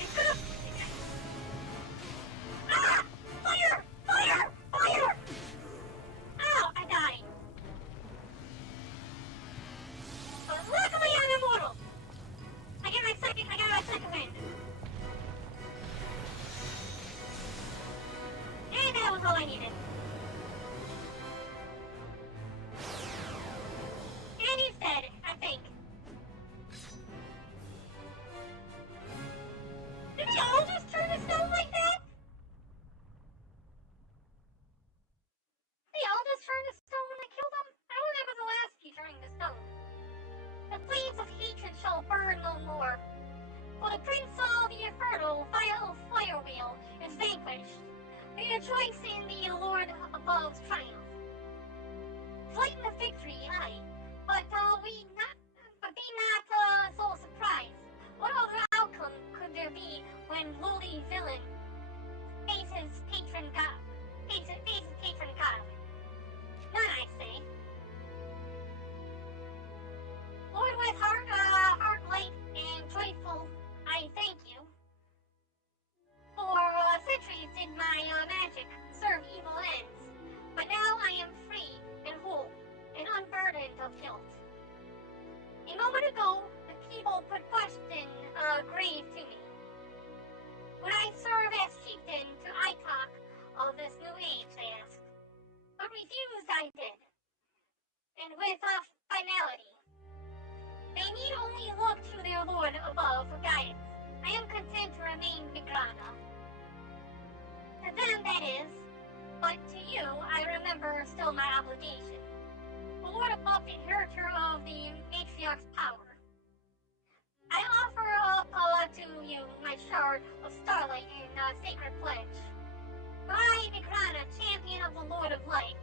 It's gonna... Ah! Fire! Fire! Fire! Ow! I died. But luckily I'm immortal! I got my second wind. And that was all I needed. And he's dead, I think. Did they all just turn to stone like that? They all just turned to stone when I killed them? I don't remember the last key turning to stone. The flames of hatred shall burn no more. For the prince of the infernal fire wheel is vanquished. We rejoice in the Lord above's triumph. Flight the victory, aye. But be not so surprised. What other outcome could there be when lowly villain faces patron god? None, I say. Lord with heart light and joyful, I thank you. For centuries did my magic serve evil age, they asked. But refused I did. And with finality. They need only look to their lord above for guidance. I am content to remain Vigrana. To them, that is. But to you, I remember still my obligation. The lord above the inheritor of the matriarch's power. I offer up to you my shard of starlight in sacred pledge. I, Vigrana, champion of the Lord of Light,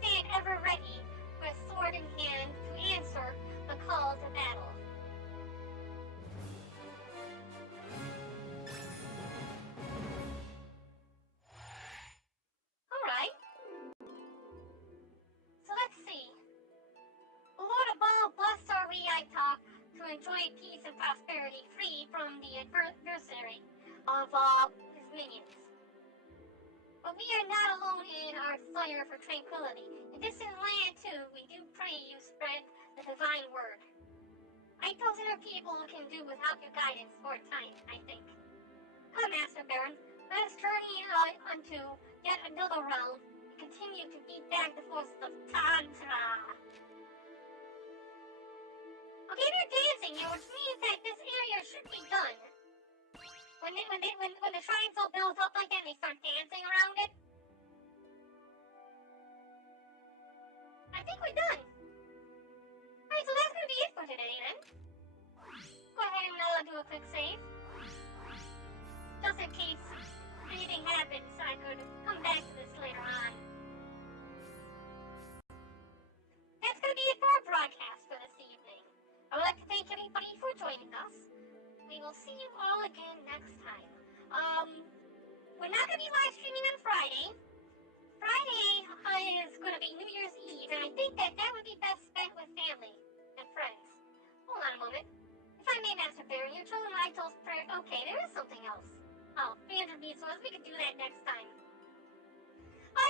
stand ever ready, with sword in hand, to answer the call to battle. Alright. So let's see. The Lord above bless our Aitos to enjoy peace and prosperity, free from the adversary of his minions. But we are not alone in our desire for tranquility. In distant land, too, we do pray you spread the divine word. Aitos and our people can do without your guidance for a time, I think. Come, Master Barren, let us journey unto yet another realm and continue to beat back the forces of Tantra. Okay, they're dancing here, which means that this area should be done. When the shrine's all built up like that and they start dancing around it. I think we're done. Alright, so that's gonna be it for today then. Go ahead and do a quick save. Just in case anything happens, I could come back to this later on. That's gonna be it for our broadcast for this evening. I would like to thank everybody for joining us. We will see you all again next time. We're not going to be live streaming on Friday. Friday is going to be New Year's Eve, and I think that would be best spent with family and friends. Hold on a moment. If I may, Master Barren, your children Aitos prayer. Okay, there is something else. Oh, 300 resources. We can do that next time.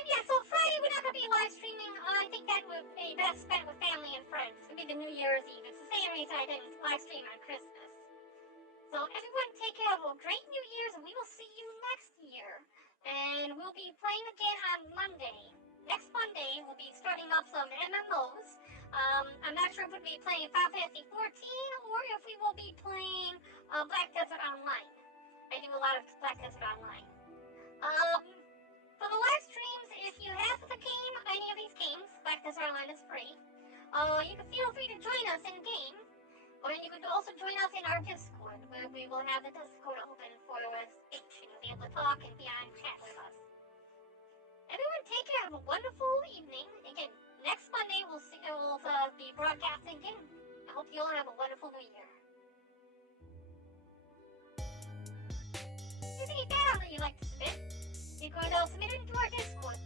Yeah, so Friday we're not going to be live streaming. I think that would be best spent with family and friends. It would be the New Year's Eve. It's the same reason I didn't live stream on Christmas. So everyone take care of a great New Year's, and we will see you next year. And we'll be playing again on Monday. Next Monday, we'll be starting up some MMOs. I'm not sure if we'll be playing Final Fantasy 14 or if we will be playing Black Desert Online. I do a lot of Black Desert Online. For the live streams, if you have the game, any of these games, Black Desert Online is free. You can feel free to join us in game. Or you can also join us in our Discord, where we will have the Discord open for us and you'll be able to talk and be on chat with us. Everyone take care, have a wonderful evening. Again, next Monday we'll be broadcasting again. I hope you all have a wonderful New Year. If you have any banner that you'd like to submit, you can submit it into our Discord.